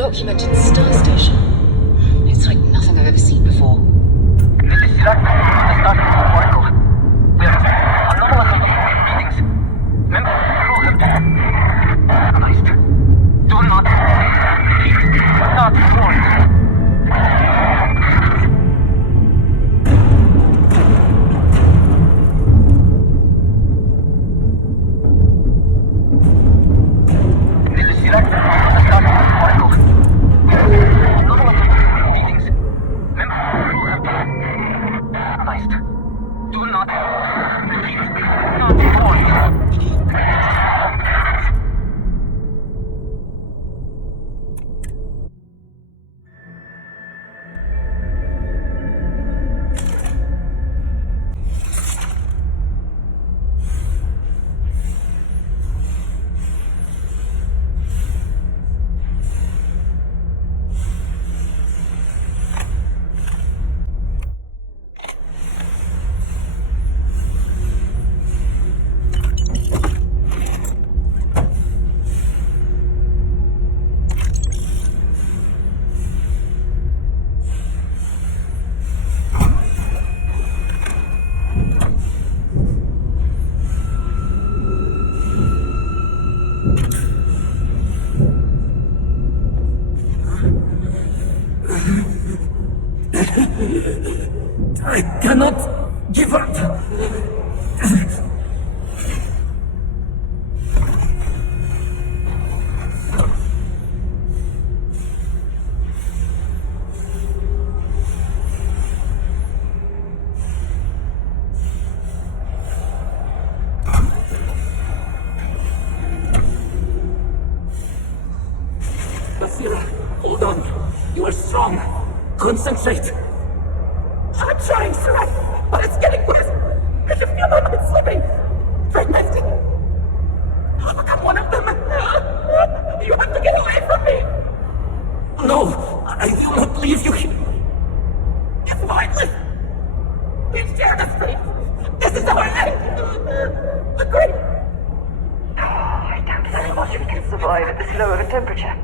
Undocumented star station. It's like nothing I've ever seen before. I cannot give up. Hold on. You are strong. Concentrate. I'm trying, sir, but it's getting worse. I can feel my mind slipping. Fragmenting. I'm one of them. You have to get away from me. No, I will not leave you here. It's pointless. We share the space. This is our end. Agree. I doubt very much we can survive at this low of a temperature.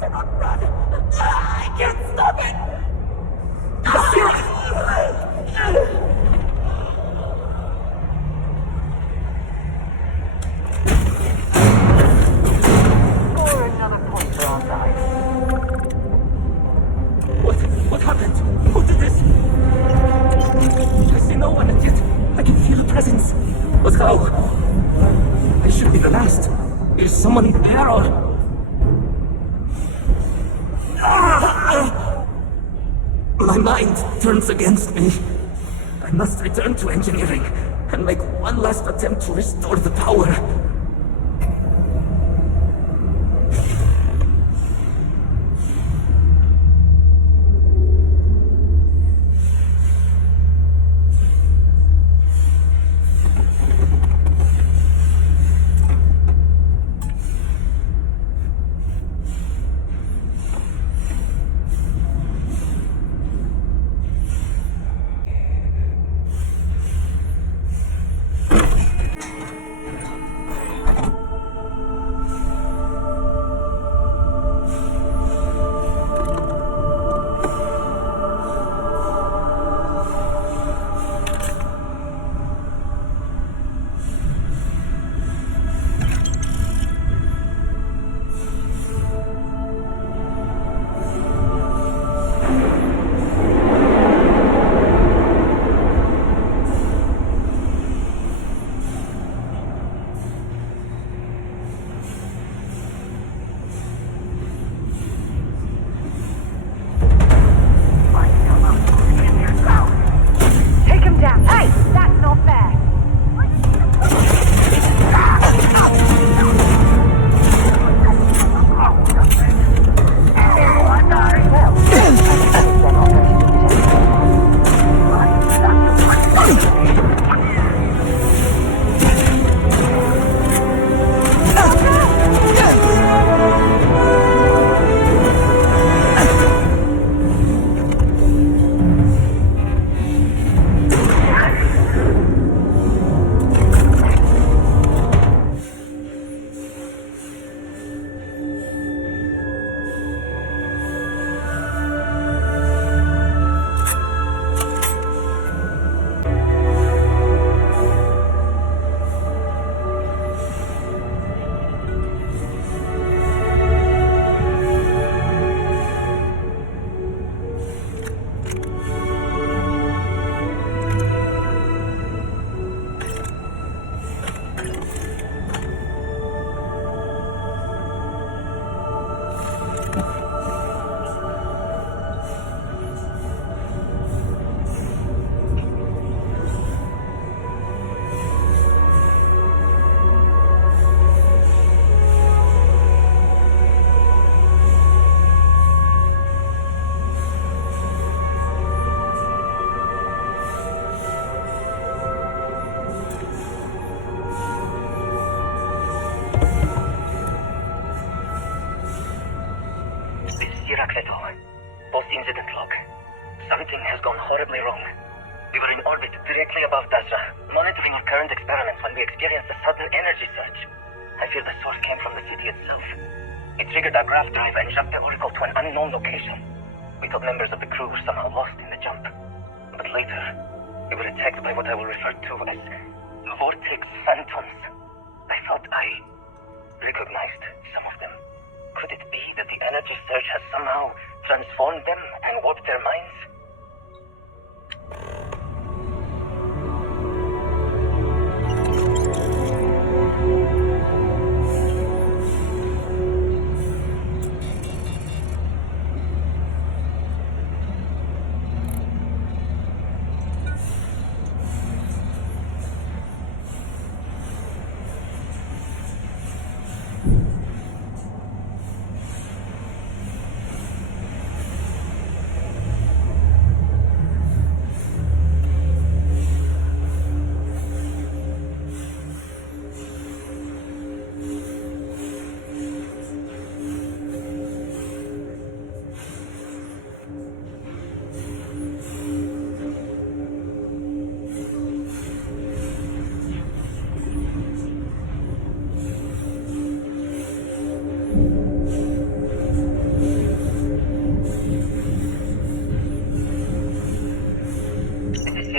Do not run. I can't stop it. Score another point for our side. What happened? Who did this? I see no one, and yet I can feel a presence. But how? I should be the last. Is someone there or... My mind turns against me. I must return to engineering and make one last attempt to restore the power. Post-incident log. Something has gone horribly wrong. We were in orbit directly above Bethesda, monitoring our current experiments when we experienced a sudden energy surge. I fear the source came from the city itself. It triggered our graph drive and jumped the Oracle to an unknown location. We thought members of the crew were somehow lost in the jump. But later, we were attacked by what I will refer to as vortex phantoms. I thought I recognized some of them. Could it be that the energy surge has somehow transformed them and warped their minds?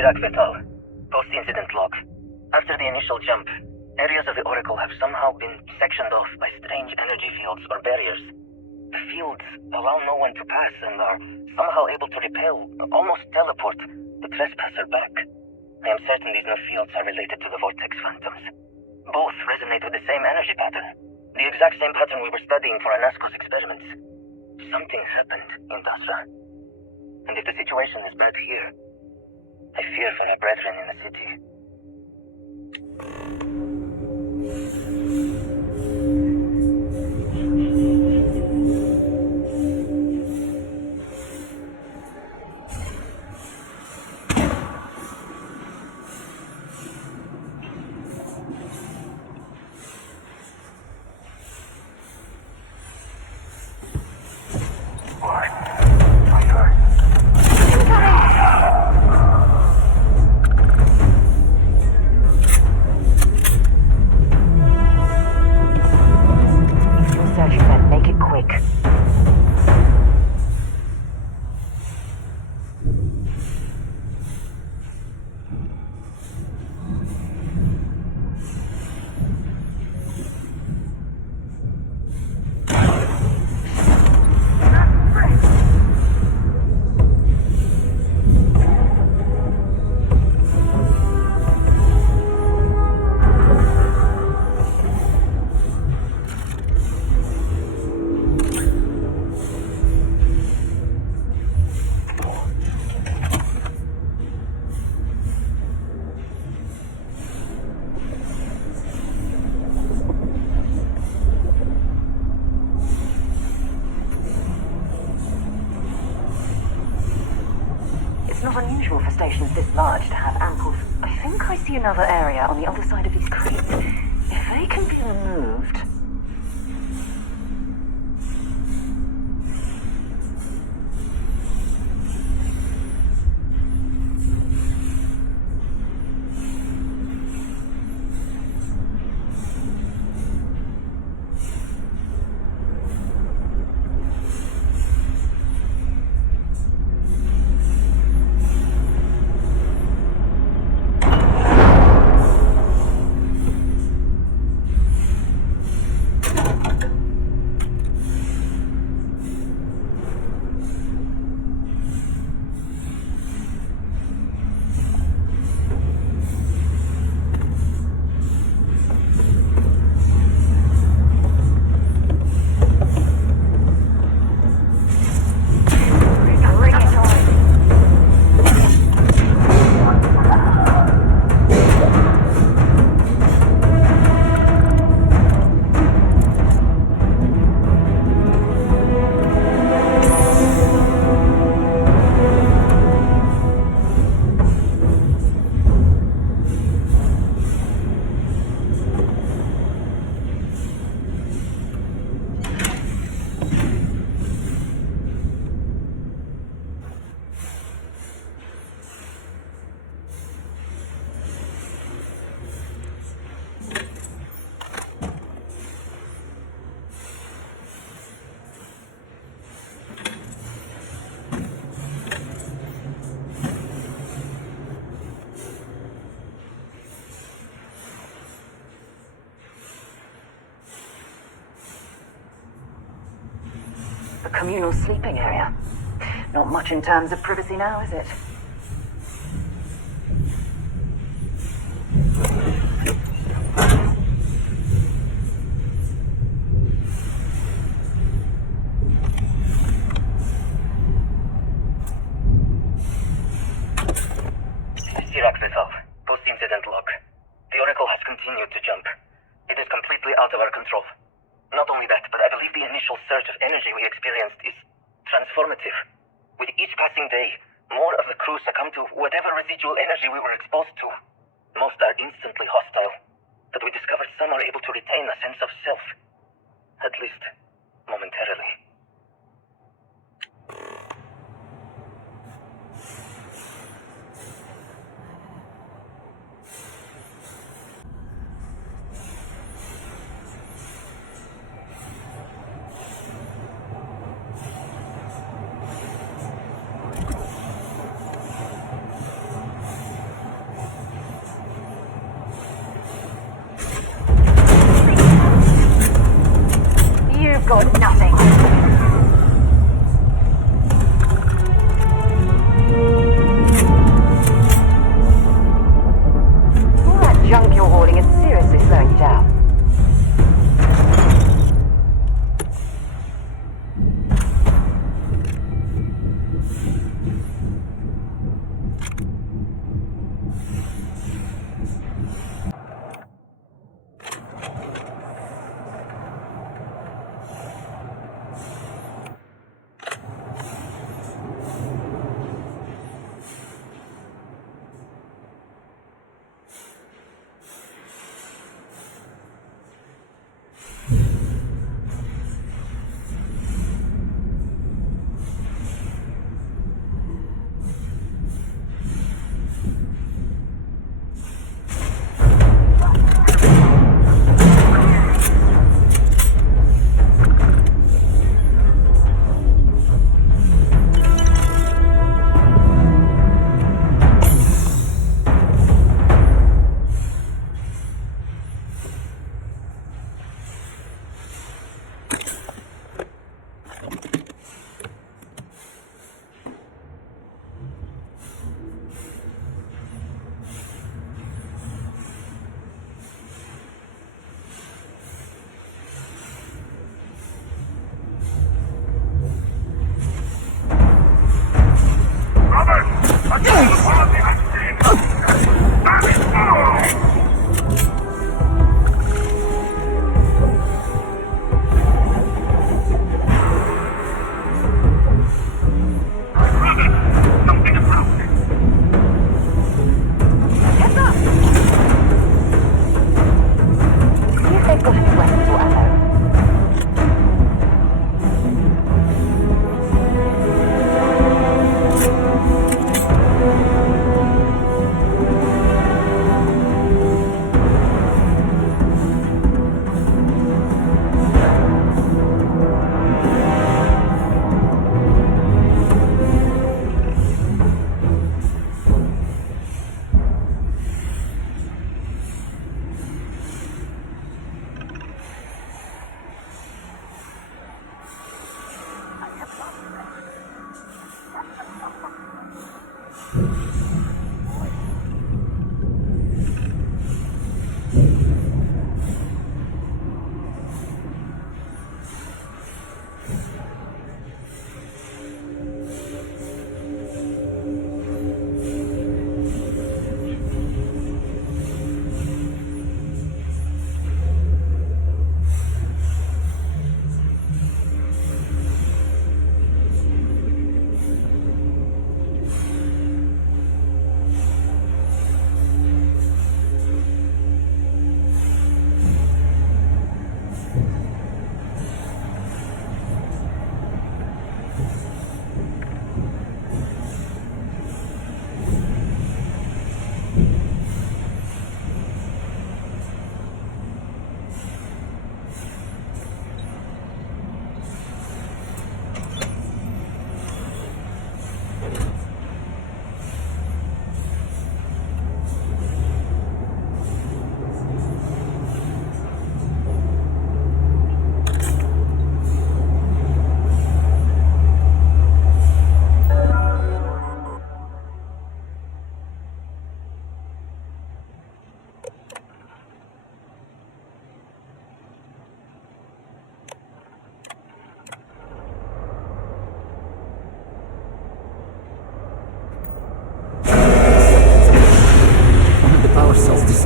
Post-incident log. After the initial jump, areas of the Oracle have somehow been sectioned off by strange energy fields or barriers. The fields allow no one to pass and are somehow able to repel, almost teleport, the trespasser back. I am certain these new fields are related to the vortex phantoms. Both resonate with the same energy pattern, the exact same pattern we were studying for Anasco's experiments. Something happened in Dasra. And if the situation is bad here, I fear for our brethren in the city. Unusual for stations this large to have ample... I think I see another area on the other side of these crates. If they can be removed... communal sleeping area. Not much in terms of privacy now, is it? Sirac resolve. Post-incident log. The Oracle has continued to jump. It is completely out of our control. Not only that, but I believe the initial surge of energy we experienced is transformative. With each passing day, more of the crew succumb to whatever residual energy we were exposed to. Most are instantly hostile, but we discovered some are able to retain a sense of self. At least, momentarily. You've got nothing.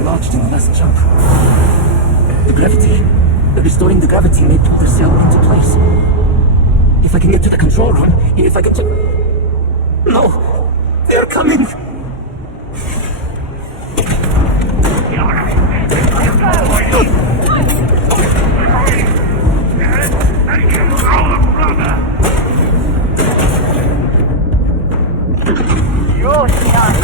dislodged in the last jump. The gravity. Restoring the gravity may put the cell into place. If I can get to the control room, if I can just... No! They're coming! You're done.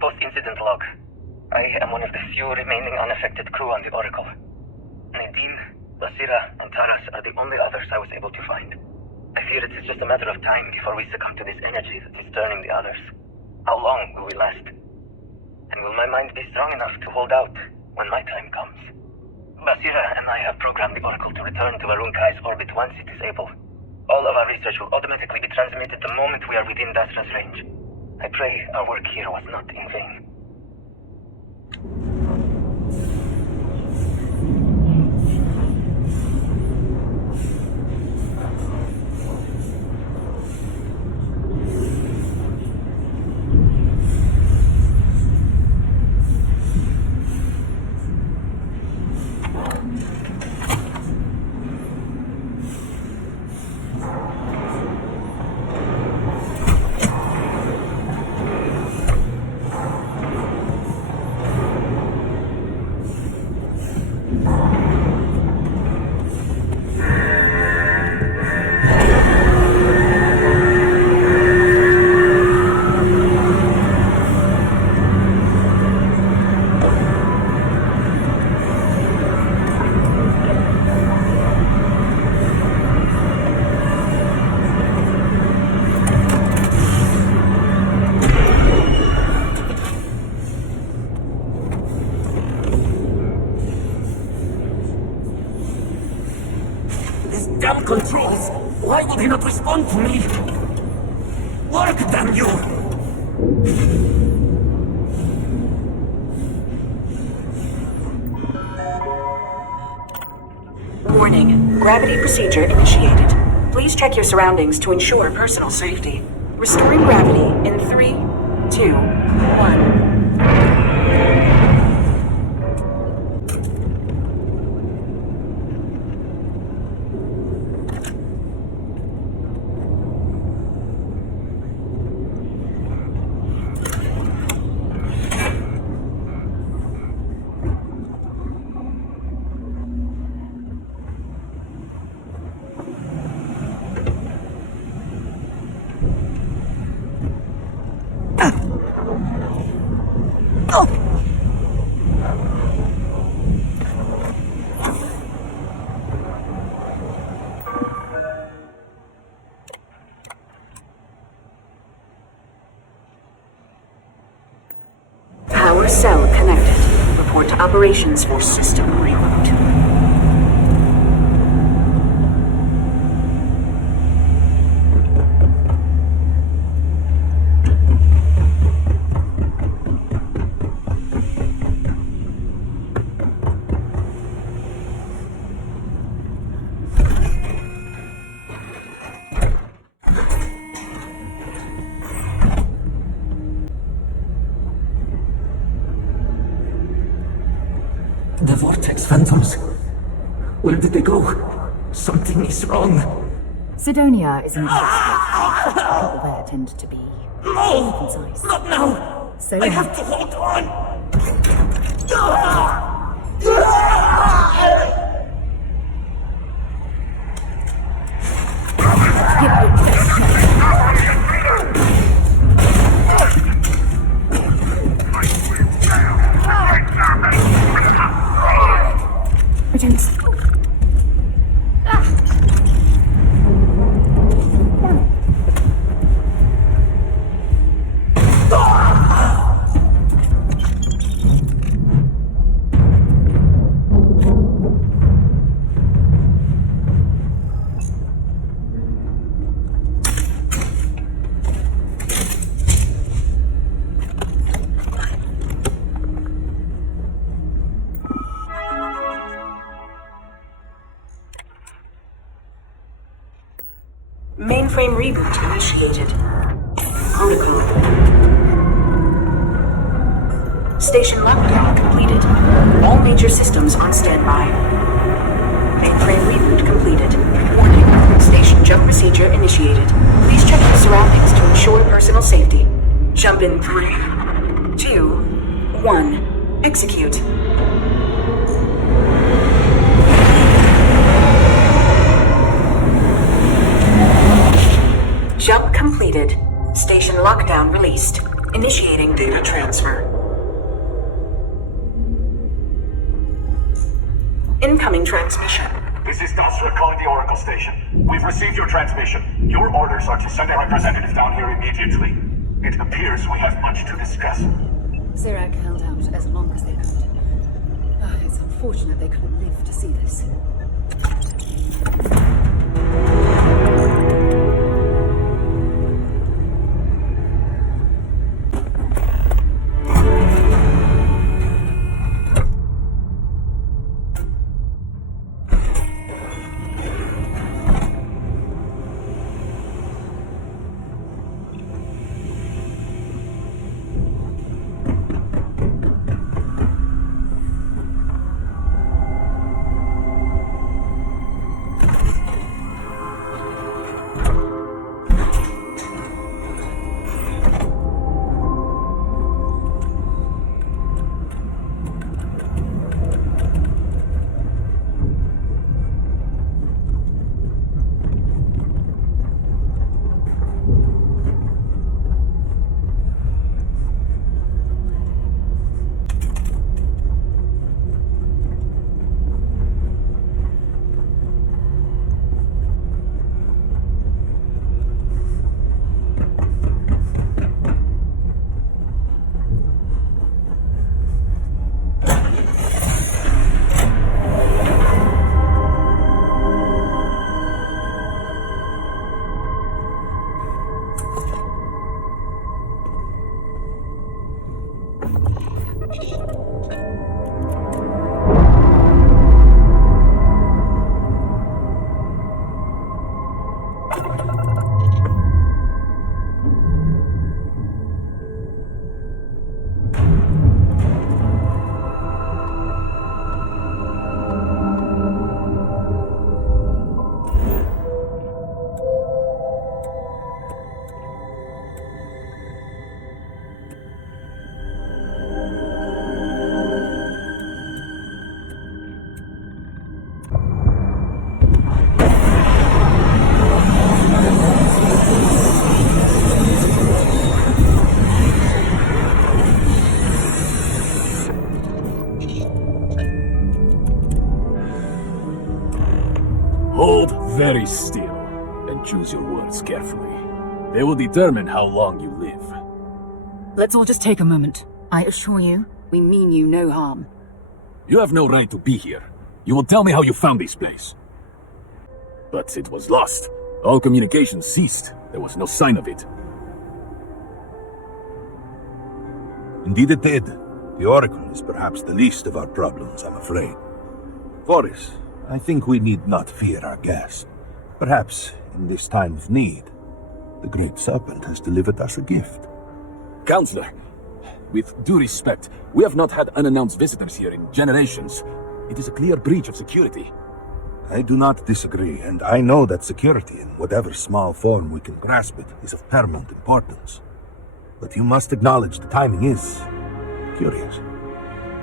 Post-incident log. I am one of the few remaining unaffected crew on the Oracle. Nadine, Basira, and Taras are the only others I was able to find. I fear it is just a matter of time before we succumb to this energy that is turning the others. How long will we last? And will my mind be strong enough to hold out when my time comes? Basira and I have programmed the Oracle to return to Arun Kai's orbit once it is able. All of our research will automatically be transmitted the moment we are within Dasra's range. I pray our work here was not in vain. Damn controls! Why would he not respond to me? Work, damn you! Warning. Gravity procedure initiated. Please check your surroundings to ensure personal safety. Restoring gravity in 3, 2, 1. Power cell connected. Report to operations for system reboot. The Vortex Phantoms. Where did they go? Something is wrong. Sidonia is in the People there tend to be concise. Not now! So I have to hold on! Mainframe reboot initiated. Protocol. Station lockdown completed. All major systems on standby. Mainframe reboot completed. Warning. Station jump procedure initiated. Please check your surroundings to ensure personal safety. Jump in 3, 2, 1. Execute. Jump completed. Station lockdown released. Initiating data transfer. Incoming transmission. This is Dasra calling the Oracle Station. We've received your transmission. Your orders are to send a representative down here immediately. It appears we have much to discuss. Sirac held out as long as they could. It's unfortunate they couldn't live to see this. Hold very still and choose your words carefully. They will determine how long you live. Let's all just take a moment. I assure you, we mean you no harm. You have no right to be here. You will tell me how you found this place. But it was lost. All communication ceased. There was no sign of it. Indeed it did. The Oracle is perhaps the least of our problems, I'm afraid. Voris, I think we need not fear our guest. Perhaps, in this time of need, the Great Serpent has delivered us a gift. Counselor, with due respect, we have not had unannounced visitors here in generations. It is a clear breach of security. I do not disagree, and I know that security, in whatever small form we can grasp it, is of paramount importance. But you must acknowledge the timing is curious.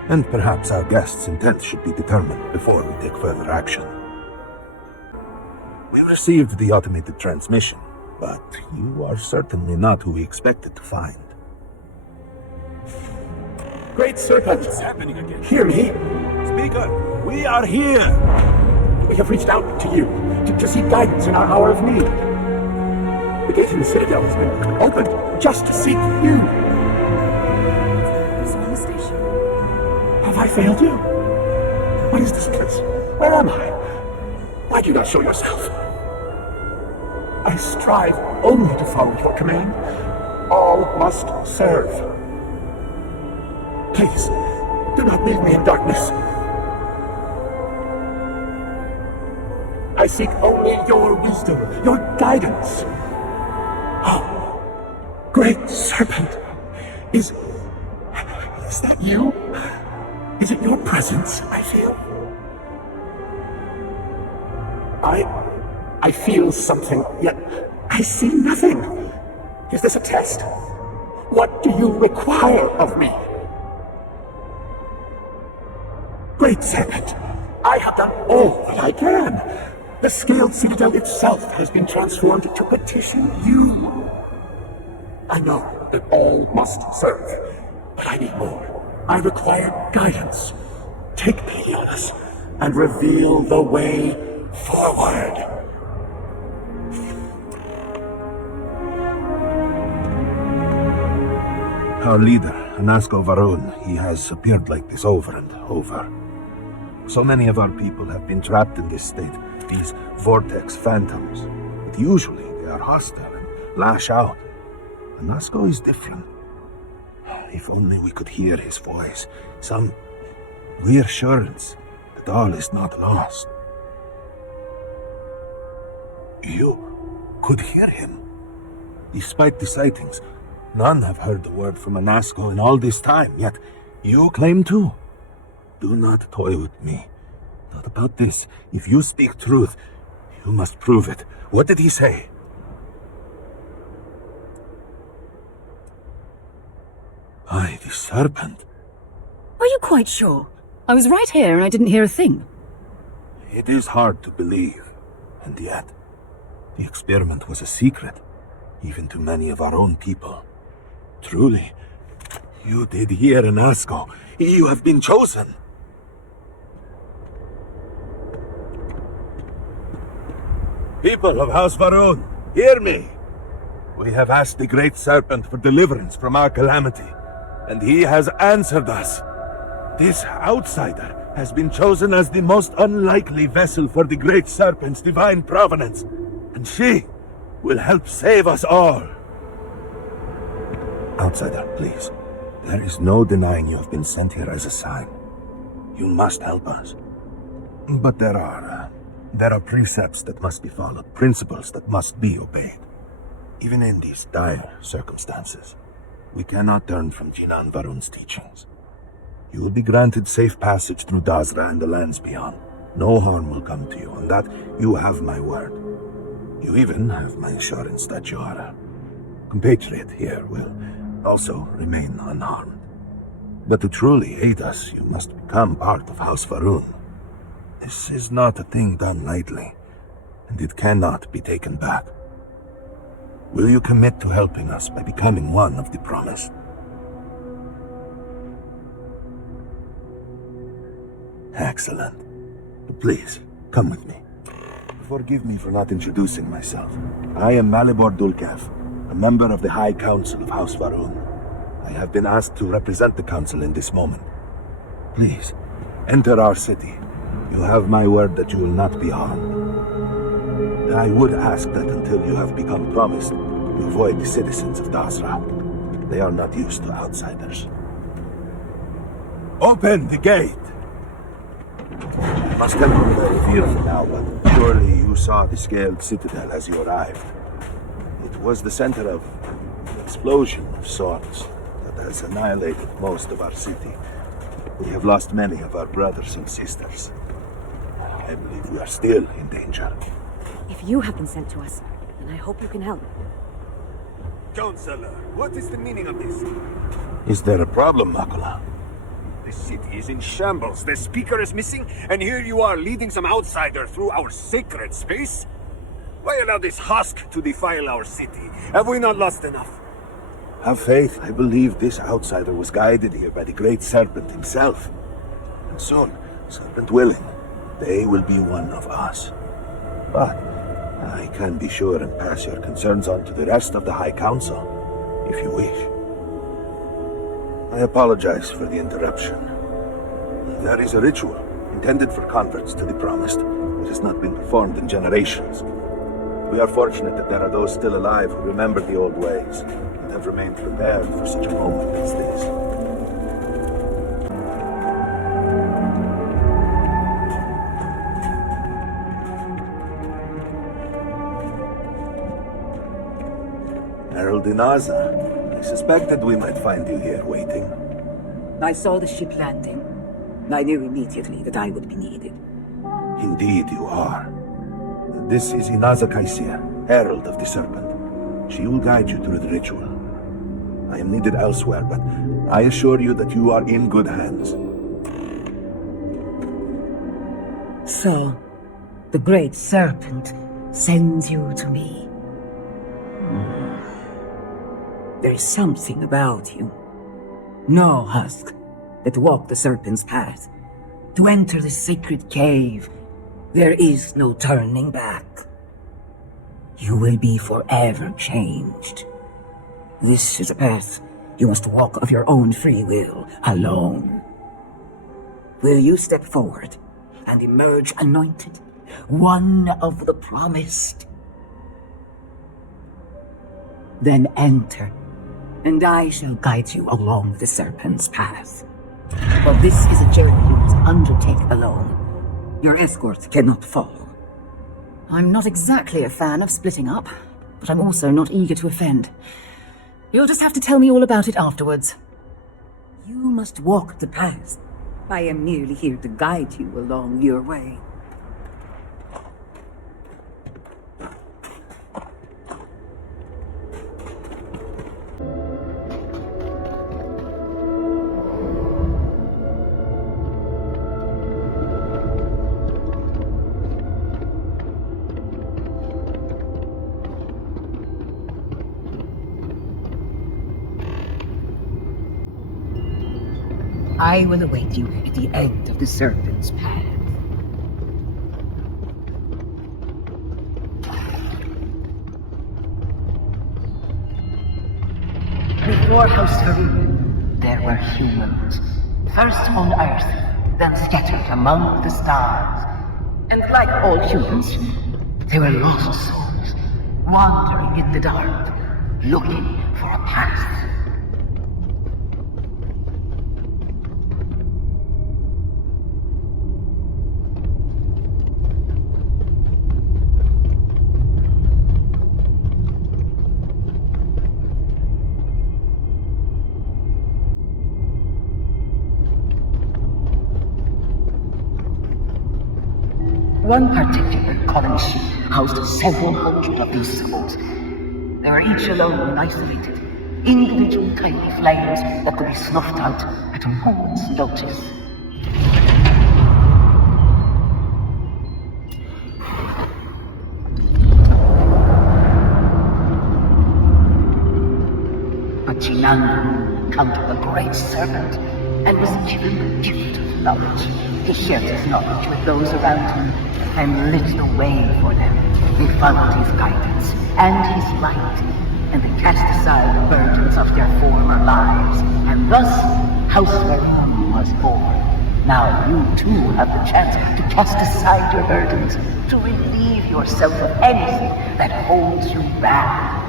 And perhaps our guest's intent should be determined before we take further action. We received the automated transmission, but you are certainly not who we expected to find. Great Serpent! What's happening again? Hear me! Speaker, we are here! We have reached out to you to seek guidance in our hour of need. The gate in the Citadel has been opened just to seek you. Who's on the station? Have I failed you? What is this place? Where am I? Why do you not show yourself? I strive only to follow your command. All must serve. Please, do not leave me in darkness. I seek only your wisdom, your guidance. Oh, Great Serpent, is that you? Is it your presence I feel? I feel something, yet I see nothing. Is this a test? What do you require of me? Great Serpent, I have done all that I can. The scaled citadel itself has been transformed to petition you. I know that all must serve, but I need more. I require guidance. Take pity on us and reveal the way forward. Our leader, Anasko Varun, he has appeared like this over and over. So many of our people have been trapped in this state, these vortex phantoms. But usually they are hostile and lash out. Anasko is different. If only we could hear his voice, some reassurance that all is not lost. You could hear him. Despite the sightings, none have heard the word from Anasko in all this time, yet you claim to. Do not toy with me. Not about this. If you speak truth, you must prove it. What did he say? Aye, the serpent. Are you quite sure? I was right here and I didn't hear a thing. It is hard to believe, and yet, the experiment was a secret, even to many of our own people. Truly, you did hear Anasko. You have been chosen. People of House Varun, hear me. We have asked the Great Serpent for deliverance from our calamity, and he has answered us. This outsider has been chosen as the most unlikely vessel for the Great Serpent's divine providence, and she will help save us all. Outsider, please. There is no denying you have been sent here as a sign. You must help us. But there are precepts that must be followed, principles that must be obeyed. Even in these dire circumstances, we cannot turn from Jinan Varun's teachings. You will be granted safe passage through Dazra and the lands beyond. No harm will come to you. On that, you have my word. You even have my assurance that your compatriot here will also remain unharmed. But to truly aid us, you must become part of House Varun. This is not a thing done lightly, and it cannot be taken back. Will you commit to helping us by becoming one of the promised? Excellent. Please, come with me. Forgive me for not introducing myself. I am Malibor Dulkev, a member of the High Council of House Varun. I have been asked to represent the Council in this moment. Please, enter our city. You have my word that you will not be harmed. I would ask that until you have become promised, you avoid the citizens of Dazra. They are not used to outsiders. Open the gate! I must cannot reveal for now, but surely you saw the scaled citadel as you arrived. It was the center of an explosion of sorts that has annihilated most of our city. We have lost many of our brothers and sisters. I believe we are still in danger. If you have been sent to us, then I hope you can help. Counselor, what is the meaning of this? Is there a problem, Makula? The city is in shambles, the speaker is missing, and here you are leading some outsider through our sacred space? Why allow this husk to defile our city? Have we not lost enough? Have faith. I believe this outsider was guided here by the great serpent himself. And soon, serpent willing, they will be one of us. But I can be sure and pass your concerns on to the rest of the High Council, if you wish. I apologize for the interruption. There is a ritual intended for converts to the promised that has not been performed in generations. We are fortunate that there are those still alive who remember the old ways and have remained prepared for such a moment as this. Herald Inaza, I suspected we might find you here waiting. I saw the ship landing. I knew immediately that I would be needed. Indeed you are. This is Inaza Kaisia, Herald of the Serpent. She will guide you through the ritual. I am needed elsewhere, but I assure you that you are in good hands. So, the Great Serpent sends you to me. There is something about you. No husk that walk the Serpent's path. To enter the sacred cave, there is no turning back. You will be forever changed. This is a path you must walk of your own free will, alone. Will you step forward and emerge anointed, one of the promised? Then enter, and I shall guide you along the Serpent's path. For this is a journey you must undertake alone. Your escort cannot follow. I'm not exactly a fan of splitting up, but I'm also not eager to offend. You'll just have to tell me all about it afterwards. You must walk the path. I am merely here to guide you along your way. I will await you at the end of the Serpent's path. Before House Farouk, there were humans. First on Earth, then scattered among the stars. And like all humans, they were lost souls, wandering in the dark, looking for a path. One particular colony housed several hundred of these souls. They were each alone and isolated, individual tiny flames that could be snuffed out at a moment's notice. But Chinandu encountered the Great Serpent and was given the gift of knowledge. He shared his knowledge with those around him and lit the way for them. They followed his guidance and his light, and they cast aside the burdens of their former lives, and thus House Farouk was born. Now you too have the chance to cast aside your burdens, to relieve yourself of anything that holds you back.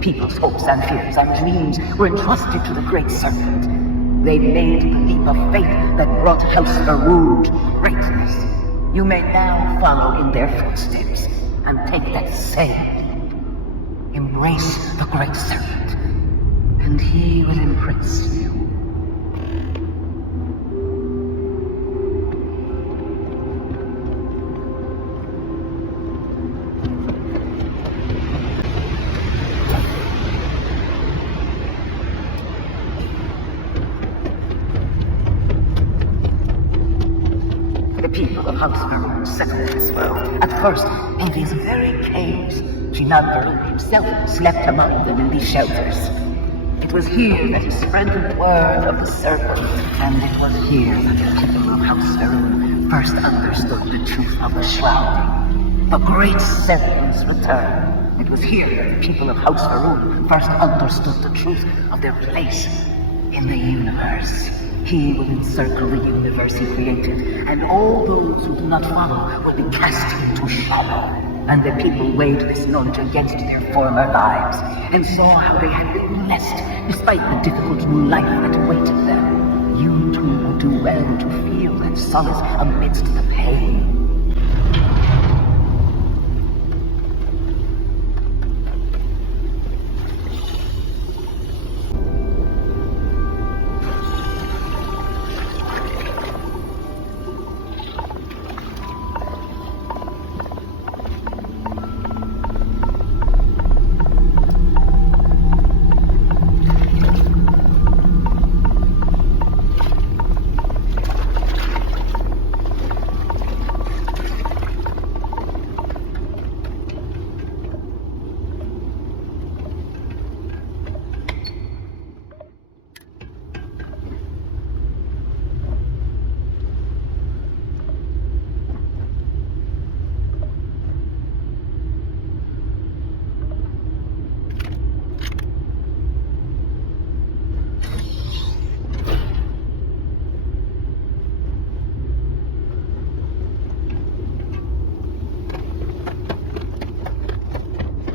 People's hopes and fears and dreams were entrusted to the Great Serpent. They made the leap of faith that brought House Farouk to greatness. You may now follow in their footsteps and take that same. Embrace the Great Serpent, and he will impress you. The people of House Vernon settled this world, at first in these very caves. Refinado himself slept among them in these shelters. It was here that he spread the word of the serpent, and it was here that the people of House Vernon first understood the truth of the shrouding, the great serpent's return. It was here that the people of House Vernon first understood the truth of their place in the universe. He will encircle the universe he created, and all those who do not follow will be cast into shadow. And the people weighed this knowledge against their former lives, and saw how they had been blessed, despite the difficult new life that awaited them. You too would do well to feel that solace amidst the pain.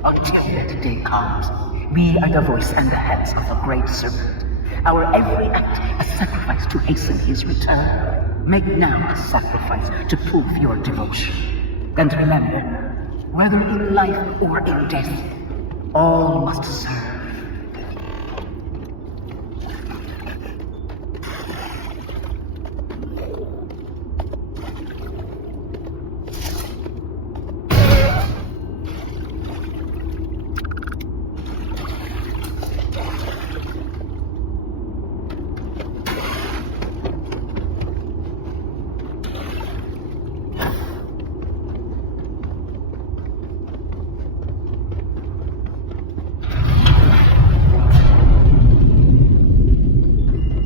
Until that day comes, we are the voice and the hands of the Great Serpent. Our every act a sacrifice to hasten his return. Make now a sacrifice to prove your devotion. And remember, whether in life or in death, all must serve.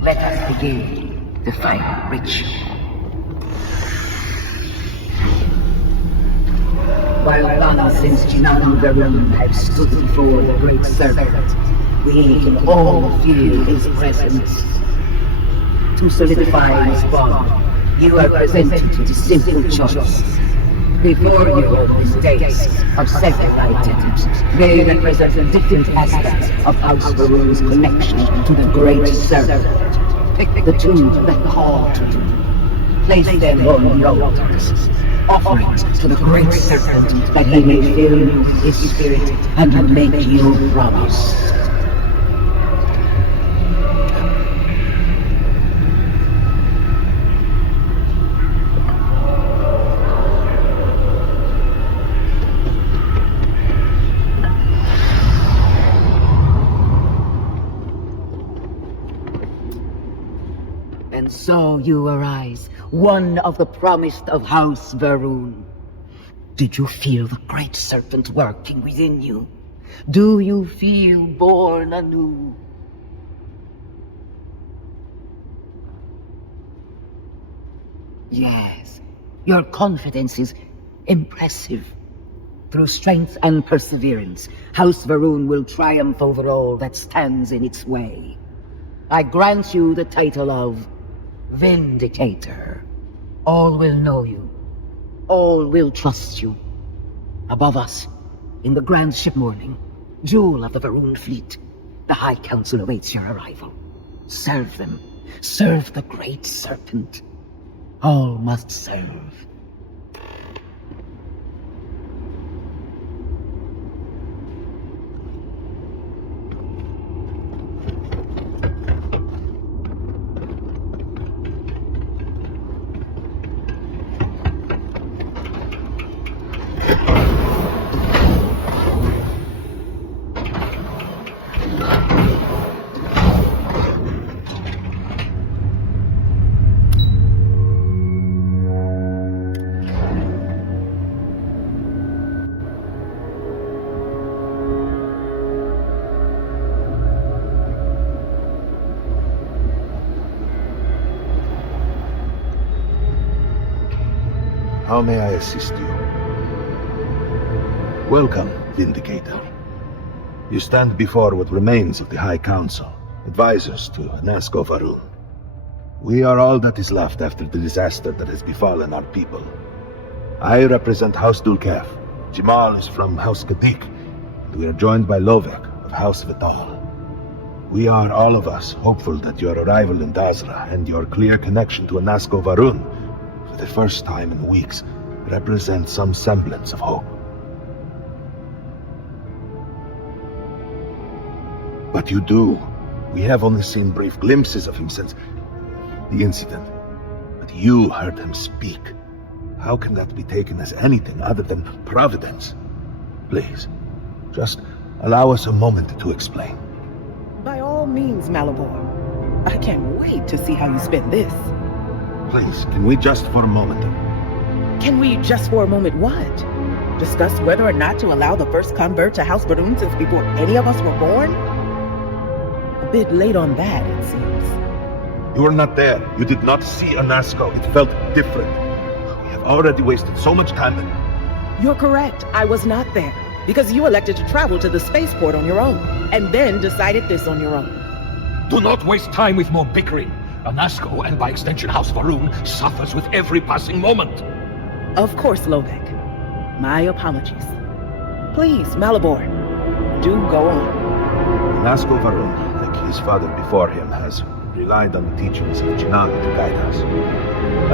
Let us begin the final ritual. While Vanas and Vernon have stood before the Great Serpent, we can all feel his presence. To solidify this bond, you are presented to the simple choice. Before you are these days of several items. They represent different aspects of House Verron's connection to the Great Serpent. Pick the two that call to you. Place them on your altars. Offerings to the Great Serpent that he may fill you with his spirit and make you promise. And so you arise, one of the promised of House Vernon. Did you feel the Great Serpent working within you? Do you feel born anew? Yes, your confidence is impressive. Through strength and perseverance, House Vernon will triumph over all that stands in its way. I grant you the title of Vindicator. All will know you. All will trust you. Above us, in the grand ship morning, jewel of the Vernon fleet, the High Council awaits your arrival. Serve them. Serve the Great Serpent. All must serve. How may I assist you? Welcome, Vindicator. You stand before what remains of the High Council, advisors to Nasko Varun. We are all that is left after the disaster that has befallen our people. I represent House Dulkef. Jamal is from House Kadik, and we are joined by Lovek of House Vital. We are all of us hopeful that your arrival in Dazra and your clear connection to Nasko Varun for the first time in weeks represent some semblance of hope. But you do. We have only seen brief glimpses of him since the incident. But you heard him speak. How can that be taken as anything other than providence? Please, just allow us a moment to explain. By all means, Malabor. I can't wait to see how you spend this. Please, can we just for a moment? Can we just for a moment what? Discuss whether or not to allow the first convert to House Varun since before any of us were born? A bit late on that, it seems. You were not there. You did not see Nasko. It felt different. We have already wasted so much time. You're correct. I was not there. Because you elected to travel to the spaceport on your own, and then decided this on your own. Do not waste time with more bickering. Nasko, and by extension House Varun, suffers with every passing moment. Of course, Lovek. My apologies. Please, Malabor, do go on. Nasko Varun, like his father before him, has relied on the teachings of Jinan to guide us.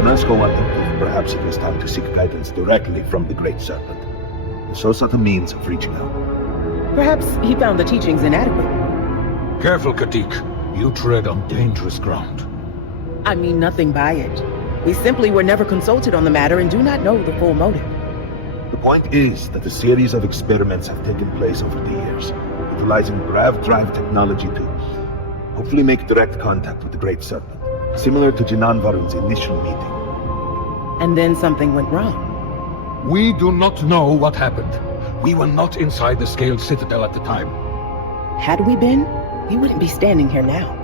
Nasko wondered if perhaps it was time to seek guidance directly from the Great Serpent. So sought a means of reaching out. Perhaps he found the teachings inadequate. Careful, Katik. You tread on dangerous ground. I mean nothing by it. We simply were never consulted on the matter and do not know the full motive. The point is that a series of experiments have taken place over the years, utilizing grav drive technology to hopefully make direct contact with the Great Serpent, similar to Jinan Varun's initial meeting. And then something went wrong. We do not know what happened. We were not inside the Scaled Citadel at the time. Had we been, we wouldn't be standing here now.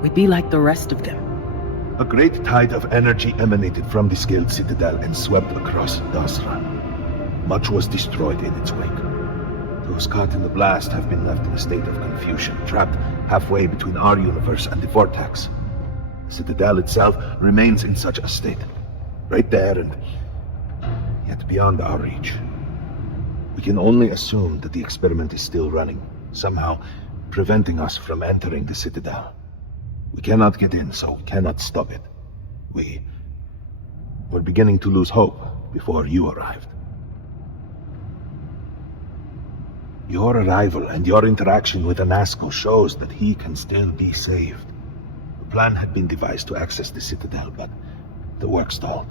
We'd be like the rest of them. A great tide of energy emanated from the Scaled Citadel and swept across Dazra. Much was destroyed in its wake. Those caught in the blast have been left in a state of confusion, trapped halfway between our universe and the Vortex. The Citadel itself remains in such a state. Right there and yet beyond our reach. We can only assume that the experiment is still running, somehow preventing us from entering the Citadel. We cannot get in, so we cannot stop it. We were beginning to lose hope before you arrived. Your arrival and your interaction with Nasko shows that he can still be saved. The plan had been devised to access the Citadel, but the work stalled.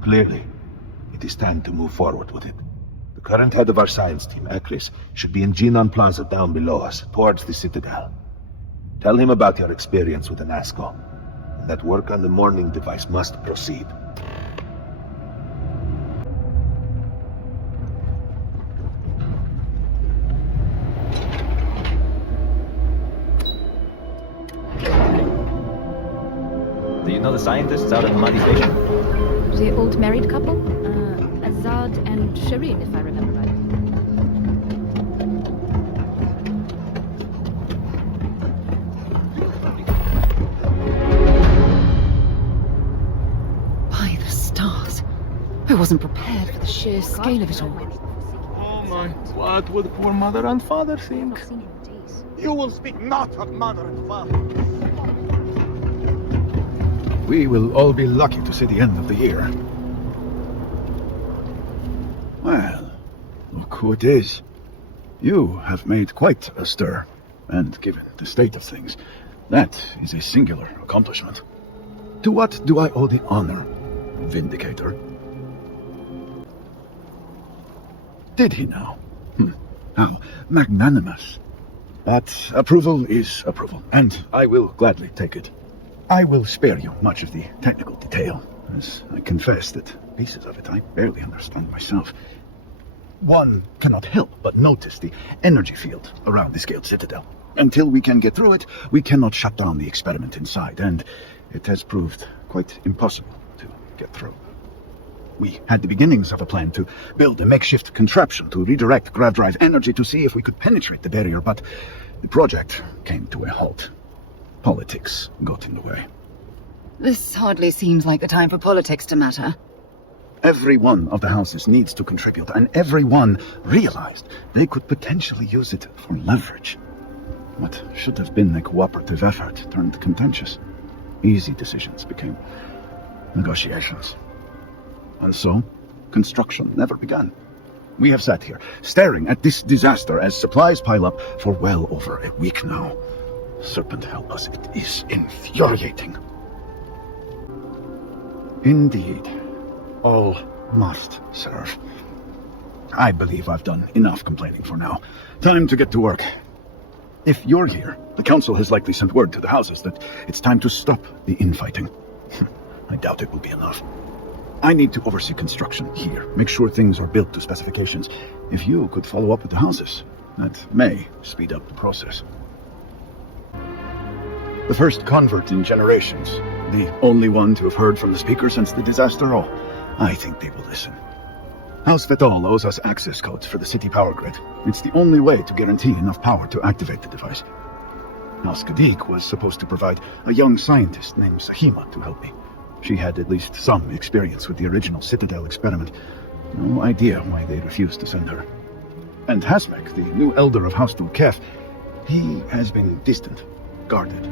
Clearly, it is time to move forward with it. The current head of our science team, Ekris, should be in Jinan Plaza down below us, towards the Citadel. Tell him about your experience with Nasko, and that work on the morning device must proceed. Do you know the scientists out at Hamadi Station? The old married couple? Azad and Shireen, if I remember right. By the stars. I wasn't prepared for the sheer scale of it all. Oh my, what would poor mother and father think? You will speak not of mother and father. We will all be lucky to see the end of the year. Well, look who it is. You have made quite a stir, and given the state of things, that is a singular accomplishment. To what do I owe the honor, Vindicator? Did he now? How magnanimous. But approval is approval, and I will gladly take it. I will spare you much of the technical detail, as I confess that pieces of it I barely understand myself. One cannot help but notice the energy field around the scaled citadel. Until we can get through it, we cannot shut down the experiment inside, and it has proved quite impossible to get through. We had the beginnings of a plan to build a makeshift contraption to redirect grav drive energy to see if we could penetrate the barrier, but the project came to a halt. Politics got in the way. This hardly seems like the time for politics to matter. Every one of the houses needs to contribute, and everyone realized they could potentially use it for leverage. What should have been a cooperative effort turned contentious. Easy decisions became negotiations. And so, construction never began. We have sat here, staring at this disaster as supplies pile up for well over a week now. Serpent help us, it is infuriating. Indeed. All must serve. I believe I've done enough complaining for now. Time to get to work. If you're here, the council has likely sent word to the houses that it's time to stop the infighting. I doubt it will be enough. I need to oversee construction here, make sure things are built to specifications. If you could follow up with the houses, that may speed up the process. The first convert in generations, the only one to have heard from the speaker since the disaster. Oh, I think they will listen. House Vetol owes us access codes for the city power grid. It's the only way to guarantee enough power to activate the device. House Kadik was supposed to provide a young scientist named Sahima to help me. She had at least some experience with the original Citadel experiment. No idea why they refused to send her. And Hasmek, the new elder of House Dulkef, he has been distant, guarded.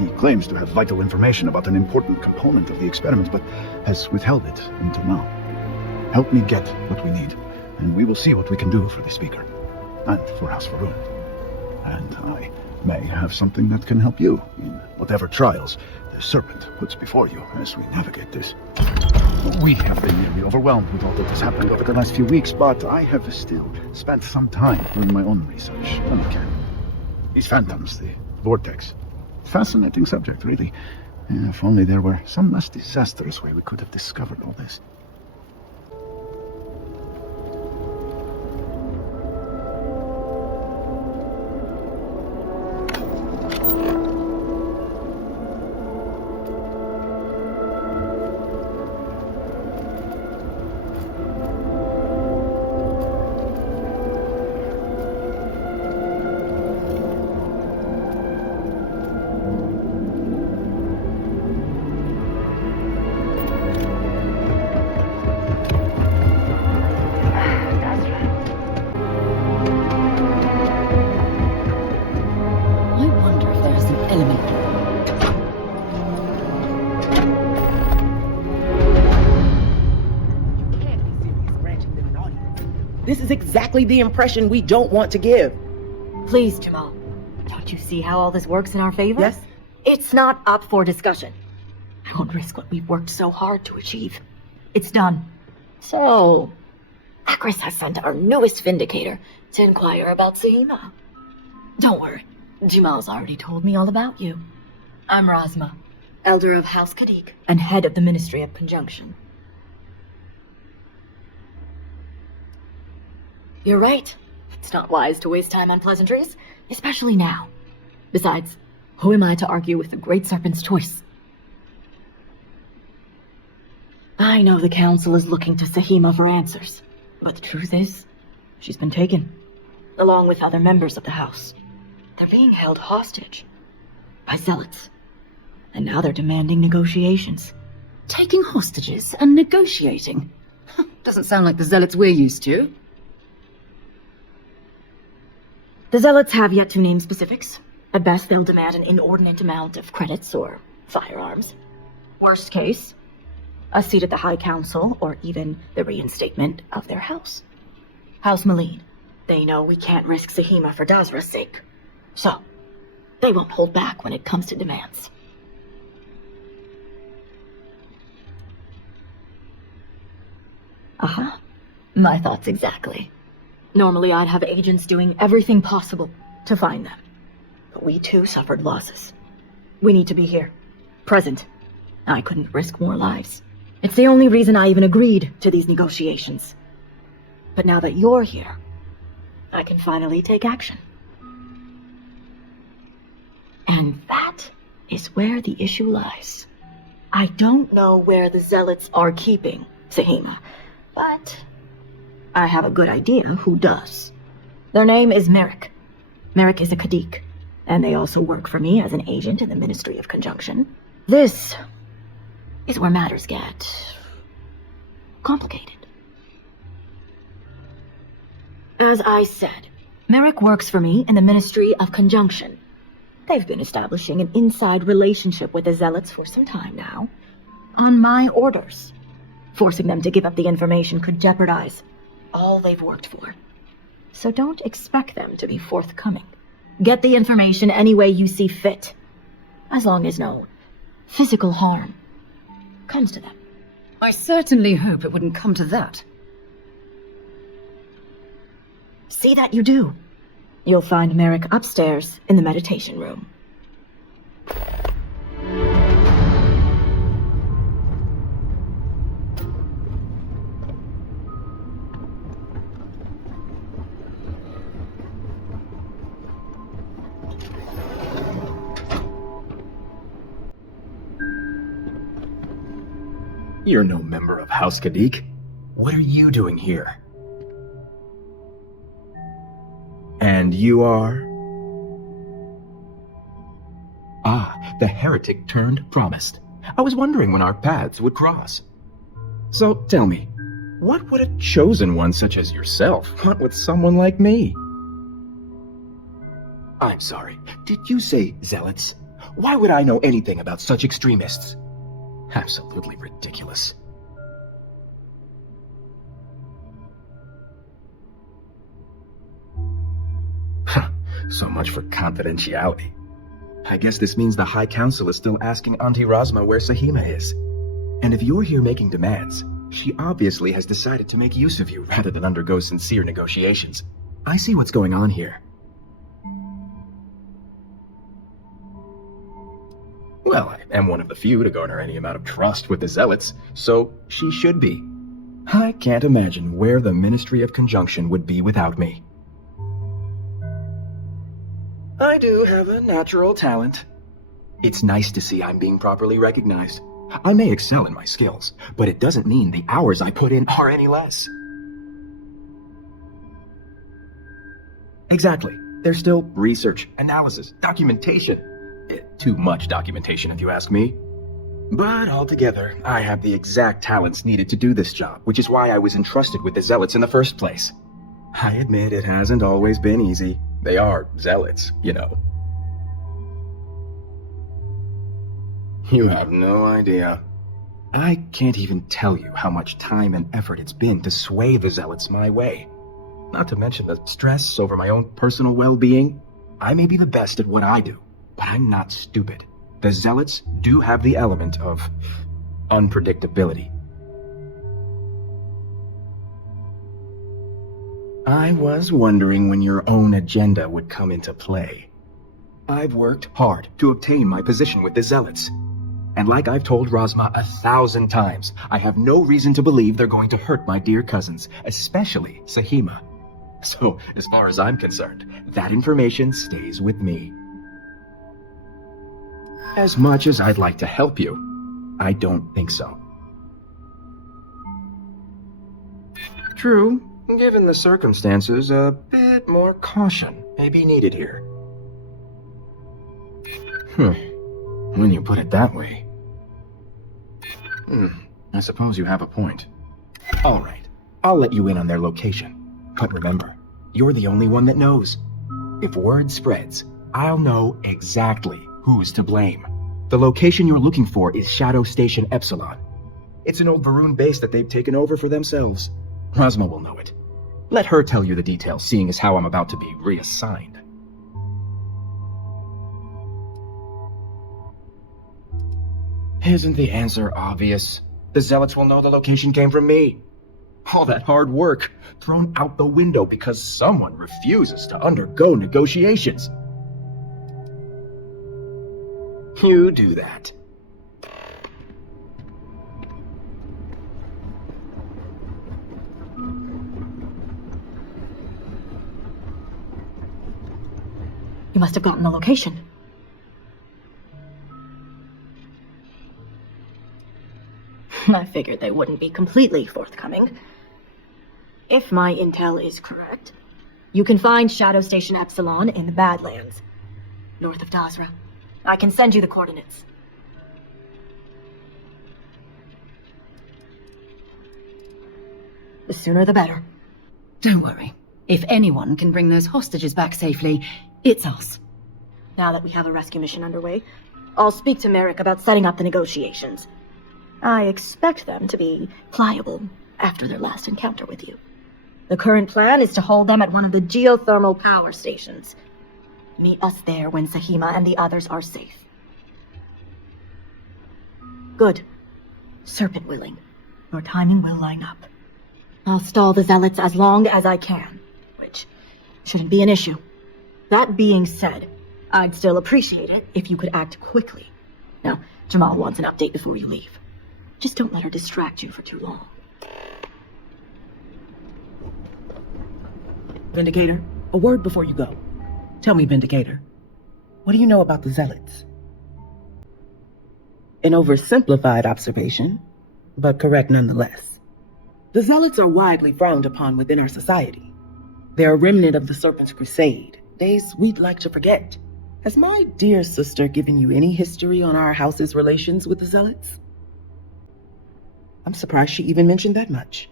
He claims to have vital information about an important component of the experiment, but has withheld it until now. Help me get what we need, and we will see what we can do for the speaker, and for House Varun. And I may have something that can help you in whatever trials the Serpent puts before you as we navigate this. We have been nearly overwhelmed with all that has happened over the last few weeks, but I have still spent some time doing my own research when I can. These phantoms, the vortex. Fascinating subject, really. If only there were some less disastrous way we could have discovered all this. This is exactly the impression we don't want to give. Please, Jamal. Don't you see how all this works in our favor? Yes? It's not up for discussion. I won't risk what we've worked so hard to achieve. It's done. So, Akris has sent our newest vindicator to inquire about Sahima. Don't worry. Jamal's already told me all about you. I'm Razma, Elder of House Kadik, and head of the Ministry of Conjunction. You're right. It's not wise to waste time on pleasantries, especially now. Besides, who am I to argue with the Great Serpent's choice? I know the Council is looking to Sahima for answers, but the truth is, she's been taken, along with other members of the House. They're being held hostage by zealots, and now they're demanding negotiations. Taking hostages and negotiating? Doesn't sound like the zealots we're used to. The zealots have yet to name specifics. At best, they'll demand an inordinate amount of credits or firearms. Worst case, a seat at the High Council, or even the reinstatement of their house. House Malene. They know we can't risk Sahima for Dazra's sake. So, they won't hold back when it comes to demands. My thoughts exactly. Normally I'd have agents doing everything possible to find them. But we too suffered losses. We need to be here. Present. I couldn't risk more lives. It's the only reason I even agreed to these negotiations. But now that you're here, I can finally take action. And that is where the issue lies. I don't know where the Zealots are keeping Sahima, but I have a good idea who does. Their name is Merrick. Merrick is a Kadik, and they also work for me as an agent in the Ministry of Conjunction. This is where matters get complicated. As I said, Merrick works for me in the Ministry of Conjunction. They've been establishing an inside relationship with the Zealots for some time now, on my orders. Forcing them to give up the information could jeopardize all they've worked for. So don't expect them to be forthcoming. Get the information any way you see fit, as long as no physical harm comes to them. I certainly hope it wouldn't come to that. See that you do. You'll find Merrick upstairs in the meditation room. You're no member of House Kadik. What are you doing here? And you are? Ah, the heretic turned promised. I was wondering when our paths would cross. So tell me, what would a chosen one such as yourself want with someone like me? I'm sorry, did you say zealots? Why would I know anything about such extremists? Absolutely ridiculous. So much for confidentiality. I guess this means the High Council is still asking Auntie Rosma where Sahima is. And if you're here making demands, she obviously has decided to make use of you rather than undergo sincere negotiations. I see what's going on here. Well, I am one of the few to garner any amount of trust with the Zealots, so she should be. I can't imagine where the Ministry of Conjunction would be without me. I do have a natural talent. It's nice to see I'm being properly recognized. I may excel in my skills, but it doesn't mean the hours I put in are any less. Exactly. There's still research, analysis, documentation. Too much documentation, if you ask me. But altogether, I have the exact talents needed to do this job, which is why I was entrusted with the Zealots in the first place. I admit it hasn't always been easy. They are Zealots, you know. You have no idea. I can't even tell you how much time and effort it's been to sway the Zealots my way. Not to mention the stress over my own personal well-being. I may be the best at what I do, but I'm not stupid. The Zealots do have the element of unpredictability. I was wondering when your own agenda would come into play. I've worked hard to obtain my position with the Zealots. And like I've told Rosma 1,000 times, I have no reason to believe they're going to hurt my dear cousins, especially Sahima. So, as far as I'm concerned, that information stays with me. As much as I'd like to help you, I don't think so. True. Given the circumstances, a bit more caution may be needed here. When you put it that way. I suppose you have a point. All right, I'll let you in on their location. But remember, you're the only one that knows. If word spreads, I'll know exactly who's to blame. The location you're looking for is Shadow Station Epsilon. It's an old Varun base that they've taken over for themselves. Rosma will know it. Let her tell you the details, seeing as how I'm about to be reassigned. Isn't the answer obvious? The Zealots will know the location came from me. All that hard work thrown out the window because someone refuses to undergo negotiations. You do that. You must have gotten the location. I figured they wouldn't be completely forthcoming. If my intel is correct, you can find Shadow Station Epsilon in the Badlands, north of Dasra. I can send you the coordinates. The sooner the better. Don't worry. If anyone can bring those hostages back safely, it's us. Now that we have a rescue mission underway, I'll speak to Merrick about setting up the negotiations. I expect them to be pliable after their last encounter with you. The current plan is to hold them at one of the geothermal power stations. Meet us there when Sahima and the others are safe. Good. Serpent willing, your timing will line up. I'll stall the Zealots as long as I can, which shouldn't be an issue. That being said, I'd still appreciate it if you could act quickly. Now, Jamal wants an update before you leave. Just don't let her distract you for too long. Vindicator, a word before you go. Tell me, Vindicator, what do you know about the Zealots? An oversimplified observation, but correct nonetheless. The Zealots are widely frowned upon within our society. They're a remnant of the Serpent's Crusade, days we'd like to forget. Has my dear sister given you any history on our house's relations with the Zealots? I'm surprised she even mentioned that much.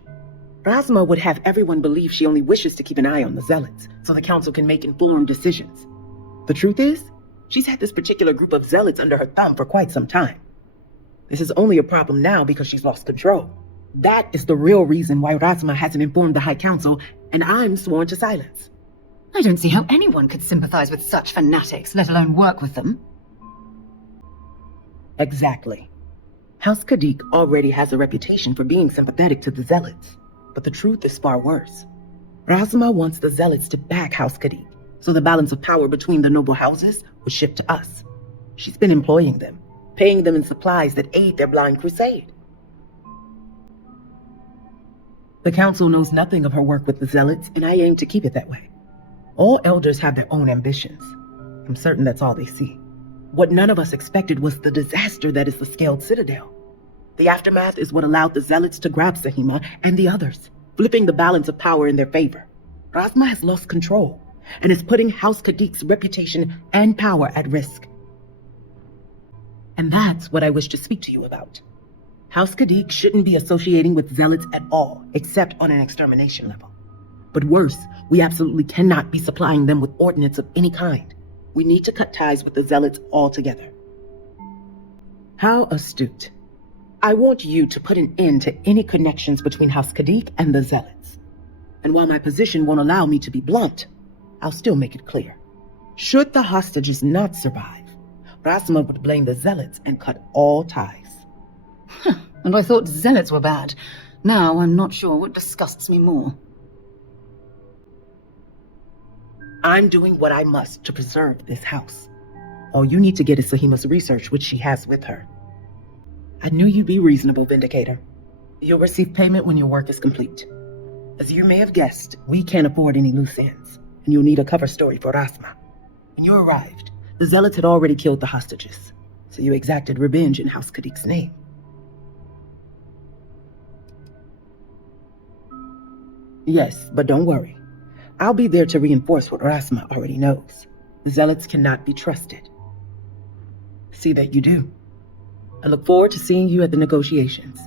Rasma would have everyone believe she only wishes to keep an eye on the Zealots, so the Council can make informed decisions. The truth is, she's had this particular group of Zealots under her thumb for quite some time. This is only a problem now because she's lost control. That is the real reason why Rasma hasn't informed the High Council, and I'm sworn to silence. I don't see how anyone could sympathize with such fanatics, let alone work with them. Exactly. House Kadik already has a reputation for being sympathetic to the Zealots, but the truth is far worse. Rasma wants the Zealots to back House Kadik, so the balance of power between the noble houses would shift to us. She's been employing them, paying them in supplies that aid their blind crusade. The Council knows nothing of her work with the Zealots, and I aim to keep it that way. All elders have their own ambitions. I'm certain that's all they see. What none of us expected was the disaster that is the Scaled Citadel. The aftermath is what allowed the Zealots to grab Sahima and the others, flipping the balance of power in their favor. Rasma has lost control, and is putting House Kadik's reputation and power at risk. And that's what I wish to speak to you about. House Kadik shouldn't be associating with Zealots at all, except on an extermination level. But worse, we absolutely cannot be supplying them with ordnance of any kind. We need to cut ties with the Zealots altogether. How astute. I want you to put an end to any connections between House Kadik and the Zealots. And while my position won't allow me to be blunt, I'll still make it clear. Should the hostages not survive, Rasma would blame the Zealots and cut all ties. And I thought Zealots were bad. Now I'm not sure what disgusts me more. I'm doing what I must to preserve this house. All you need to get is Sahima's research, which she has with her. I knew you'd be reasonable, Vindicator. You'll receive payment when your work is complete. As you may have guessed, we can't afford any loose ends, and you'll need a cover story for Rasma. When you arrived, the Zealots had already killed the hostages, so you exacted revenge in House Kadik's name. Yes, but don't worry. I'll be there to reinforce what Rasma already knows. The Zealots cannot be trusted. See that you do. I look forward to seeing you at the negotiations.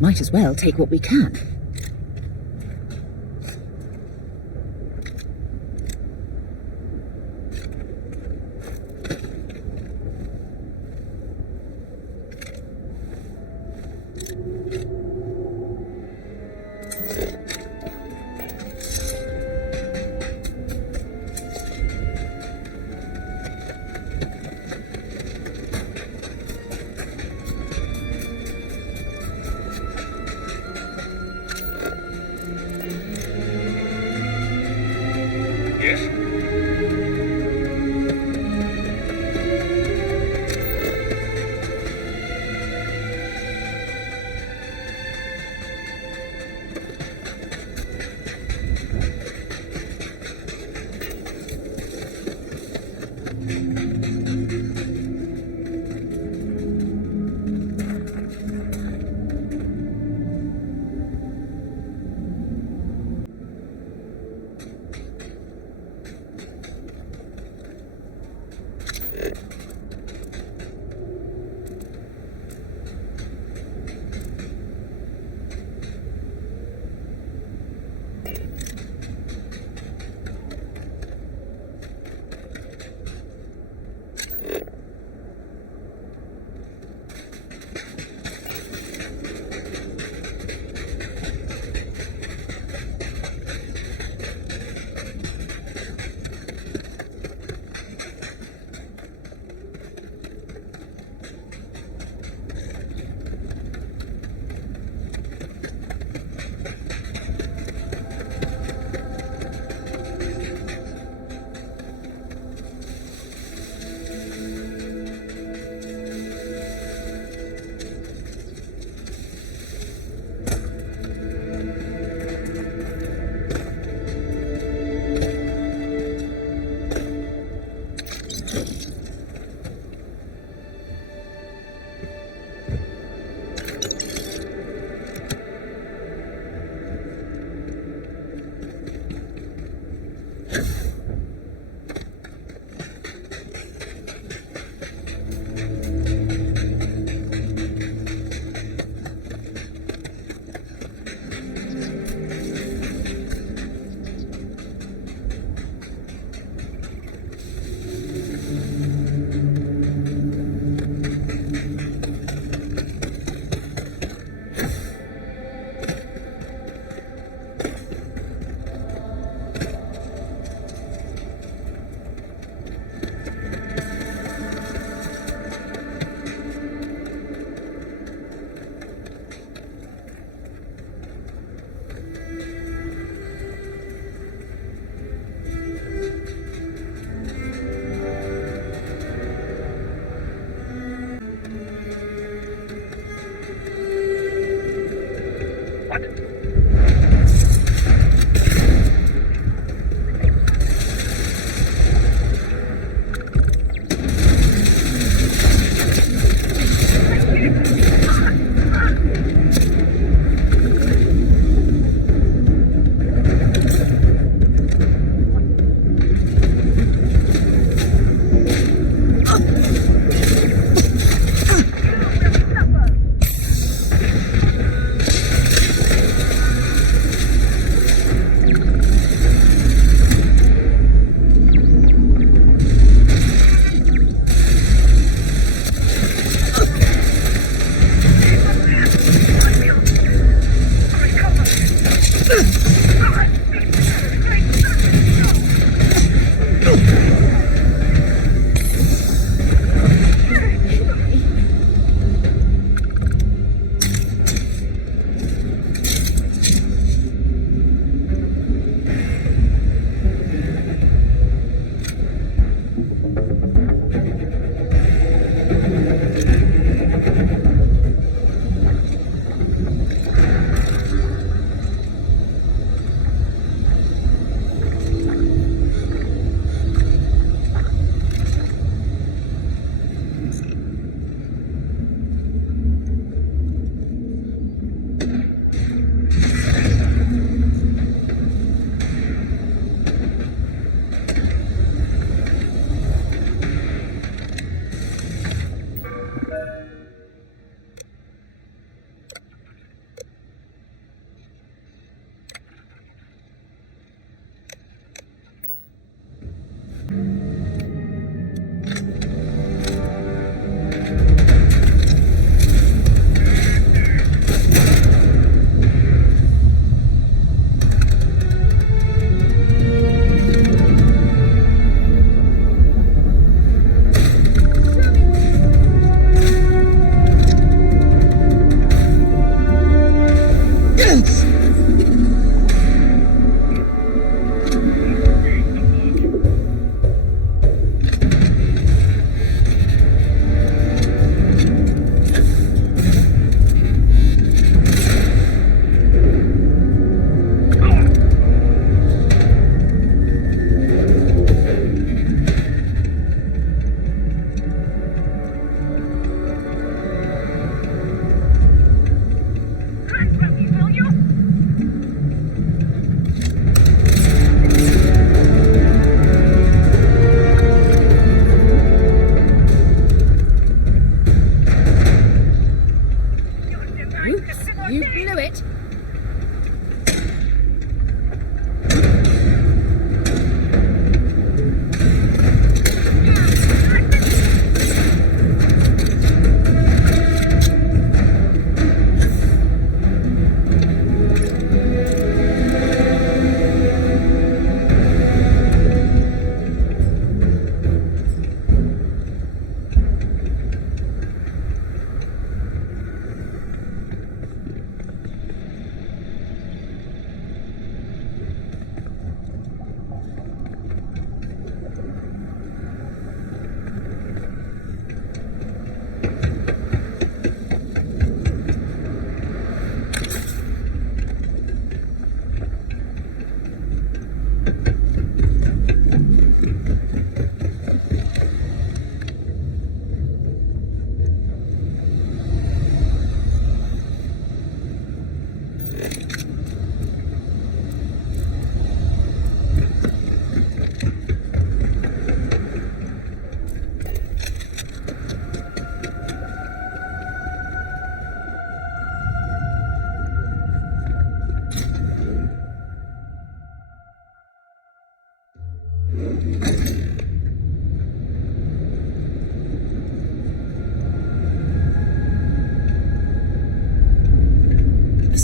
Might as well take what we can.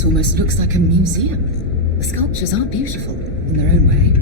almost looks like a museum. The sculptures are beautiful in their own way.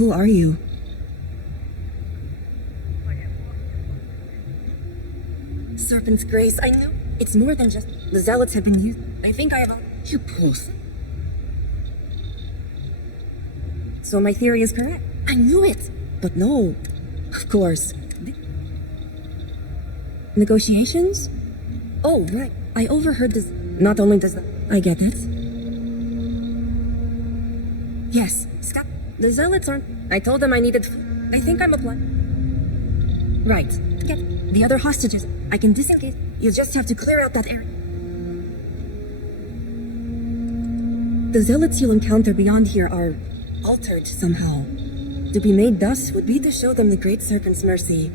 Who are you? Serpent's Grace, I knew. It's more than just the Zealots have been used. I think I have a... You pause. So my theory is correct. I knew it! But no. Of course. Negotiations? Oh, right. I overheard this. Not only does the... I get it. Yes, Scott. The Zealots aren't... I told them I needed... I think I'm applying. Right. Get the other hostages. I can disengage. You just have to clear out that area. The Zealots you'll encounter beyond here are altered somehow. To be made thus would be to show them the Great Serpent's mercy.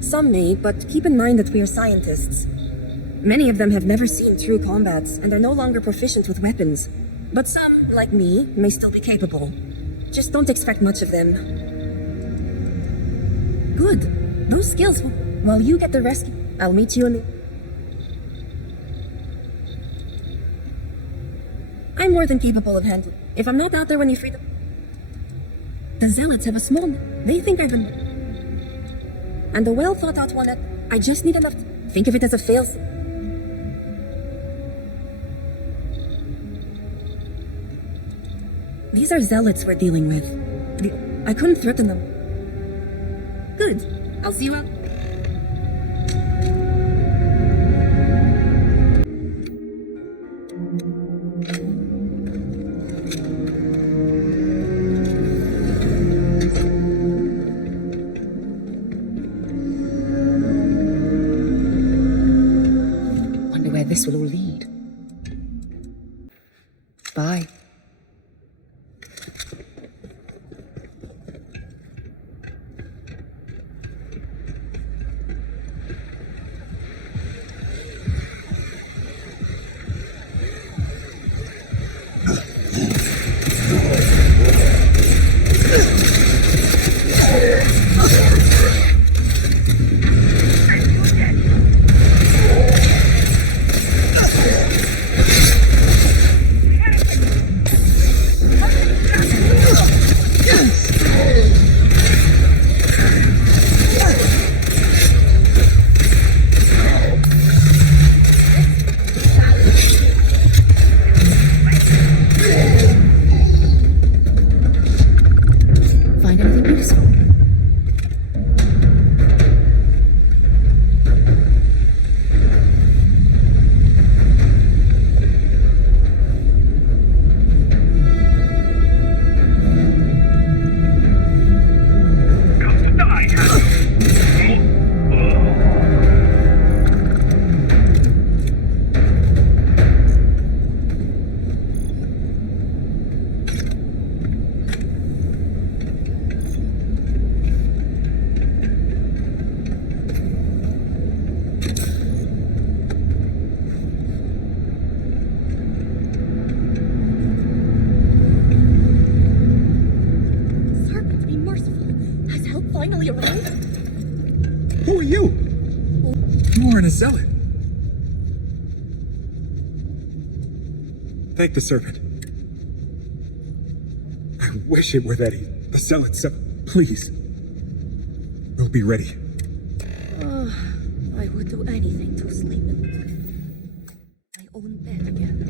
Some may, but keep in mind that we are scientists. Many of them have never seen true combats and are no longer proficient with weapons. But some, like me, may still be capable. Just don't expect much of them. Good. Those skills will... While you get the rescue, I'll meet you in the... I'm more than capable of handling. If I'm not out there when you free them... The Zealots have a small... They think I've been... And a well-thought-out one that... I just need enough... Think of it as a fail... These are Zealots we're dealing with. I couldn't threaten them. Good. I'll see you out... This will all lead. Bye. Zealot. Thank the Serpent. I wish it were that the Zealot please. We'll be ready. Oh, I would do anything to sleep in my own bed again.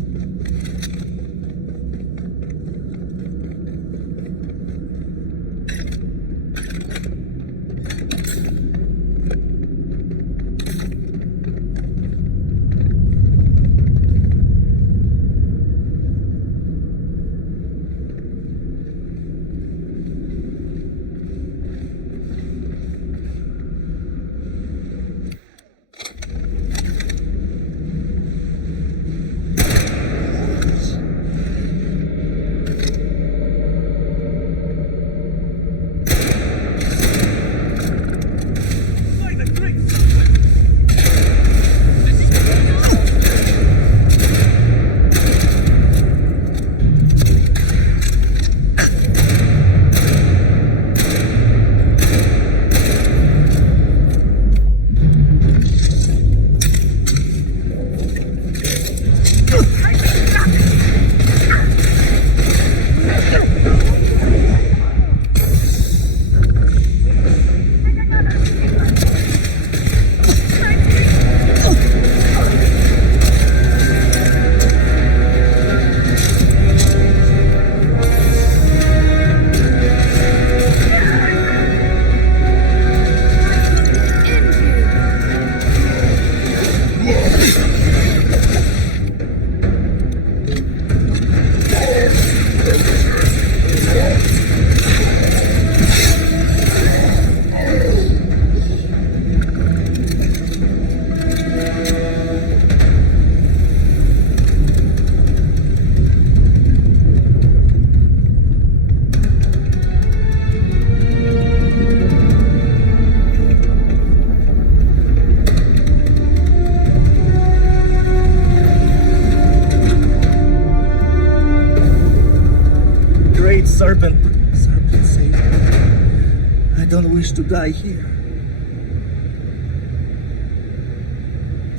Serpent saved me. I don't wish to die here.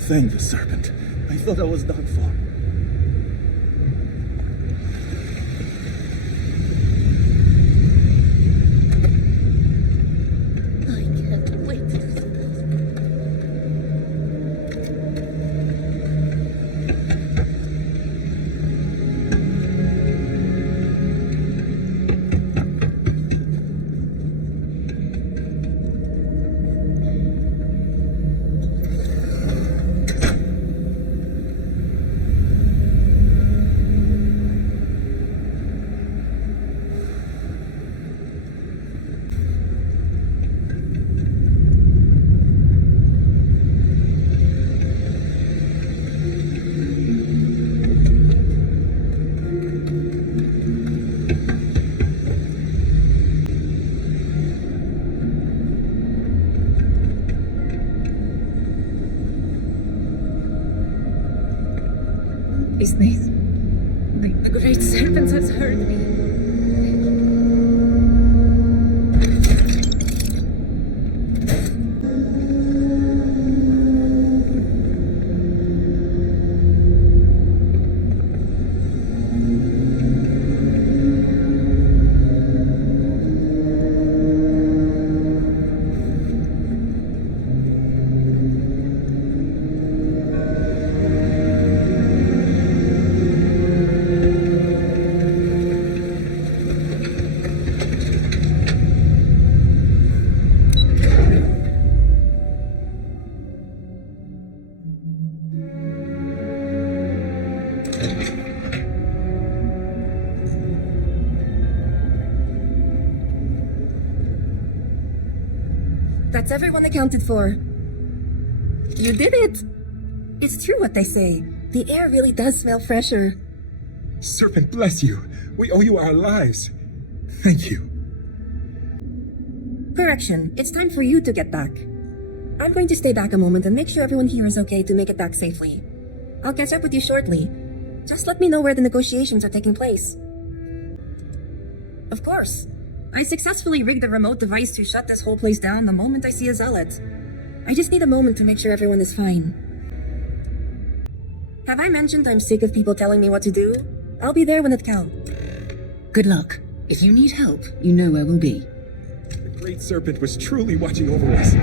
Thank the serpent. I thought I was done for. Is this? The great serpent has heard me. That's everyone accounted for. You did it! It's true what they say. The air really does smell fresher. Serpent bless you. We owe you our lives. Thank you. Correction, it's time for you to get back. I'm going to stay back a moment and make sure everyone here is okay to make it back safely. I'll catch up with you shortly. Just let me know where the negotiations are taking place. Of course. I successfully rigged a remote device to shut this whole place down the moment I see a zealot. I just need a moment to make sure everyone is fine. Have I mentioned I'm sick of people telling me what to do? I'll be there when it counts. Good luck. If you need help, you know where we'll be. The great serpent was truly watching over us.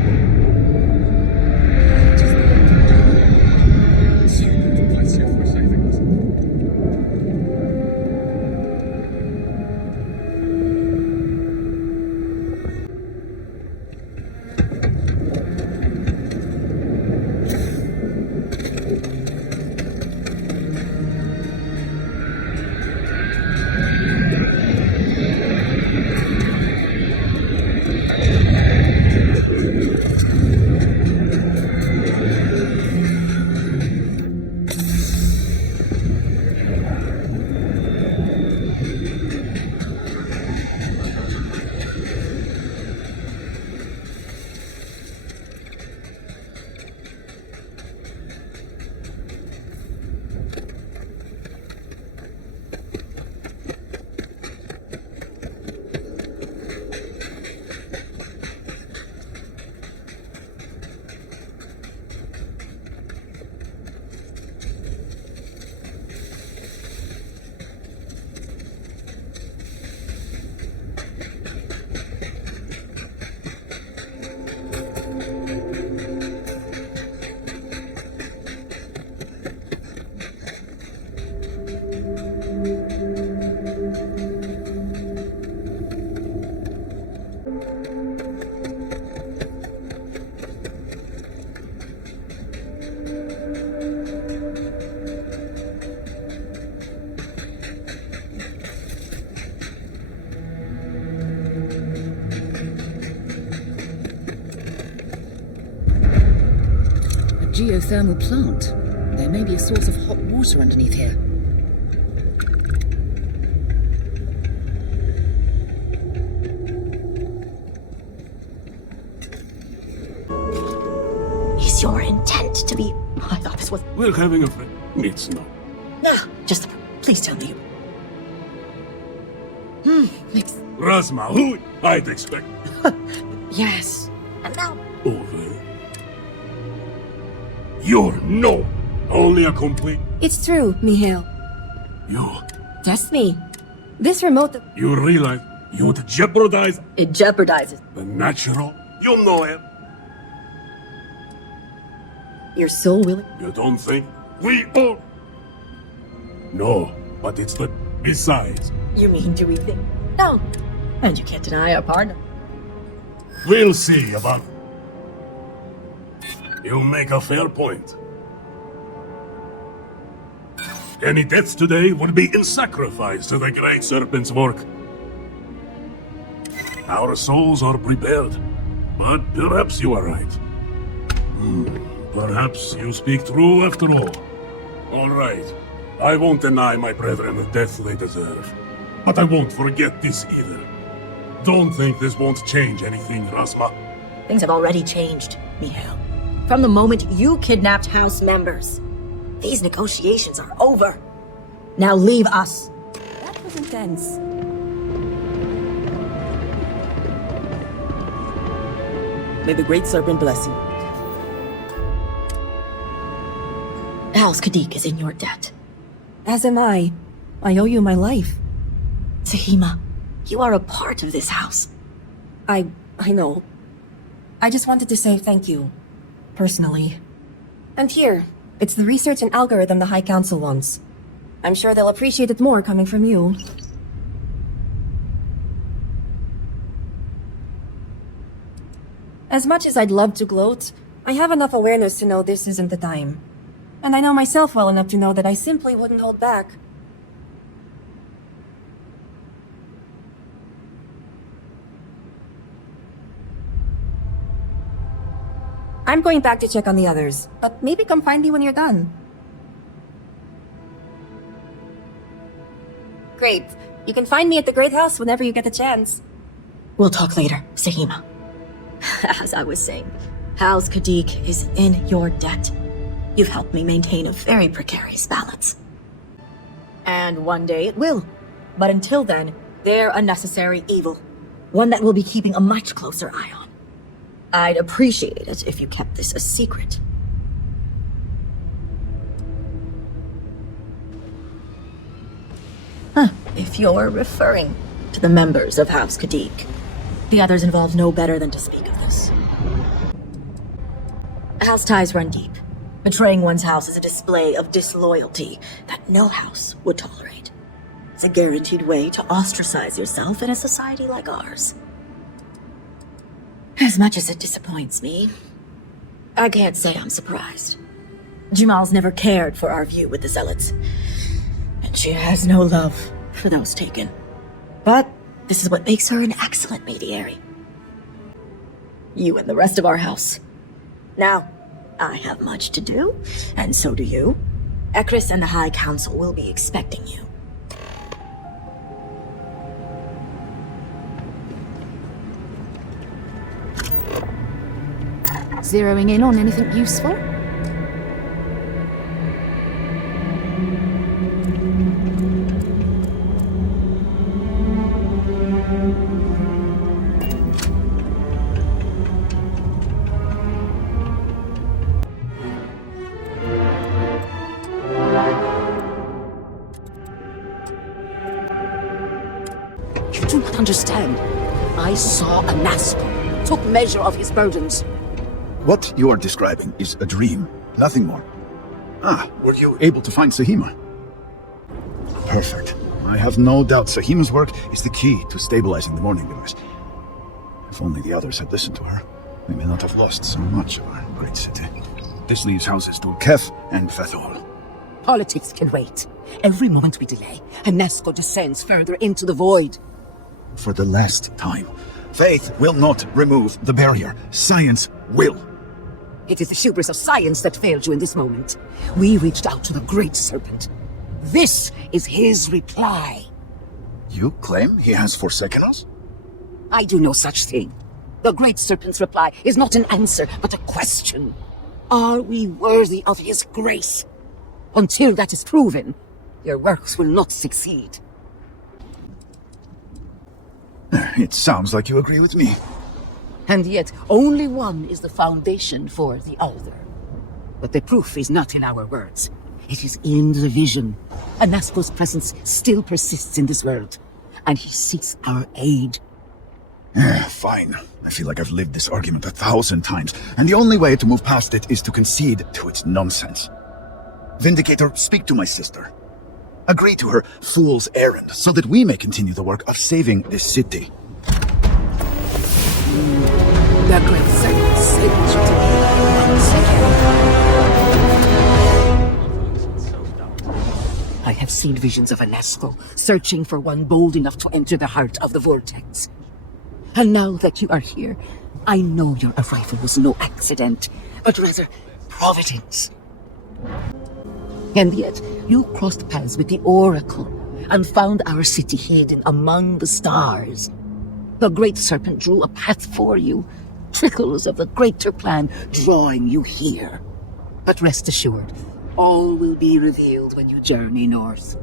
Serpent bless you for saving us. geothermal plant. There may be a source of hot water underneath here. Is your intent to be... I thought this was... We're having a friend. It's not. No, just... Please tell me. Makes... Razma, who I'd expect. Yes. And now... Over. You're no. Only a complete... It's true, Mihail. You... Test me. This remote... You realize you'd jeopardize... It jeopardizes. The natural... You know it. You're so willing... You don't think we all... No, but it's the... Besides... You mean, do we think... No. And you can't deny our partner. We'll see about... You make a fair point. Any deaths today would be in sacrifice to the Great Serpent's work. Our souls are prepared, but perhaps you are right. Perhaps you speak true after all. All right. I won't deny my brethren the death they deserve. But I won't forget this either. Don't think this won't change anything, Razma. Things have already changed, Mihail. From the moment you kidnapped House members. These negotiations are over. Now leave us. That was intense. May the Great Serpent bless you. House Kadik is in your debt. As am I. I owe you my life. Sahima, you are a part of this house. I know. I just wanted to say thank you. Personally. And here, it's the research and algorithm the High Council wants. I'm sure they'll appreciate it more coming from you. As much as I'd love to gloat, I have enough awareness to know this isn't the time. And I know myself well enough to know that I simply wouldn't hold back. I'm going back to check on the others, but maybe come find me when you're done. Great. You can find me at the Great House whenever you get the chance. We'll talk later, Sahima. As I was saying, House Kadik is in your debt. You've helped me maintain a very precarious balance. And one day it will. But until then, they're a necessary evil. One that we'll be keeping a much closer eye on. I'd appreciate it if you kept this a secret. If you're referring to the members of House Kadik. The others involved know better than to speak of this. House ties run deep. Betraying one's house is a display of disloyalty that no house would tolerate. It's a guaranteed way to ostracize yourself in a society like ours. As much as it disappoints me, I can't say I'm surprised. Jamal's never cared for our view with the Zealots, and she has no love for those taken. But this is what makes her an excellent mediary. You and the rest of our house. Now, I have much to do, and so do you. Ekris and the High Council will be expecting you. Zeroing in on anything useful? You do not understand. I saw a Nazgul, took measure of his burdens. What you are describing is a dream, nothing more. Were you able to find Sahima? Perfect. I have no doubt Sahima's work is the key to stabilizing the morning device. If only the others had listened to her, we may not have lost so much of our great city. This leaves houses to Kef and Fethul. Politics can wait. Every moment we delay, a Nazgul descends further into the void. For the last time, faith will not remove the barrier. Science will. It is the hubris of science that failed you in this moment. We reached out to the Great Serpent. This is his reply. You claim he has forsaken us? I do no such thing. The Great Serpent's reply is not an answer, but a question. Are we worthy of his grace? Until that is proven, your works will not succeed. It sounds like you agree with me. And yet, only one is the foundation for the other. But the proof is not in our words. It is in the vision. Anasco's presence still persists in this world, and he seeks our aid. Fine. I feel like I've lived this argument 1,000 times, and the only way to move past it is to concede to its nonsense. Vindicator, speak to my sister. Agree to her fool's errand, so that we may continue the work of saving this city. The Great Serpent sent you to me once again. I have seen visions of Anasco, searching for one bold enough to enter the heart of the vortex. And now that you are here, I know your arrival was no accident, but rather providence. And yet, you crossed paths with the Oracle and found our city hidden among the stars. The Great Serpent drew a path for you, trickles of the greater plan drawing you here. But rest assured, all will be revealed when you journey north.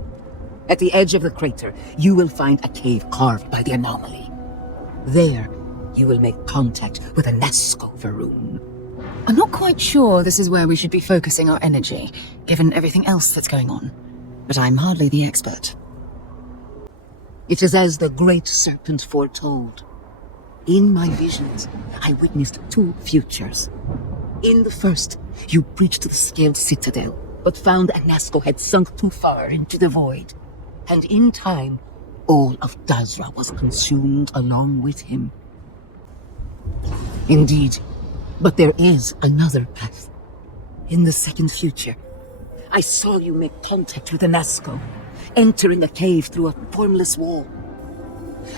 At the edge of the crater, you will find a cave carved by the anomaly. There, you will make contact with Anasco Varun. I'm not quite sure this is where we should be focusing our energy, given everything else that's going on. But I'm hardly the expert. It is as the Great Serpent foretold. In my visions, I witnessed two futures. In the first, you breached the scaled citadel, but found Anasco had sunk too far into the void. And in time, all of Dazra was consumed along with him. Indeed, but there is another path. In the second future, I saw you make contact with Anasco, entering a cave through a formless wall.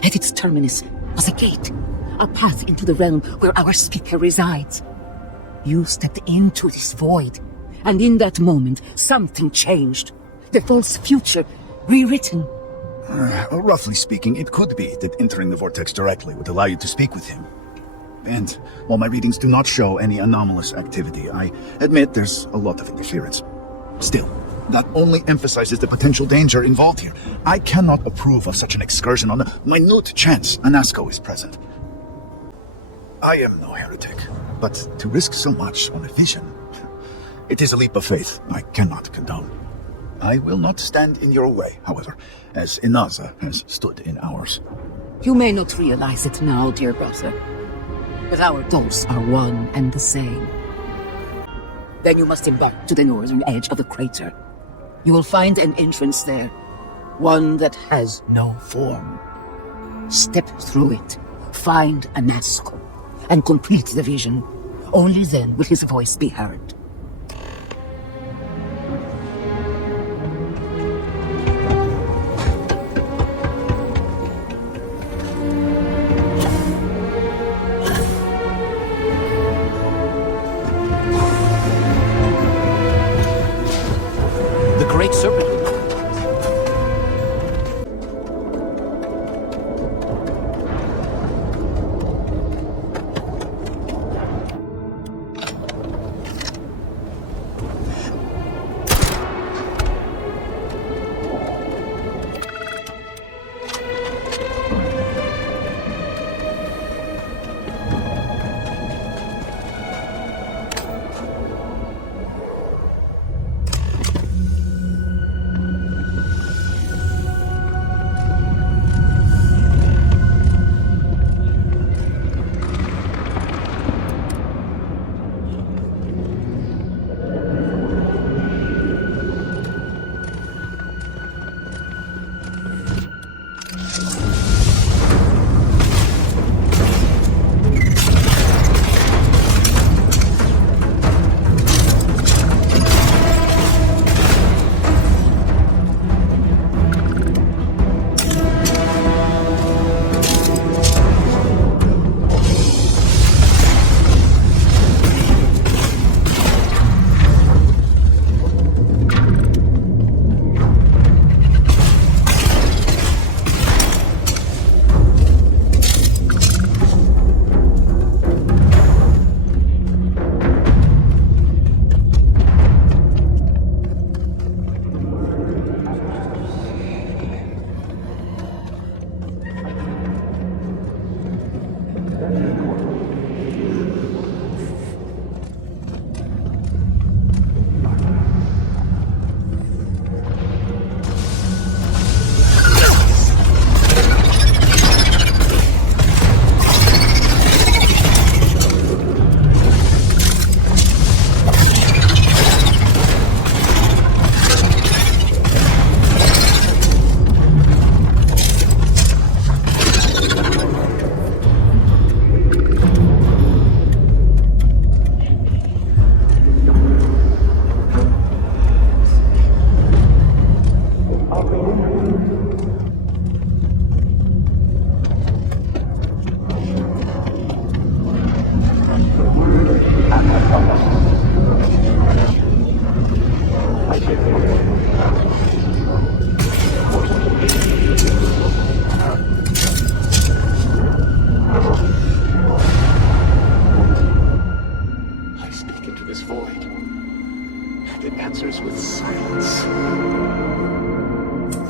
At its terminus was a gate, a path into the realm where our speaker resides. You stepped into this void, and in that moment, something changed. The false future rewritten. Roughly speaking, it could be that entering the vortex directly would allow you to speak with him. And while my readings do not show any anomalous activity, I admit there's a lot of interference. Still, that only emphasizes the potential danger involved here. I cannot approve of such an excursion on a minute chance Anasco is present. I am no heretic, but to risk so much on a vision, it is a leap of faith I cannot condone. I will not stand in your way, however, as Inaza has stood in ours. You may not realize it now, dear brother, but our goals are one and the same. Then you must embark to the northern edge of the crater. You will find an entrance there, one that has no form. Step through it, find Anasco, and complete the vision. Only then will his voice be heard. Great Serpent.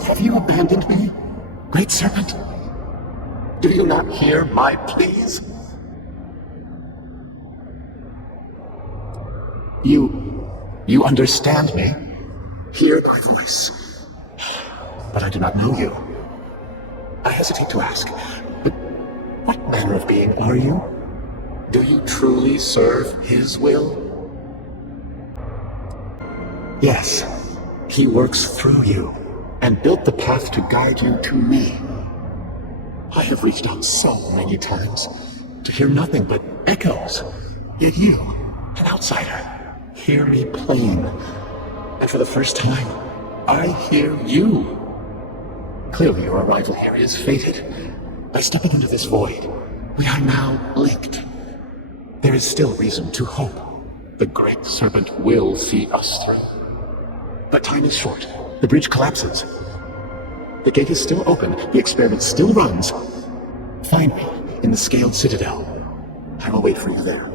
Have you abandoned me, Great Serpent? Do you not hear my pleas? You understand me? Hear my voice. But I do not know you. I hesitate to ask, but what manner of being are you? Do you truly serve his will? Yes, he works through you, and built the path to guide you to me. I have reached out so many times, to hear nothing but echoes. Yet you, an outsider, hear me plain. And for the first time, I hear you. Clearly your arrival here is fated. By stepping into this void, we are now linked. There is still reason to hope. The Great Serpent will see us through. But time is short. The bridge collapses. The gate is still open. The experiment still runs. Find me in the Scaled Citadel. I will wait for you there.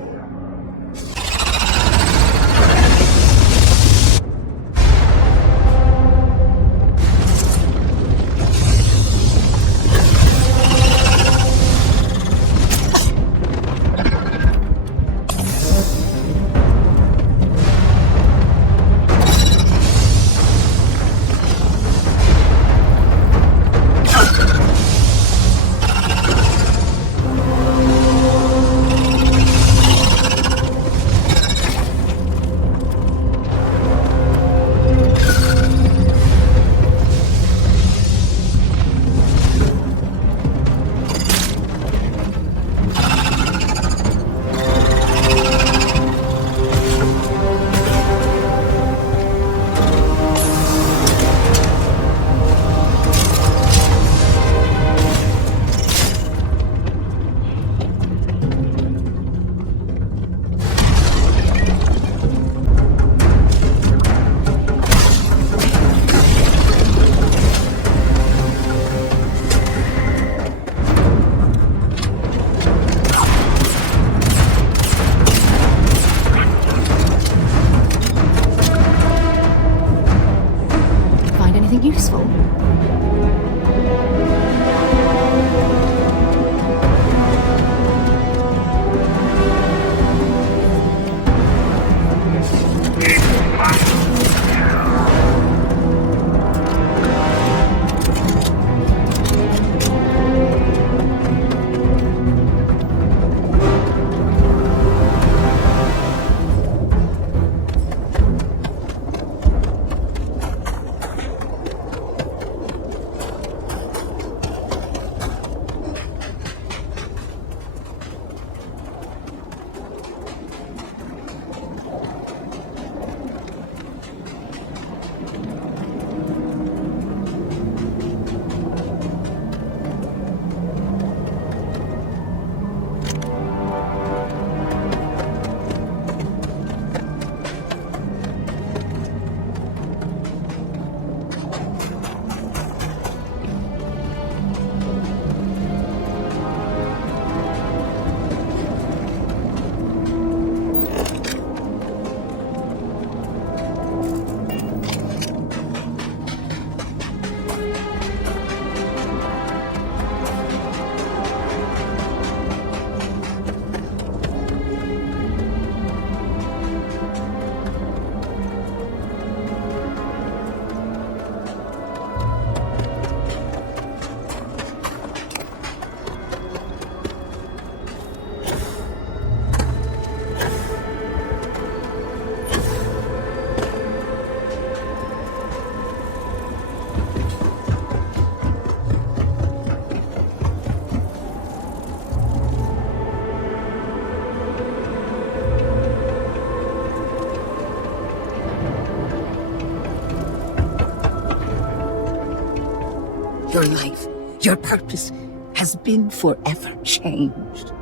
Your life, your purpose, has been forever changed.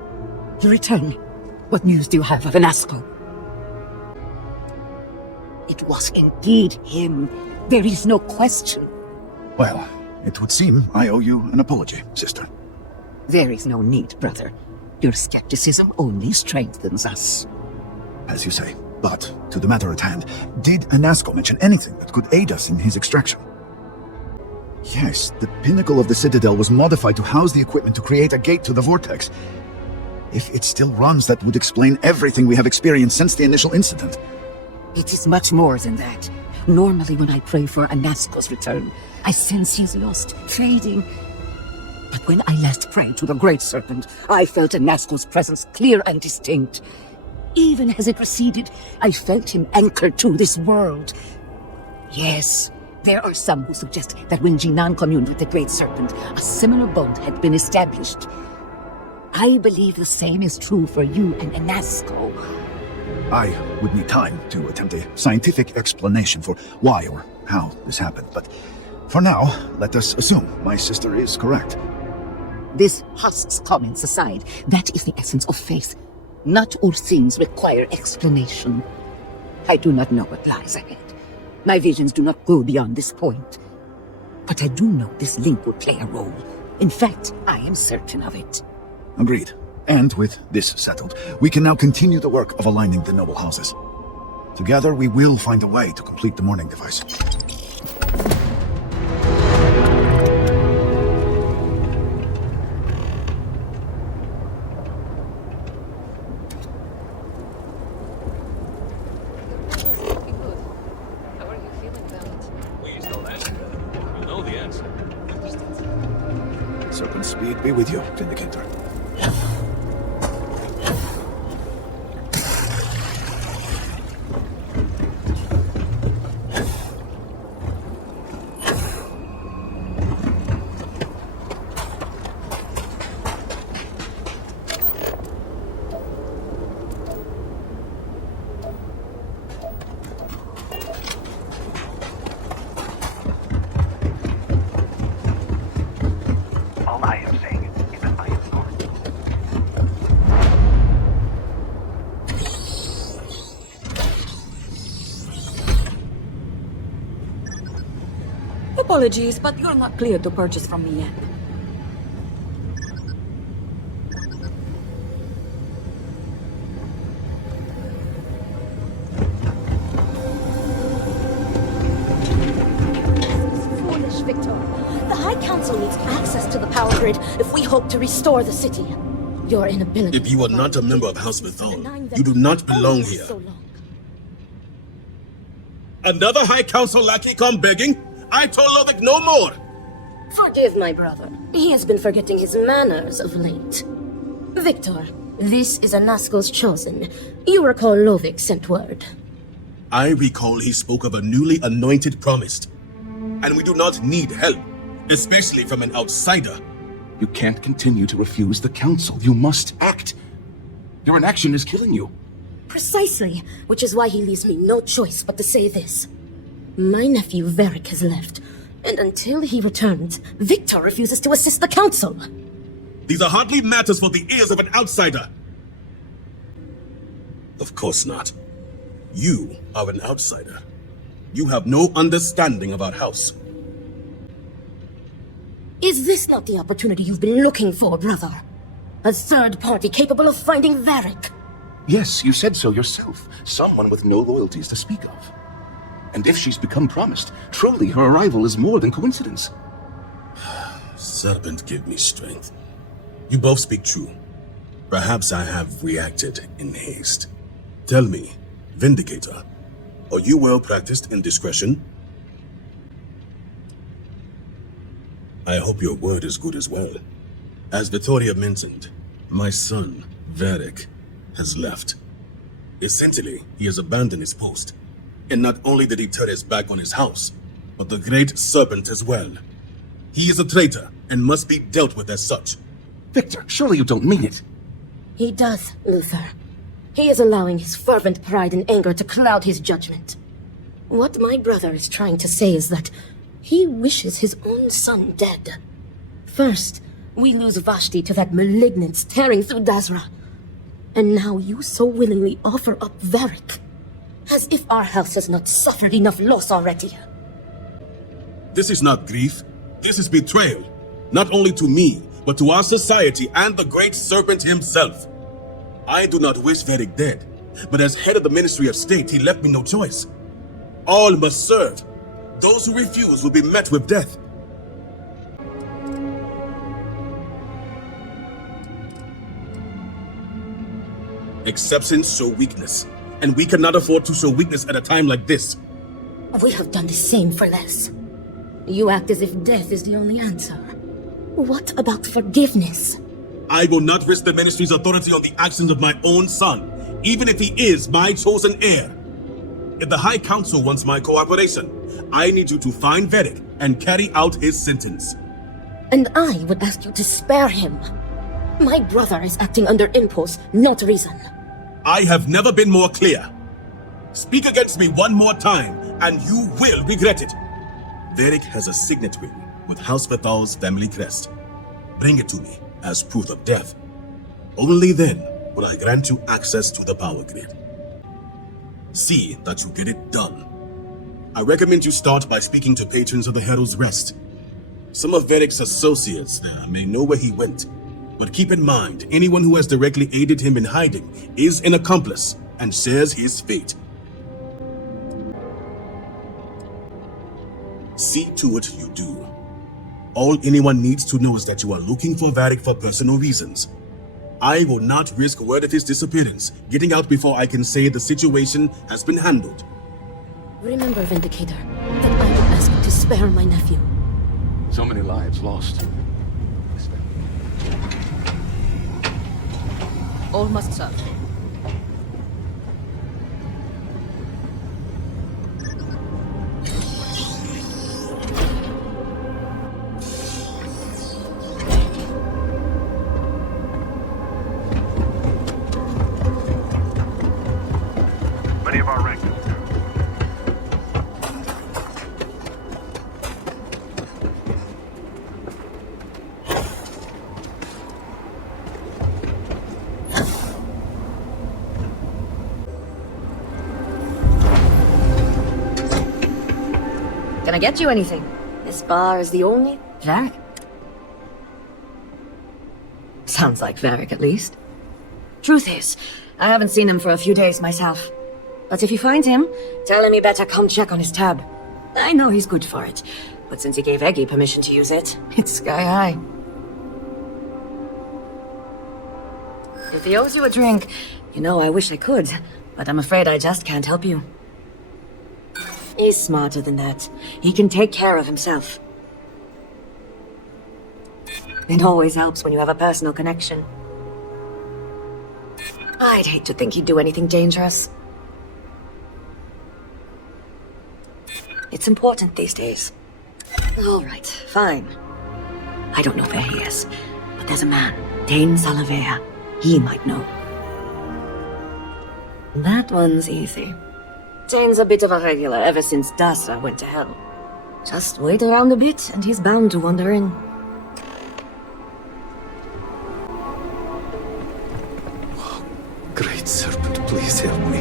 Return. What news do you have of Anasco? It was indeed him. There is no question. Well, it would seem I owe you an apology, sister. There is no need, brother. Your skepticism only strengthens us. As you say. But, to the matter at hand, did Anasco mention anything that could aid us in his extraction? Yes, the pinnacle of the Citadel was modified to house the equipment to create a gate to the Vortex. If it still runs, that would explain everything we have experienced since the initial incident. It is much more than that. Normally when I pray for Anasco's return, I sense he's lost, fading. But when I last prayed to the Great Serpent, I felt Anasco's presence clear and distinct. Even as it receded, I felt him anchored to this world. Yes, there are some who suggest that when Jinan communed with the Great Serpent, a similar bond had been established. I believe the same is true for you and Anasco. I would need time to attempt a scientific explanation for why or how this happened, but for now, let us assume my sister is correct. This husk's comments aside, that is the essence of faith. Not all things require explanation. I do not know what lies ahead. My visions do not go beyond this point. But I do know this link will play a role. In fact, I am certain of it. Agreed. And with this settled, we can now continue the work of aligning the noble houses. Together, we will find a way to complete the mourning device. Serpent speed be with you, Vindicator. Apologies, but you're not cleared to purchase from me yet. Foolish, Victor. The High Council needs access to the power grid if we hope to restore the city. Your inability... If you are not a member of House Bethel, you do not belong here. Another High Council lackey come begging? I told Lovick no more! Forgive my brother. He has been forgetting his manners of late. Victor, this is Anasco's chosen. You recall Lovick sent word. I recall he spoke of a newly anointed promised. And we do not need help, especially from an outsider. You can't continue to refuse the council. You must act. Your inaction is killing you. Precisely, which is why he leaves me no choice but to say this. My nephew Varric has left, and until he returns, Victor refuses to assist the council. These are hardly matters for the ears of an outsider. Of course not. You are an outsider. You have no understanding of our house. Is this not the opportunity you've been looking for, brother? A third party capable of finding Varric? Yes, you said so yourself. Someone with no loyalties to speak of. And if she's become promised, truly her arrival is more than coincidence. Serpent, give me strength. You both speak true. Perhaps I have reacted in haste. Tell me, Vindicator, are you well practiced in discretion? I hope your word is good as well. As Vittoria mentioned, my son, Varric, has left. Essentially, he has abandoned his post. And not only did he turn his back on his house, but the Great Serpent as well. He is a traitor and must be dealt with as such. Victor, surely you don't mean it. He does, Luther. He is allowing his fervent pride and anger to cloud his judgment. What my brother is trying to say is that he wishes his own son dead. First, we lose Vashti to that malignance tearing through Dazra. And now you so willingly offer up Varric. As if our house has not suffered enough loss already. This is not grief. This is betrayal. Not only to me, but to our society and the Great Serpent himself. I do not wish Varric dead, but as head of the Ministry of State, he left me no choice. All must serve. Those who refuse will be met with death. Exceptions show weakness, and we cannot afford to show weakness at a time like this. We have done the same for less. You act as if death is the only answer. What about forgiveness? I will not risk the Ministry's authority on the actions of my own son, even if he is my chosen heir. If the High Council wants my cooperation, I need you to find Varric and carry out his sentence. And I would ask you to spare him. My brother is acting under impulse, not reason. I have never been more clear. Speak against me one more time, and you will regret it. Varric has a signet ring with House Bethal's family crest. Bring it to me as proof of death. Only then will I grant you access to the power grid. See that you get it done. I recommend you start by speaking to patrons of the Herald's Rest. Some of Varric's associates there may know where he went, but keep in mind, anyone who has directly aided him in hiding is an accomplice and shares his fate. See to it you do. All anyone needs to know is that you are looking for Varric for personal reasons. I will not risk word of his disappearance getting out before I can say the situation has been handled. Remember, Vindicator, that I would ask you to spare my nephew. So many lives lost. All must serve. Many of our ranks. Can I get you anything? This bar is the only... Varric? Sounds like Varric, at least. Truth is, I haven't seen him for a few days myself. But if you find him, tell him he better come check on his tab. I know he's good for it, but since he gave Eggy permission to use it, it's sky high. If he owes you a drink, you know I wish I could, but I'm afraid I just can't help you. He's smarter than that. He can take care of himself. It always helps when you have a personal connection. I'd hate to think he'd do anything dangerous. It's important these days. All right, fine. I don't know where he is, but there's a man, Dane Salavea. He might know. That one's easy. Dane's a bit of a regular ever since Dasa went to hell. Just wait around a bit and he's bound to wander in. Great Serpent, please help me.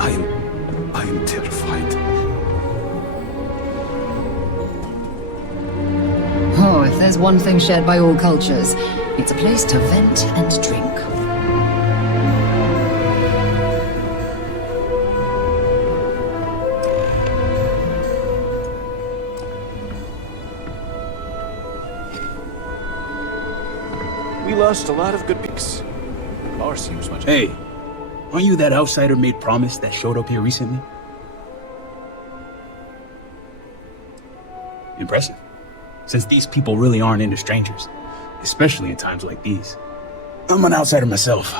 I am terrified. Oh, if there's one thing shared by all cultures, it's a place to vent and drink. We lost a lot of good picks. Bar seems much. Hey, aren't you that outsider made promise that showed up here recently? Impressive. Since these people really aren't into strangers, especially in times like these. I'm an outsider myself.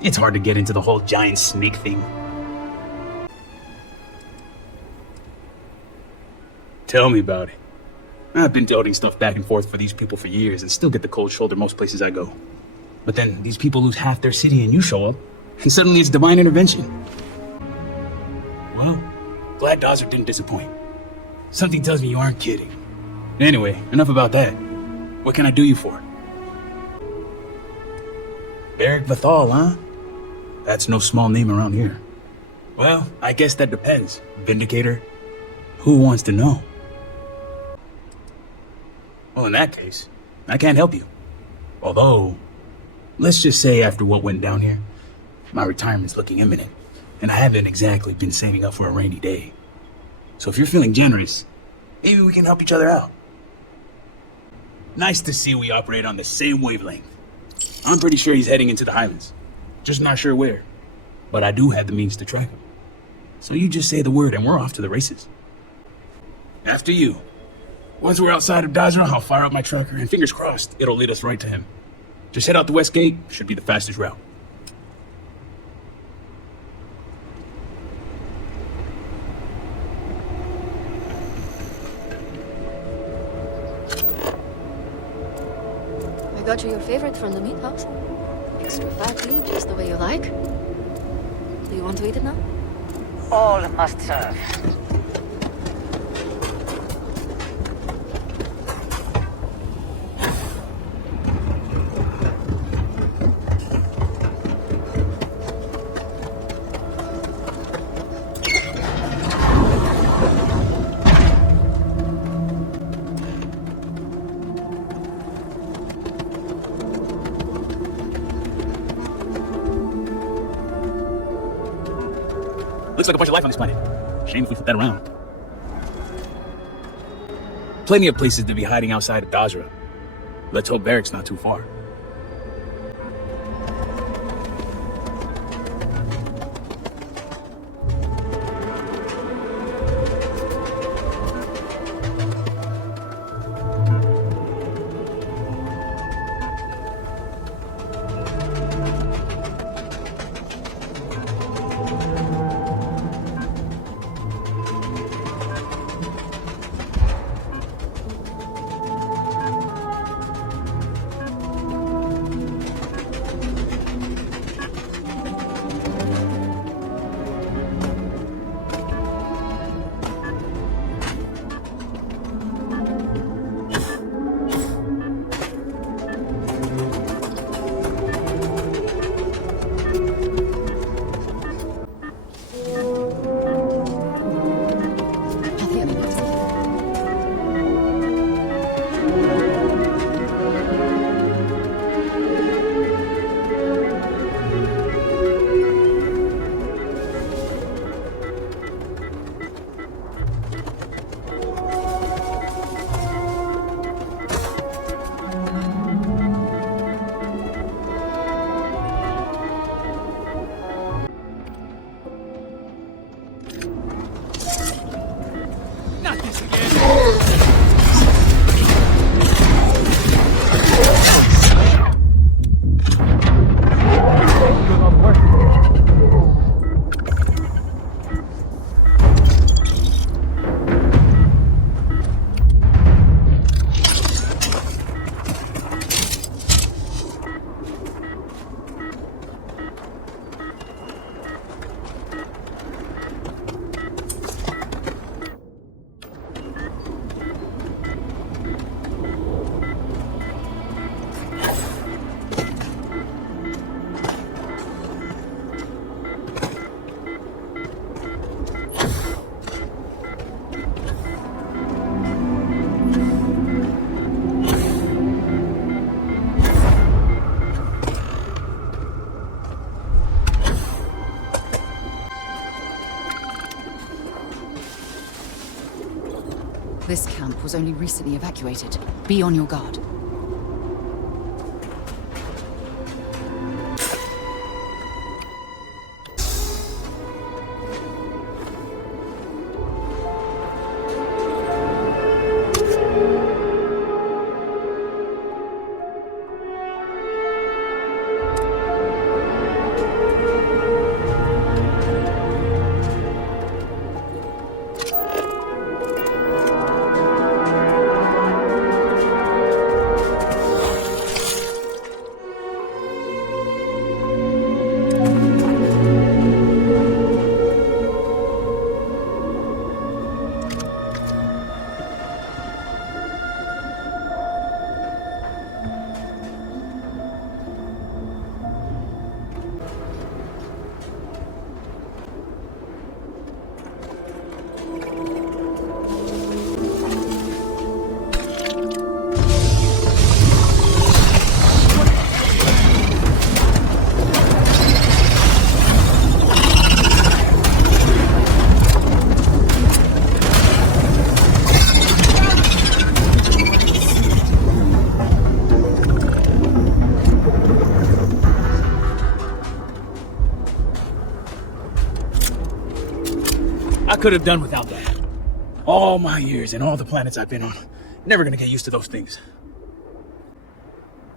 It's hard to get into the whole giant snake thing. Tell me about it. I've been doubting stuff back and forth for these people for years and still get the cold shoulder most places I go. But then these people lose half their city and you show up, and suddenly it's divine intervention. Well, glad Dazra didn't disappoint. Something tells me you aren't kidding. Anyway, enough about that. What can I do you for? Eric Bethal, huh? That's no small name around here. Well, I guess that depends. Vindicator? Who wants to know? Well, in that case, I can't help you. Although, let's just say after what went down here, my retirement's looking imminent, and I haven't exactly been saving up for a rainy day. So if you're feeling generous, maybe we can help each other out. Nice to see we operate on the same wavelength. I'm pretty sure he's heading into the Highlands. Just not sure where. But I do have the means to track him. So you just say the word and we're off to the races. After you. Once we're outside of Dazra, I'll fire up my tracker and fingers crossed, it'll lead us right to him. Just head out the west gate, should be the fastest route. I got you your favorite from the meat house. Extra fatty, just the way you like. Do you want to eat it now? All must serve. Looks like a bunch of life on this planet. Shame if we flip that around. Plenty of places to be hiding outside of Dazra. Let's hope Barrack's not too far. This camp was only recently evacuated. Be on your guard. could have done without that. All my years and all the planets I've been on. Never gonna get used to those things.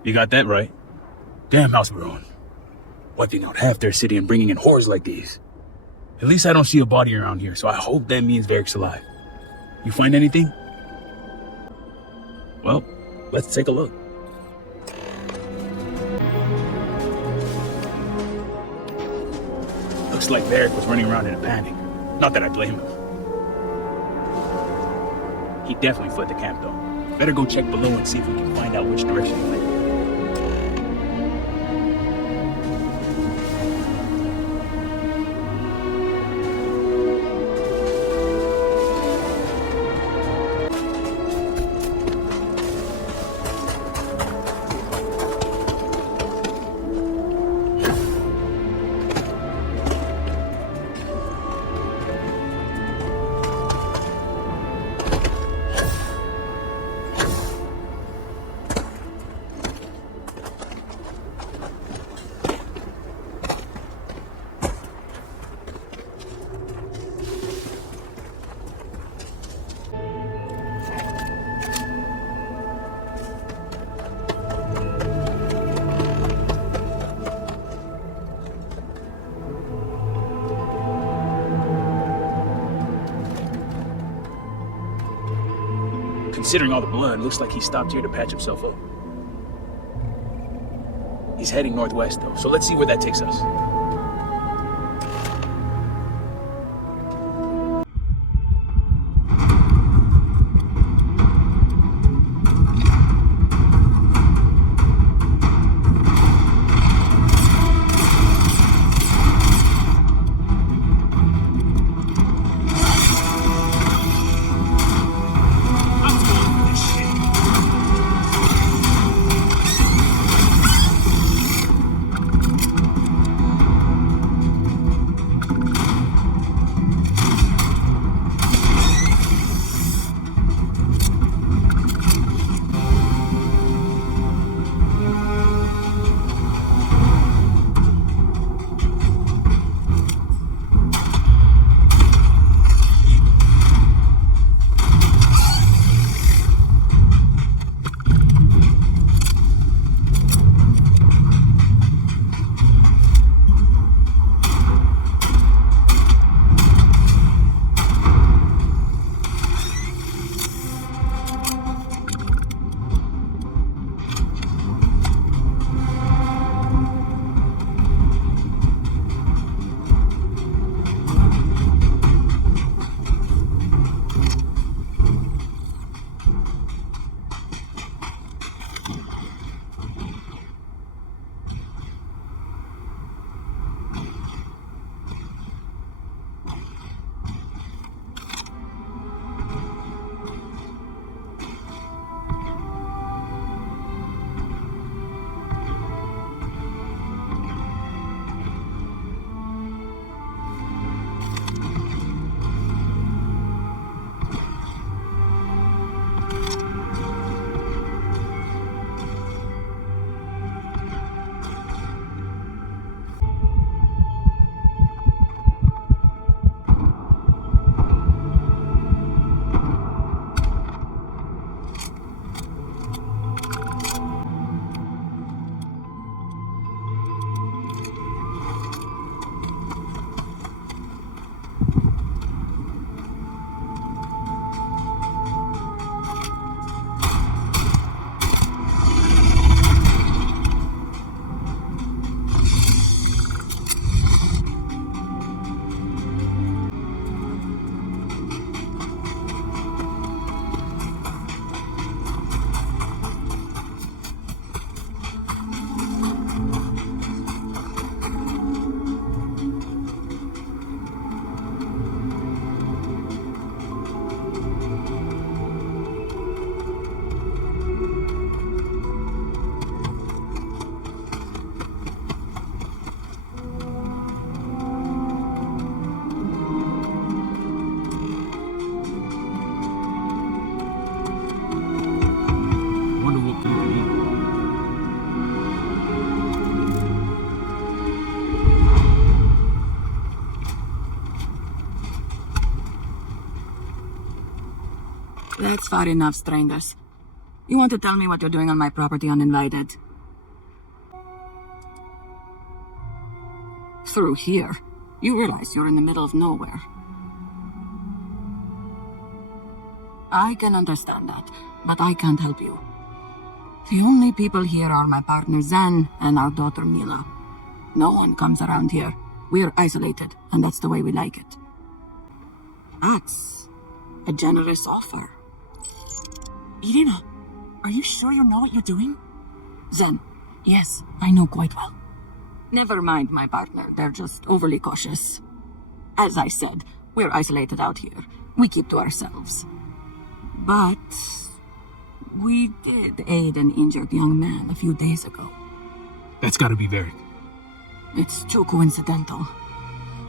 You got that right. Damn house we're on. Wiping out half their city and bringing in whores like these. At least I don't see a body around here, so I hope that means Varric's alive. You find anything? Well, let's take a look. Looks like Varric was running around in a panic. Not that I blame him. He definitely fled the camp, though. Better go check below and see if we can find out which direction he went. Considering all the blood, looks like he stopped here to patch himself up. He's heading northwest, though, so let's see where that takes us. That's far enough, strangers. You want to tell me what you're doing on my property uninvited? Through here, you realize you're in the middle of nowhere. I can understand that, but I can't help you. The only people here are my partner Zan and our daughter Mila. No one comes around here. We're isolated, and that's the way we like it. That's a generous offer. Irina, are you sure you know what you're doing? Zen, yes, I know quite well. Never mind my partner, they're just overly cautious. As I said, we're isolated out here. We keep to ourselves. But we did aid an injured young man a few days ago. That's gotta be Varric. It's too coincidental.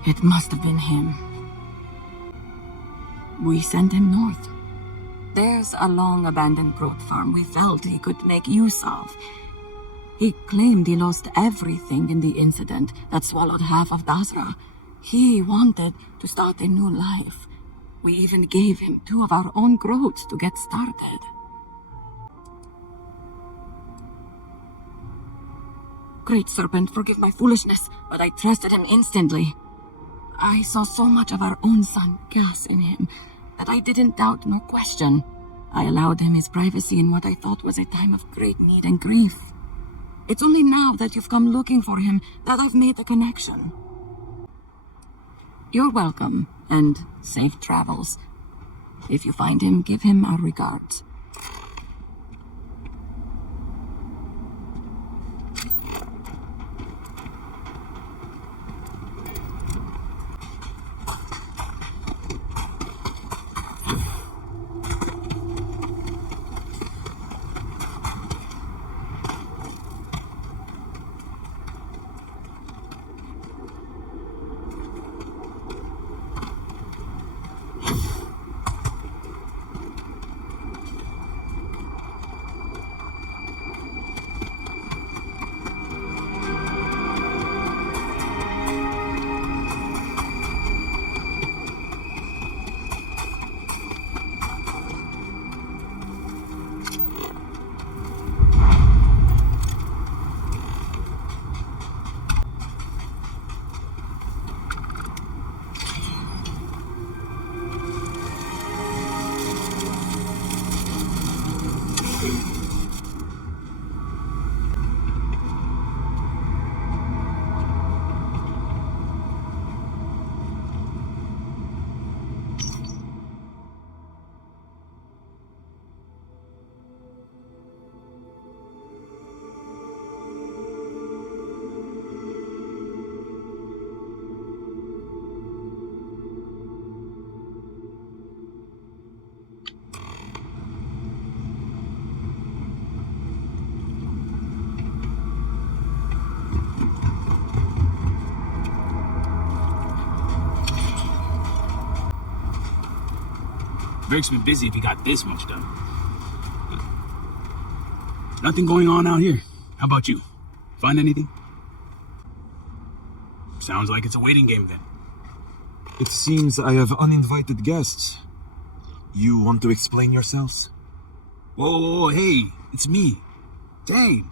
It must have been him. We sent him north. There's a long-abandoned growth farm we felt he could make use of. He claimed he lost everything in the incident that swallowed half of Basra. He wanted to start a new life. We even gave him 2 of our own growths to get started. Great Serpent, forgive my foolishness, but I trusted him instantly. I saw so much of our own son, Gas, in him, that I didn't doubt nor question. I allowed him his privacy in what I thought was a time of great need and grief. It's only now that you've come looking for him that I've made the connection. You're welcome, and safe travels. If you find him, give him our regards. Varric's been busy if he got this much done. Nothing going on out here. How about you? Find anything? Sounds like it's a waiting game then. It seems I have uninvited guests. You want to explain yourselves? Whoa, hey, it's me. Dang.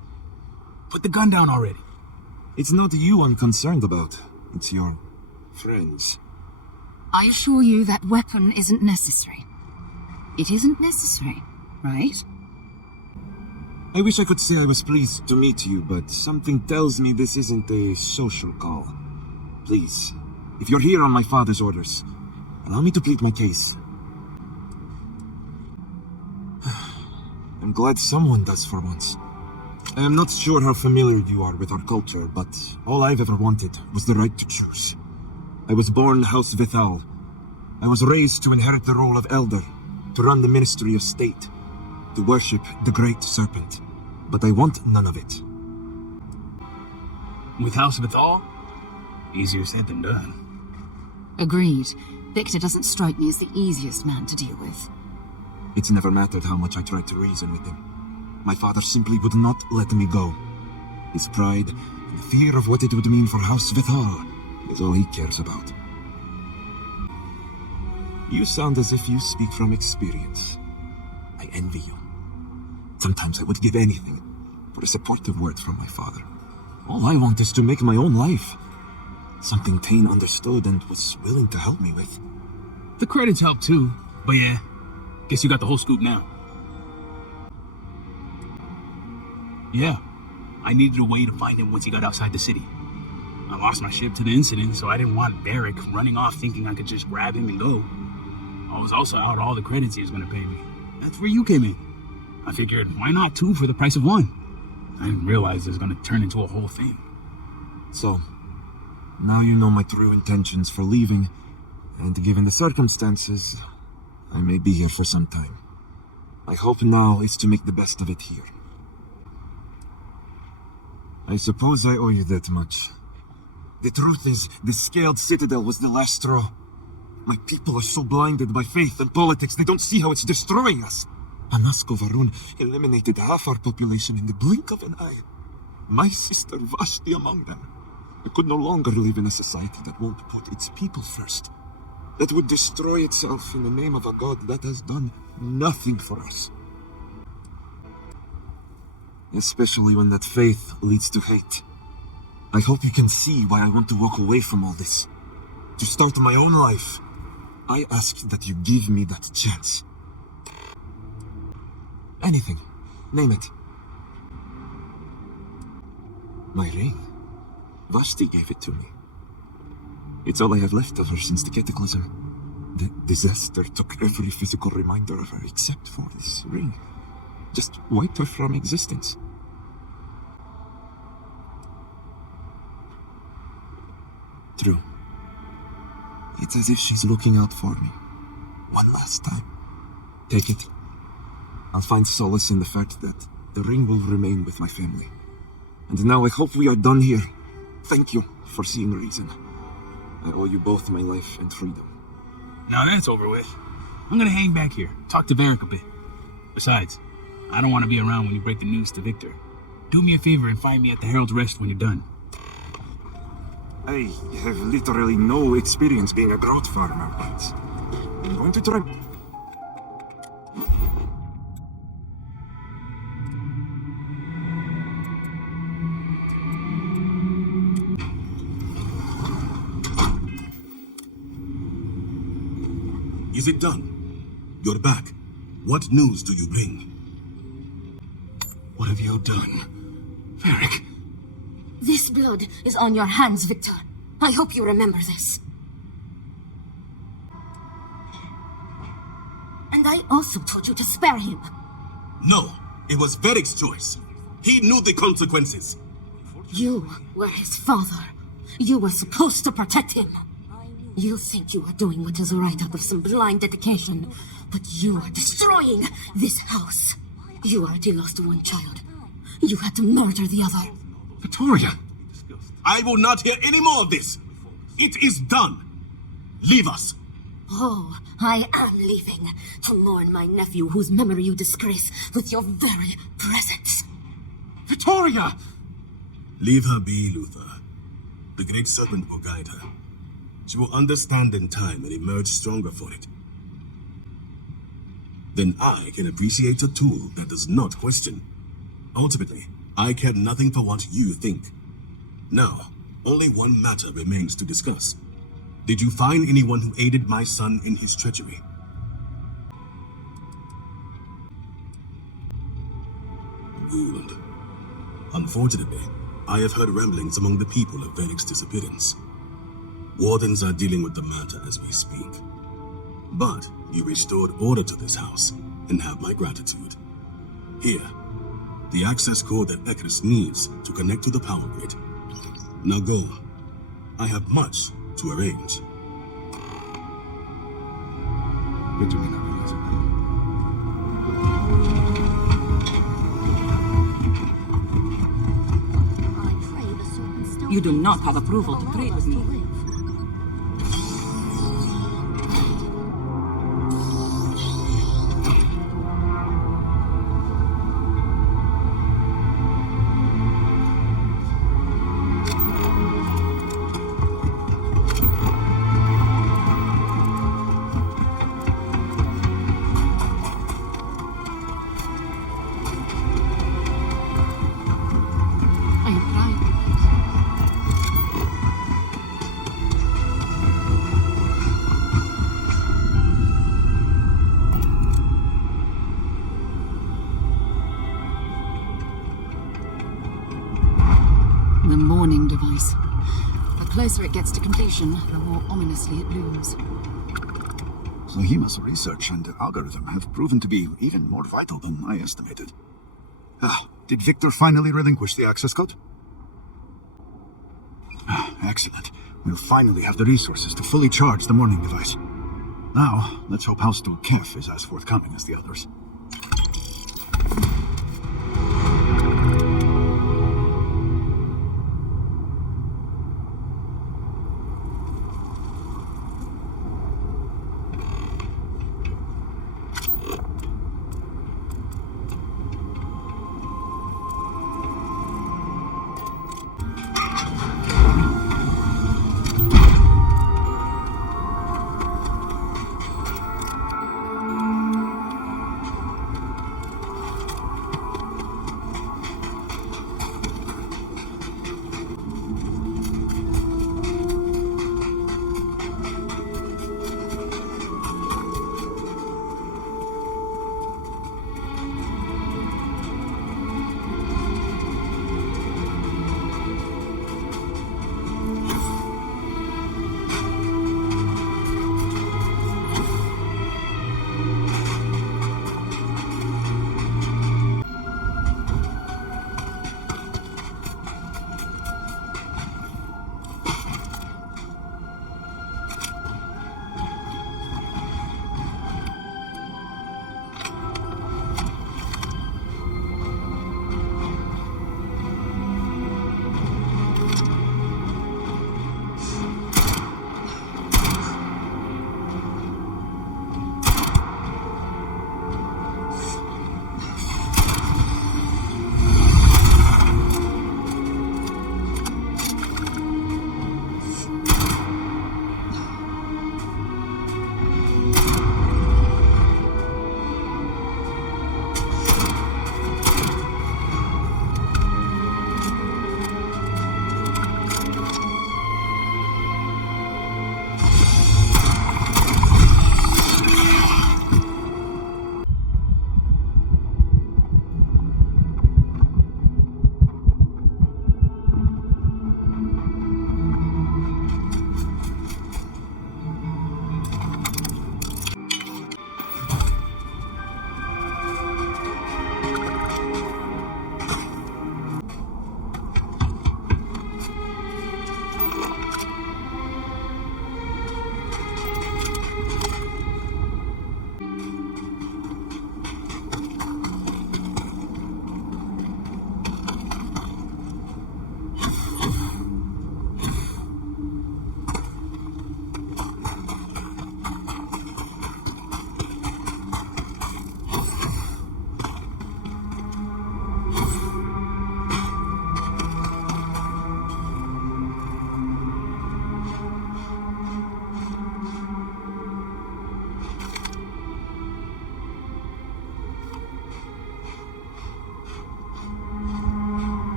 Put the gun down already. It's not you I'm concerned about. It's your friends. I assure you that weapon isn't necessary. It isn't necessary, right? I wish I could say I was pleased to meet you, but something tells me this isn't a social call. Please, if you're here on my father's orders, allow me to plead my case. I'm glad someone does for once. I am not sure how familiar you are with our culture, but all I've ever wanted was the right to choose. I was born House Vithal. I was raised to inherit the role of elder, to run the Ministry of State, to worship the Great Serpent. But I want none of it. With House Vithal? Easier said than done. Agreed. Victor doesn't strike me as the easiest man to deal with. It's never mattered how much I tried to reason with him. My father simply would not let me go. His pride and the fear of what it would mean for House Vithal is all he cares about. You sound as if you speak from experience. envy you. Sometimes I would give anything for a supportive word from my father. All I want is to make my own life. Something Tane understood and was willing to help me with. The credits help too, but yeah, guess you got the whole scoop now. Yeah, I needed a way to find him once he got outside the city. I lost my ship to the incident, so I didn't want Barrick running off thinking I could just grab him and go. I was also out all the credits he was going to pay me. That's where you came in. I figured, why not 2 for the price of 1? I didn't realize it was going to turn into a whole thing. So, now you know my true intentions for leaving, and given the circumstances, I may be here for some time. My hope now is to make the best of it here. I suppose I owe you that much. The truth is, the scaled citadel was the last straw. My people are so blinded by faith and politics, they don't see how it's destroying us. Anasko Varun eliminated half our population in the blink of an eye. My sister Vashti among them. I could no longer live in a society that won't put its people first. That would destroy itself in the name of a god that has done nothing for us. Especially when that faith leads to hate. I hope you can see why I want to walk away from all this. To start my own life. I ask that you give me that chance. Anything. Name it. My ring. Vashti gave it to me. It's all I have left of her since the cataclysm. The disaster took every physical reminder of her except for this ring. Just wiped her from existence. True. It's as if she's looking out for me. One last time. Take it. I'll find solace in the fact that the ring will remain with my family. And now I hope we are done here. Thank you for seeing reason. I owe you both my life and freedom. Now that's over with. I'm gonna hang back here, talk to Varric a bit. Besides, I don't want to be around when you break the news to Victor. Do me a favor and find me at the Herald's Rest when you're done. I have literally no experience being a growth farmer, but I'm going to try. Is it done? You're back. What news do you bring? What have you done? Varric. This blood is on your hands, Victor. I hope you remember this. And I also told you to spare him. No, it was Varric's choice. He knew the consequences. You were his father. You were supposed to protect him. You think you are doing what is right out of some blind dedication, but you are destroying this house. You already lost one child. You had to murder the other. Victoria! I will not hear any more of this. It is done. Leave us. Oh, I am leaving to mourn my nephew whose memory you disgrace with your very presence. Victoria! Leave her be, Luther. The Great Serpent will guide her. She will understand in time and emerge stronger for it. Then I can appreciate a tool that does not question. Ultimately, I care nothing for what you think. Now, only one matter remains to discuss. Did you find anyone who aided my son in his treachery? Good. Unfortunately, I have heard ramblings among the people of Varric's disappearance. Wardens are dealing with the matter as we speak. But you restored order to this house, and have my gratitude. Here, the access code that Ekris needs to connect to the power grid. Now go. I have much to arrange. You do not have approval to trade with me. warning device. The closer it gets to completion, the more ominously it looms. Zahima's research and algorithm have proven to be even more vital than I estimated. Did Victor finally relinquish the access code? Excellent. We'll finally have the resources to fully charge the morning device. Now, let's hope House Steward Kef is as forthcoming as the others.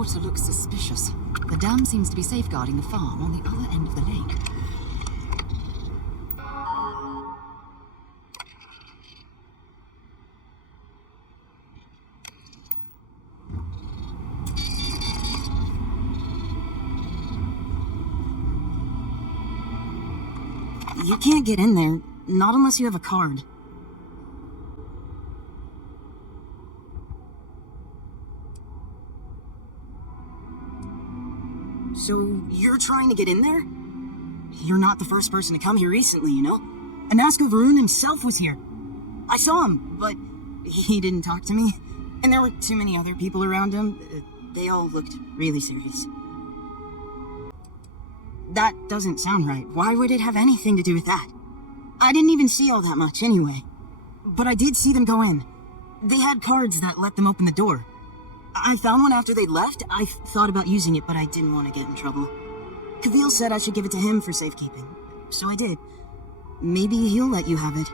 water looks suspicious. The dam seems to be safeguarding the farm on the other end of the lake. You can't get in there. Not unless you have a card. So, you're trying to get in there? You're not the first person to come here recently, you know? Anasko Varun himself was here. I saw him, but he didn't talk to me. And there were too many other people around him. They all looked really serious. That doesn't sound right. Why would it have anything to do with that? I didn't even see all that much anyway. But I did see them go in. They had cards that let them open the door. I found one after they left. I thought about using it, but I didn't want to get in trouble. Kavil said I should give it to him for safekeeping, so I did. Maybe he'll let you have it.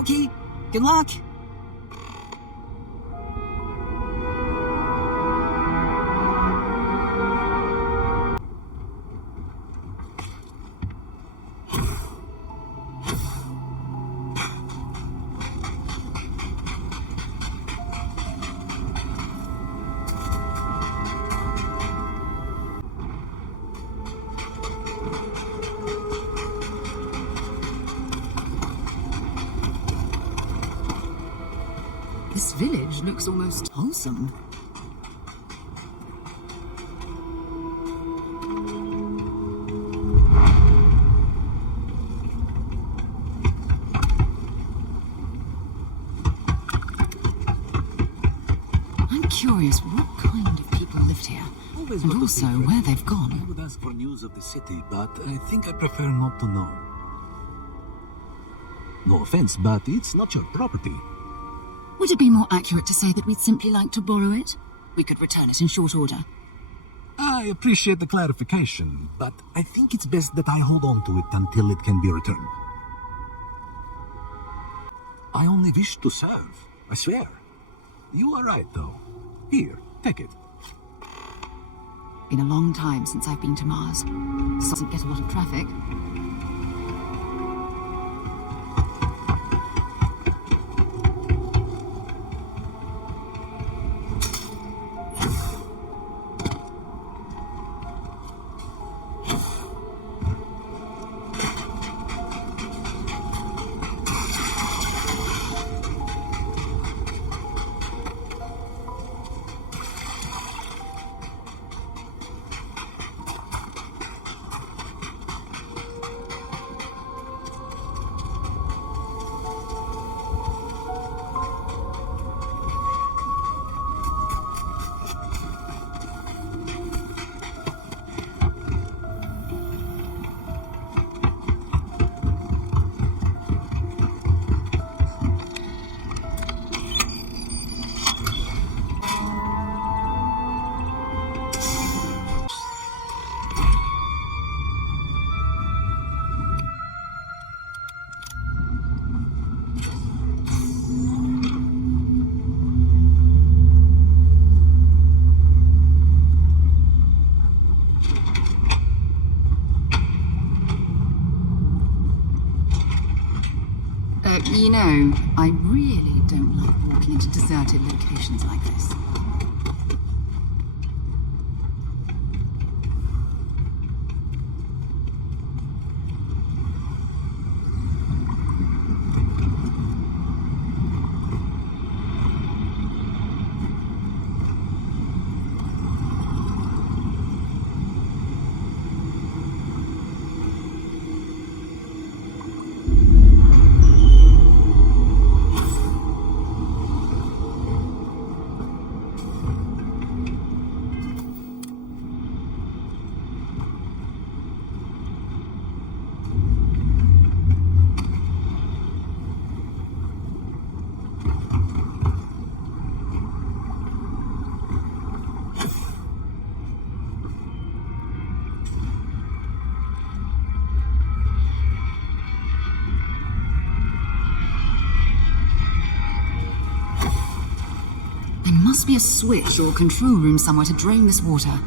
Okay, good luck. This village looks almost wholesome. I'm curious what kind of people lived here, and also where they've gone. I would ask for news of the city, but I think I prefer not to know. No offense, but it's not your property. Would it be more accurate to say that we'd simply like to borrow it? We could return it in short order. I appreciate the clarification, but I think it's best that I hold on to it until it can be returned. I only wish to serve, I swear. You are right, though. Here, take it. Been a long time since I've been to Mars. Doesn't get a lot of traffic. You know, I really don't like walking into deserted locations like this. There must be a switch or control room somewhere to drain this water.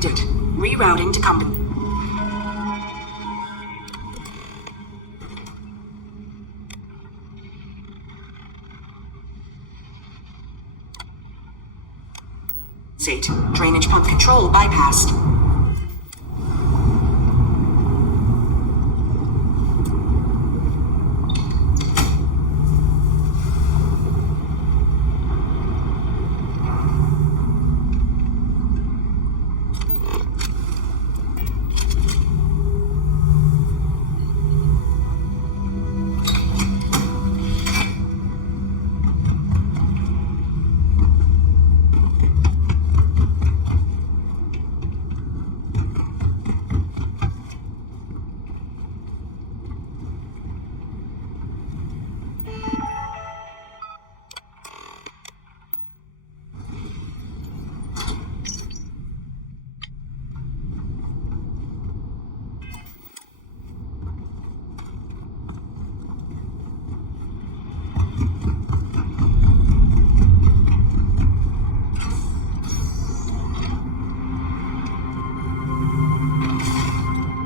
detected. Rerouting to combat. Drainage pump control bypassed.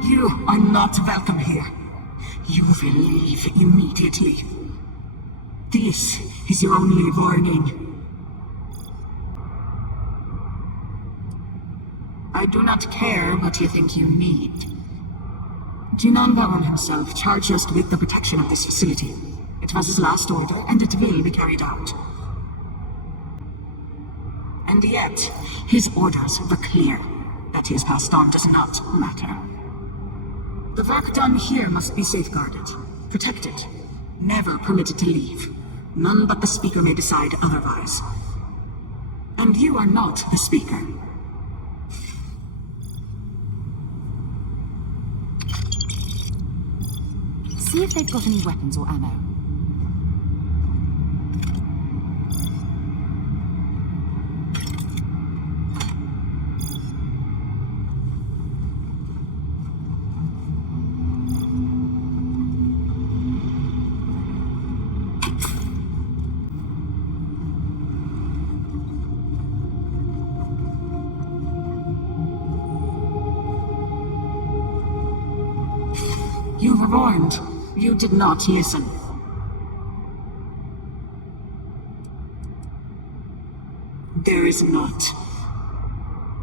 You are not welcome here. You will leave immediately. This is your only warning. I do not care what you think you need. Jinan Baron himself charged us with the protection of this facility. It was his last order, and it will be carried out. And yet, his orders were clear. That he has passed on does not matter. The work done here must be safeguarded, protected, never permitted to leave. None but the Speaker may decide otherwise. And you are not the Speaker. See if they've got any weapons or ammo. You were warned. You did not listen. There is not.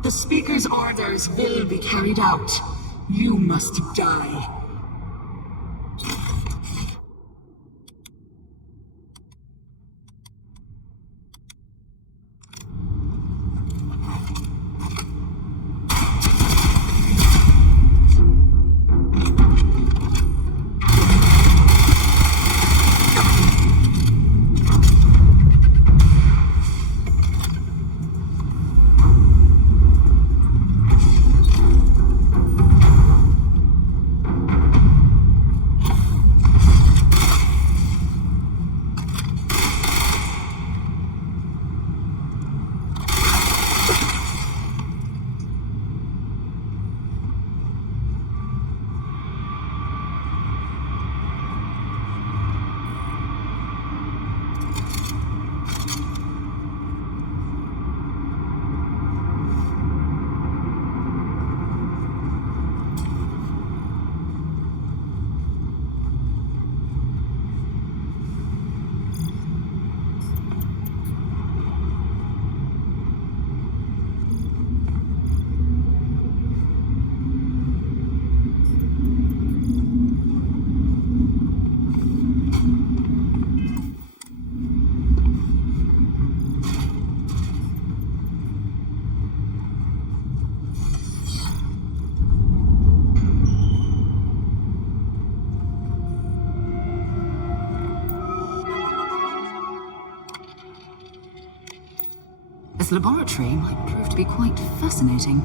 The Speaker's orders will be carried out. You must die. This laboratory might prove to be quite fascinating.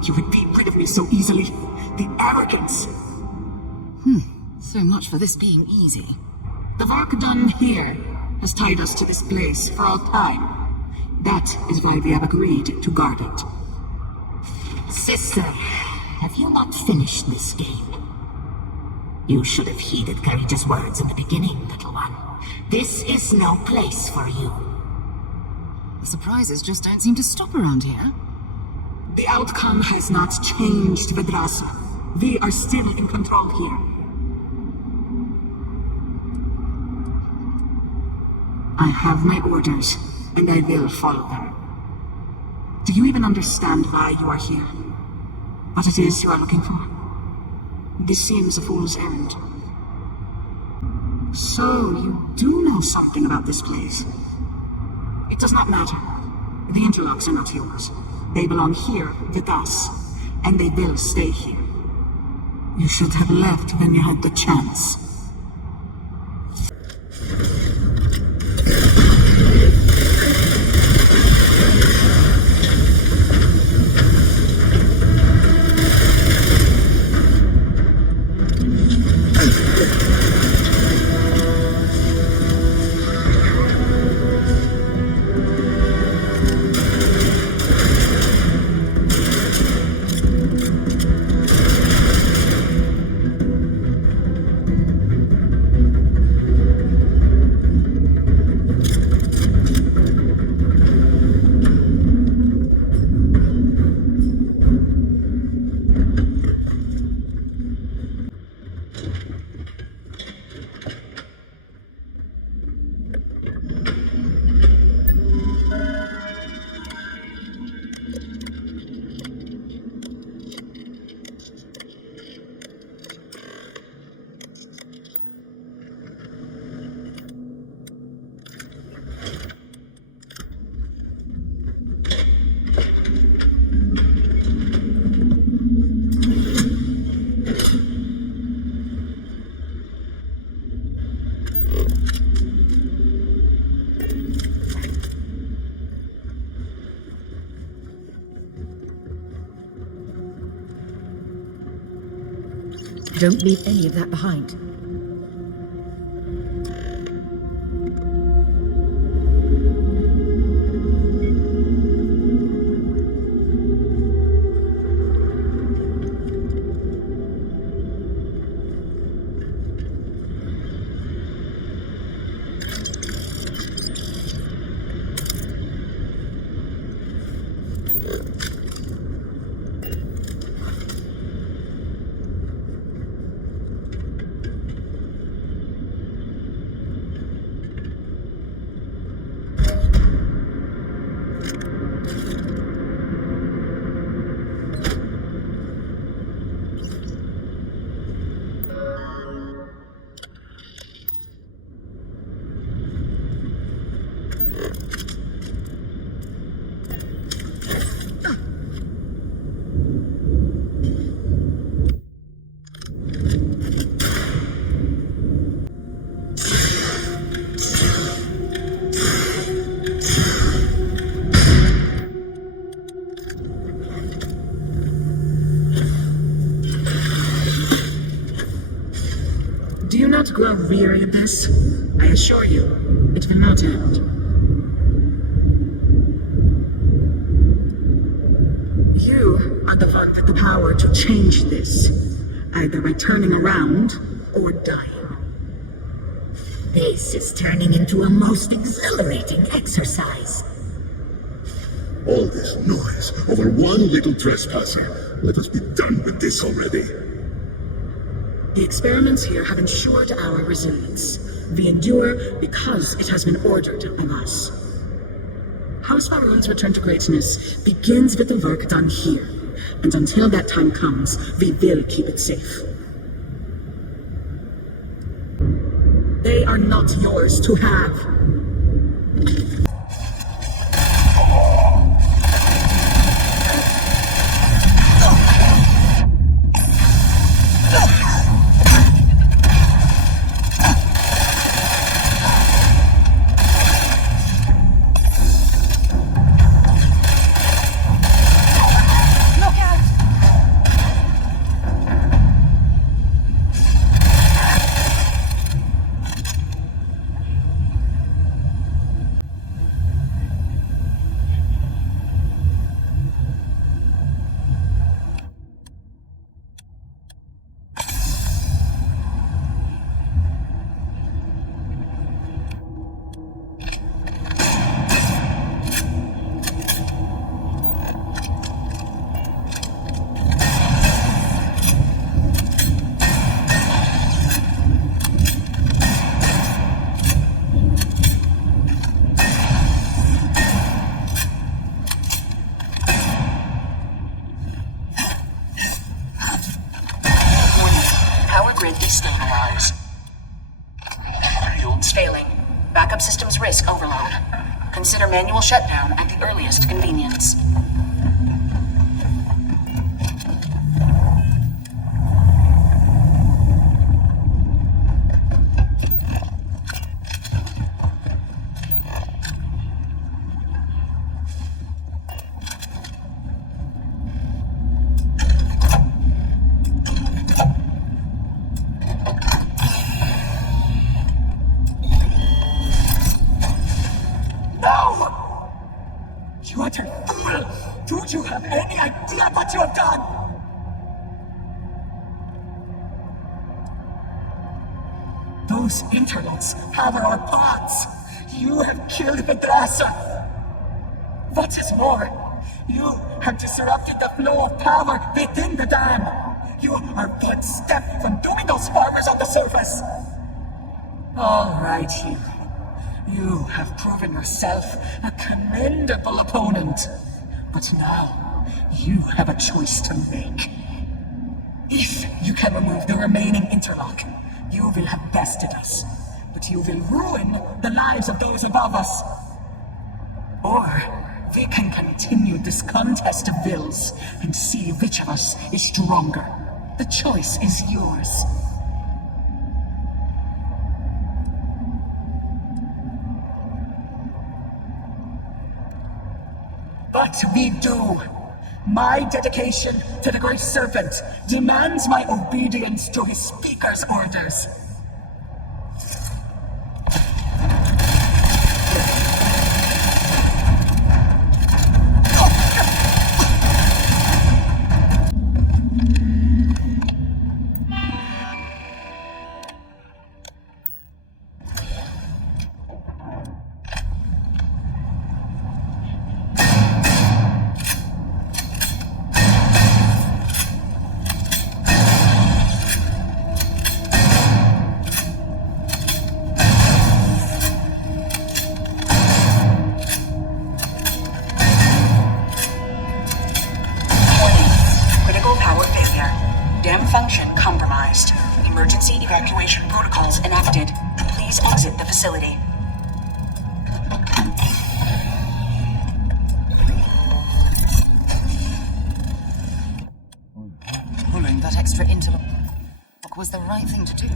think you would be rid of me so easily? The arrogance! So much for this being easy. The work done here has tied us to this place for all time. That is why we have agreed to guard it. Sister, have you not finished this game? You should have heeded Courageous words in the beginning, little one. This is no place for you. The surprises just don't seem to stop around here. The outcome has not changed, Vedrasa. We are still in control here. I have my orders, and I will follow them. Do you even understand why you are here? What it is you are looking for? This seems a fool's errand. So, you do know something about this place. It does not matter. The interlocks are not yours. They belong here with us, and they will stay here. You should have left when you had the chance. Don't leave any of that behind. Do you not grow weary of this? I assure you, it will not end. You are the one with the power to change this, either by turning around or dying. This is turning into a most exhilarating exercise. All this noise over one little trespasser. Let us be done with this already. The experiments here have ensured our resilience. We endure because it has been ordered of us. House Faroon's return to greatness begins with the work done here, and until that time comes, we will keep it safe. They are not yours to have. Look out! Grid destabilize. Fuels failing. Backup systems risk overload. Consider manual shutdown at the earliest convenience. You utter fool! Don't you have any idea what you have done? Those interlocks have our parts. You have killed Bethesda. What is more, you have disrupted the flow of power within the dam. You are one step from doing those farmers on the surface. All right, you. You have proven yourself a commendable opponent. But now, you have a choice to make. If you can remove the remaining interlock, you will have bested us. But you will ruin the lives of those above us. Or, we can continue this contest of wills and see which of us is stronger. The choice is yours. But we do. My dedication to the Great Serpent demands my obedience to his speaker's orders. Facility. Pulling that extra interlock was the right thing to do.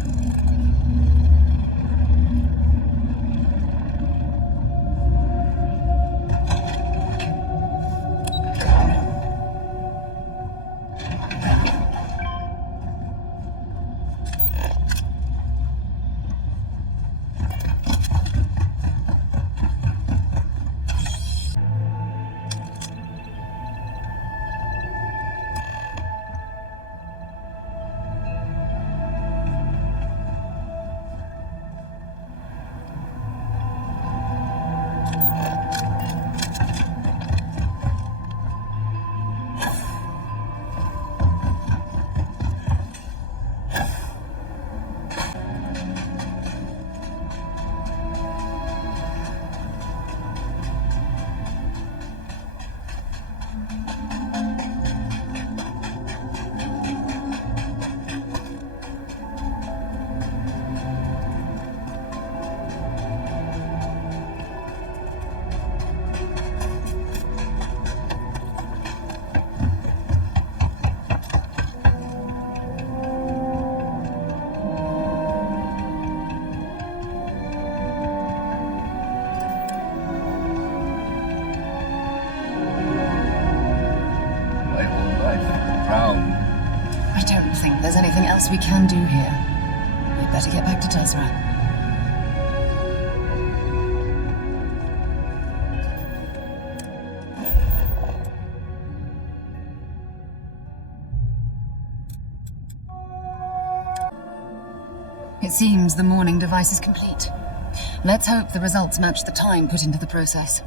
There's anything else we can do here. We'd better get back to Tezra. It seems the morning device is complete. Let's hope the results match the time put into the process.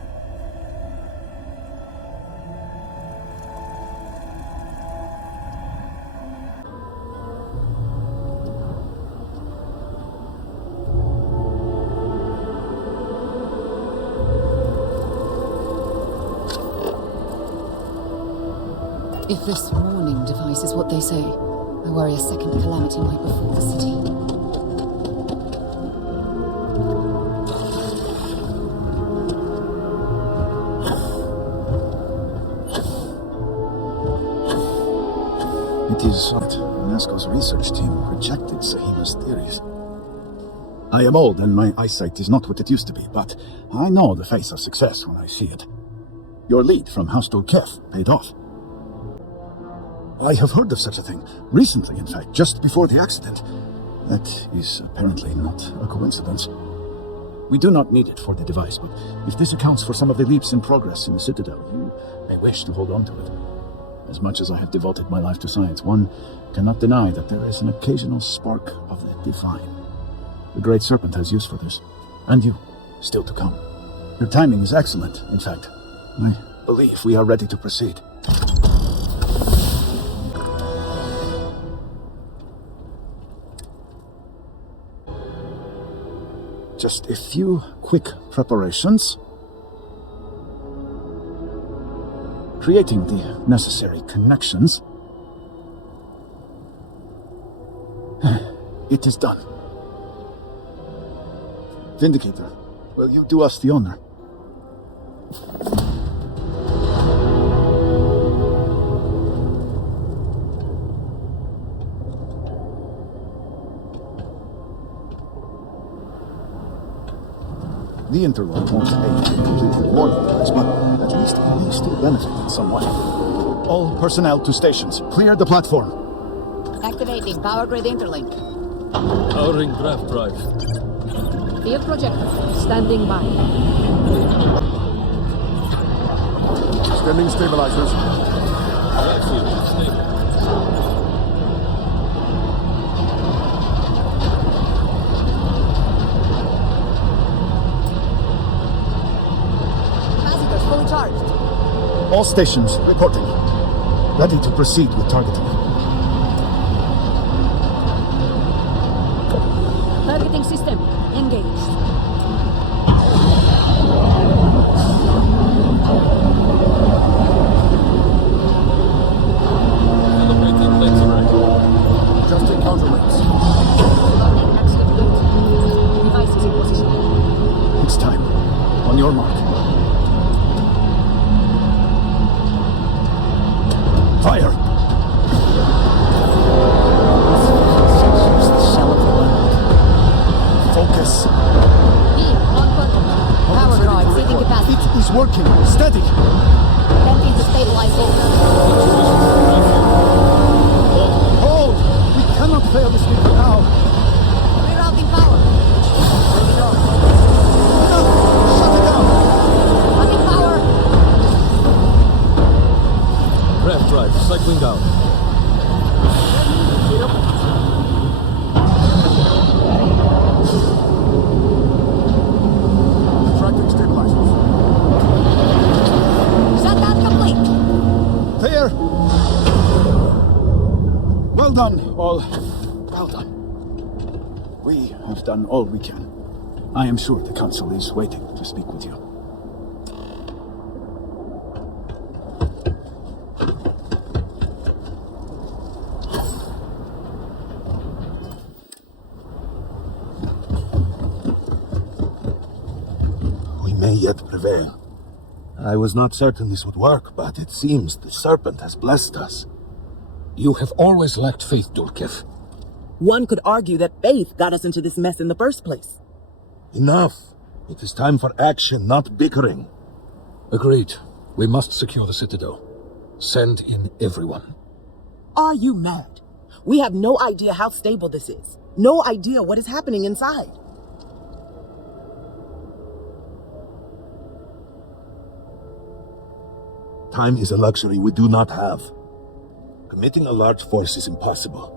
If this morning device is what they say, I worry a second calamity might befall the city. It is that UNESCO's research team rejected Sahima's theories. I am old and my eyesight is not what it used to be, but I know the face of success when I see it. Your lead from House Kef paid off. I have heard of such a thing. Recently, in fact, just before the accident. That is apparently not a coincidence. We do not need it for the device, but if this accounts for some of the leaps in progress in the Citadel, you may wish to hold on to it. As much as I have devoted my life to science, one cannot deny that there is an occasional spark of the divine. The Great Serpent has use for this, and you, still to come. Your timing is excellent, in fact. I believe we are ready to proceed. Just a few quick preparations. Creating the necessary connections. It is done. Vindicator, will you do us the honor? The interlock won't aid in completing more than but at least it may still benefit in some way. All personnel to stations. Clear the platform. Activating power grid interlink. Powering draft drive. Field projector standing by. Extending stabilizers. Drive field stable. Fully charged. All stations reporting. Ready to proceed with targeting. Targeting system engaged. Calibrating lens array. Adjusting counter lens. Device is in position. It's time. On your mark. Fire! Focus. On button. Power drive, seating capacity. It is working. Steady. Attempting to stabilize Hold! We cannot fail this vehicle now. Rerouting power. No! Shut it down! Cutting power. Draft drive cycling down. Tracking stabilizers. Shutdown complete. Clear! Well done, all. Well done. We have done all we can. I am sure the Council is waiting to speak with you. We may yet prevail. I was not certain this would work, but it seems the Serpent has blessed us. You have always lacked faith, Dulkef. One could argue that faith got us into this mess in the first place. Enough. It is time for action, not bickering. Agreed. We must secure the Citadel. Send in everyone. Are you mad? We have no idea how stable this is. No idea what is happening inside. Time is a luxury we do not have. Committing a large force is impossible.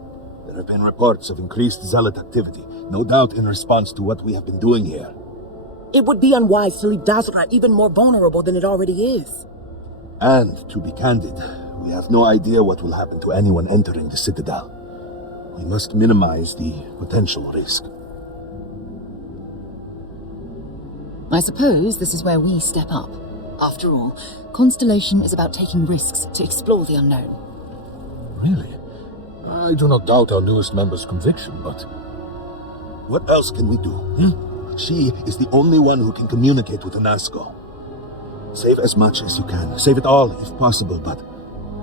There have been reports of increased zealot activity, no doubt in response to what we have been doing here. It would be unwise to leave Dasra even more vulnerable than it already is. And, to be candid, we have no idea what will happen to anyone entering the Citadel. We must minimize the potential risk. I suppose this is where we step up. After all, Constellation is about taking risks to explore the unknown. Really? I do not doubt our newest member's conviction, but... What else can we do? She is the only one who can communicate with UNESCO. Save as much as you can. Save it all if possible, but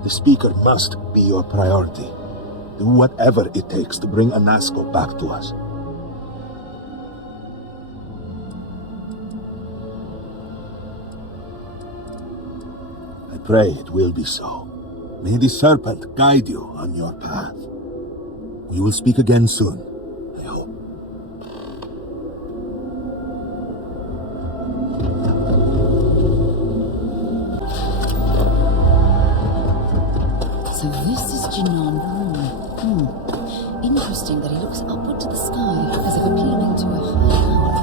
the Speaker must be your priority. Do whatever it takes to bring Anasco back to us. I pray it will be so. May the serpent guide you on your path. We will speak again soon, I hope. So this is Jinan Baroon. Interesting that he looks upward to the sky as if appealing to a higher power.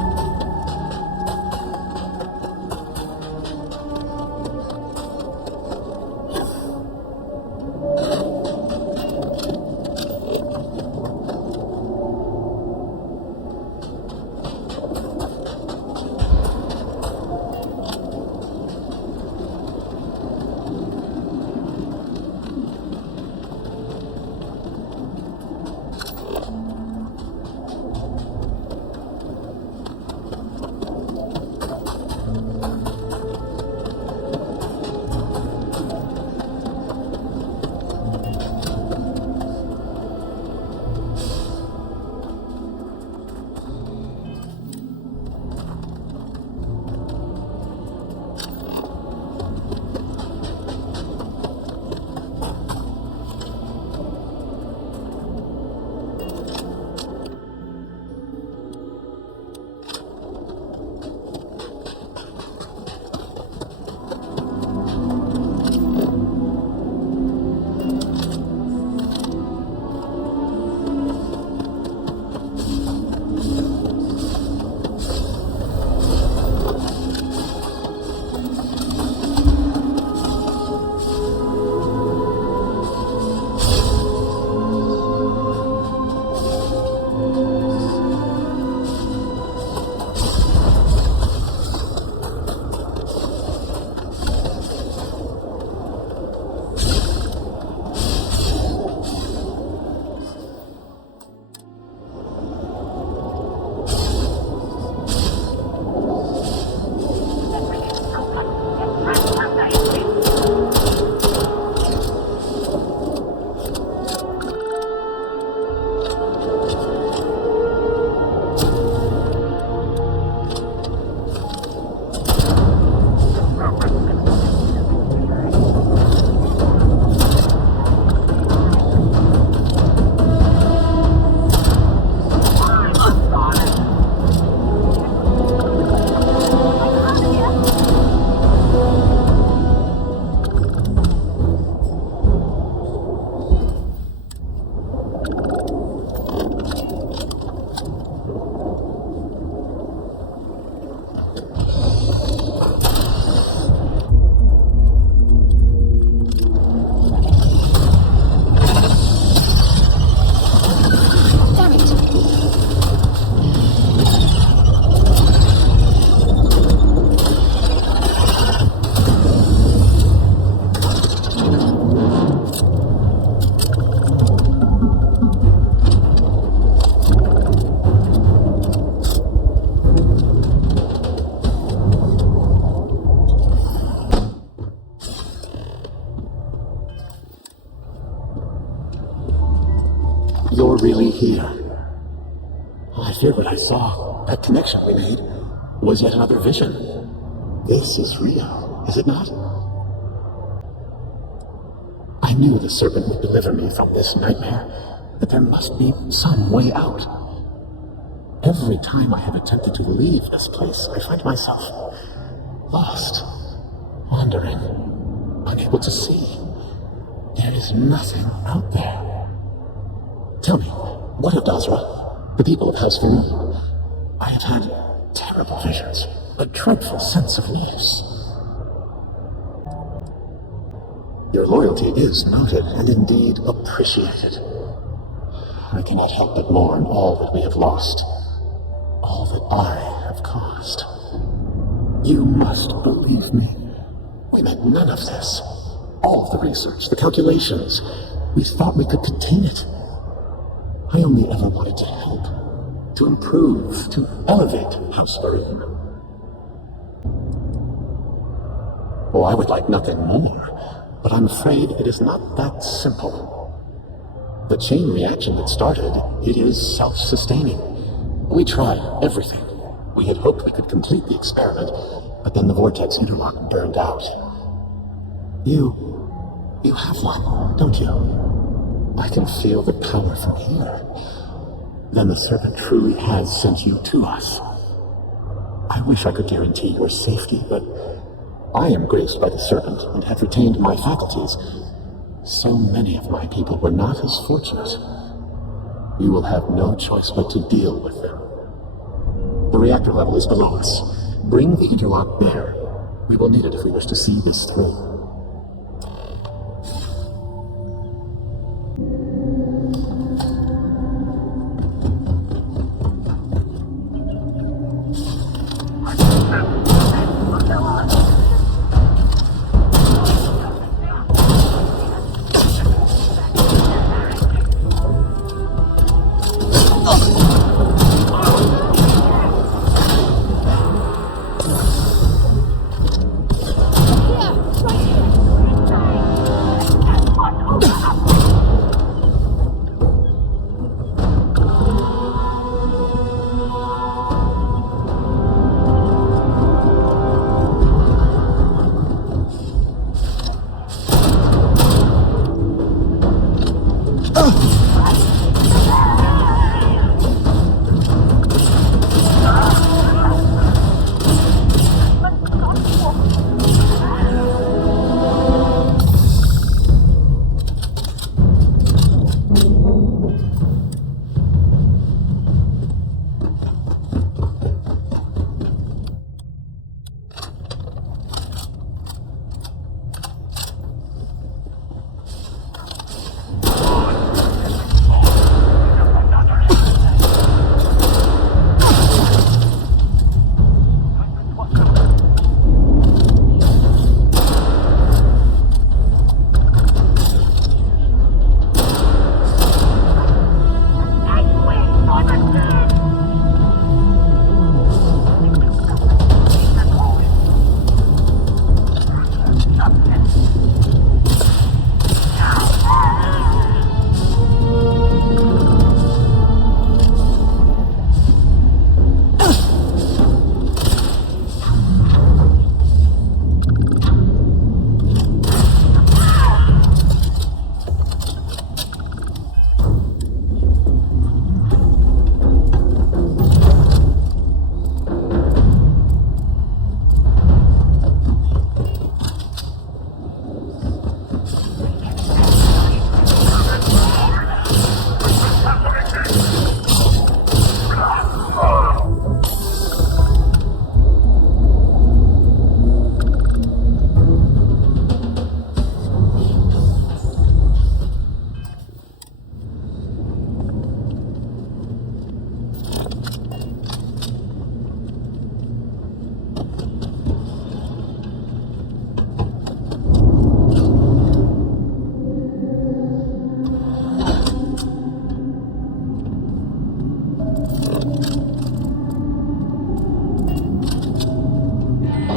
You're really here. I feared what I saw. That connection we made was yet another vision. This is real, is it not? I knew the serpent would deliver me from this nightmare, but there must be some way out. Every time I have attempted to leave this place, I find myself lost, wandering, unable to see. There is nothing out there. Tell me, what of Dazra, the people of House Farouk? I have had terrible visions, a dreadful sense of loss. Your loyalty is noted and indeed appreciated. I cannot help but mourn all that we have lost, all that I have caused. You must believe me. We meant none of this. All of the research, the calculations, we thought we could contain it. I only ever wanted to help, to improve, to elevate House Farouk. Oh, I would like nothing more, but I'm afraid it is not that simple. The chain reaction that started, it is self-sustaining. We tried everything. We had hoped we could complete the experiment, but then the vortex interlock burned out. You have one, don't you? I can feel the power from here. Then the serpent truly has sent you to us. I wish I could guarantee your safety, but I am graced by the serpent and have retained my faculties. So many of my people were not as fortunate. You will have no choice but to deal with them. The reactor level is below us. Bring the interlock there. We will need it if we wish to see this through.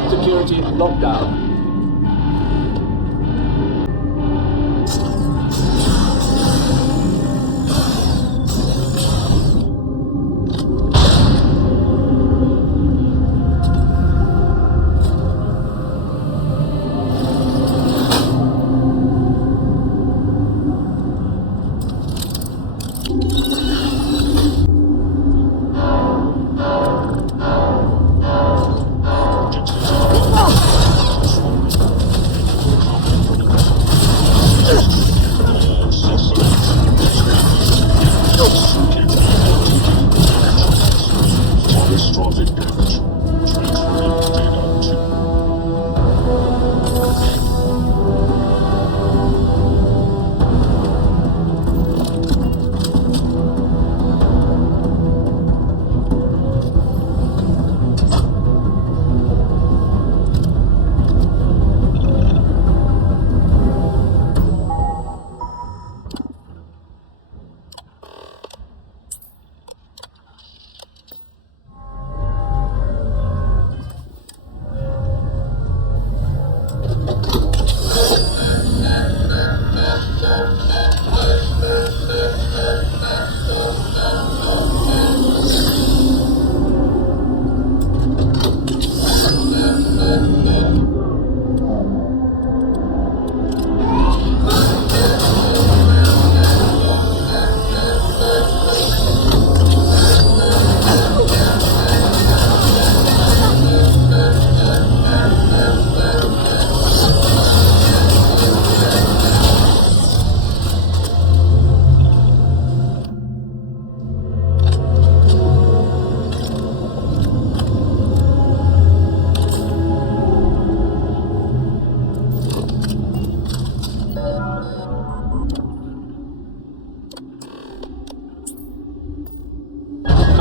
Security lockdown.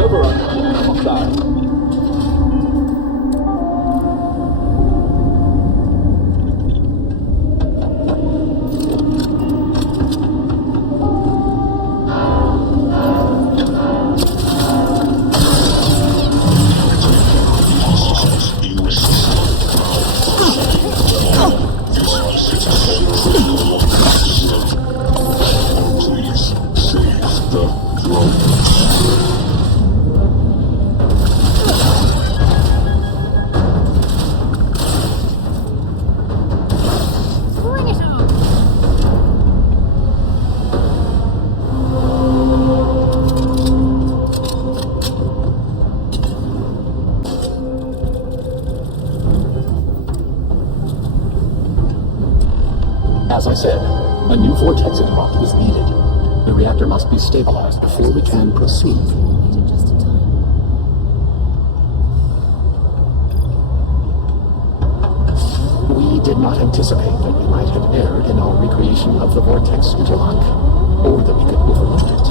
overrun. Lockdown. As I said, a new vortex interlock is needed. The reactor must be stabilized before we can proceed. We did not anticipate that we might have erred in our recreation of the vortex interlock, or that we could overlook it.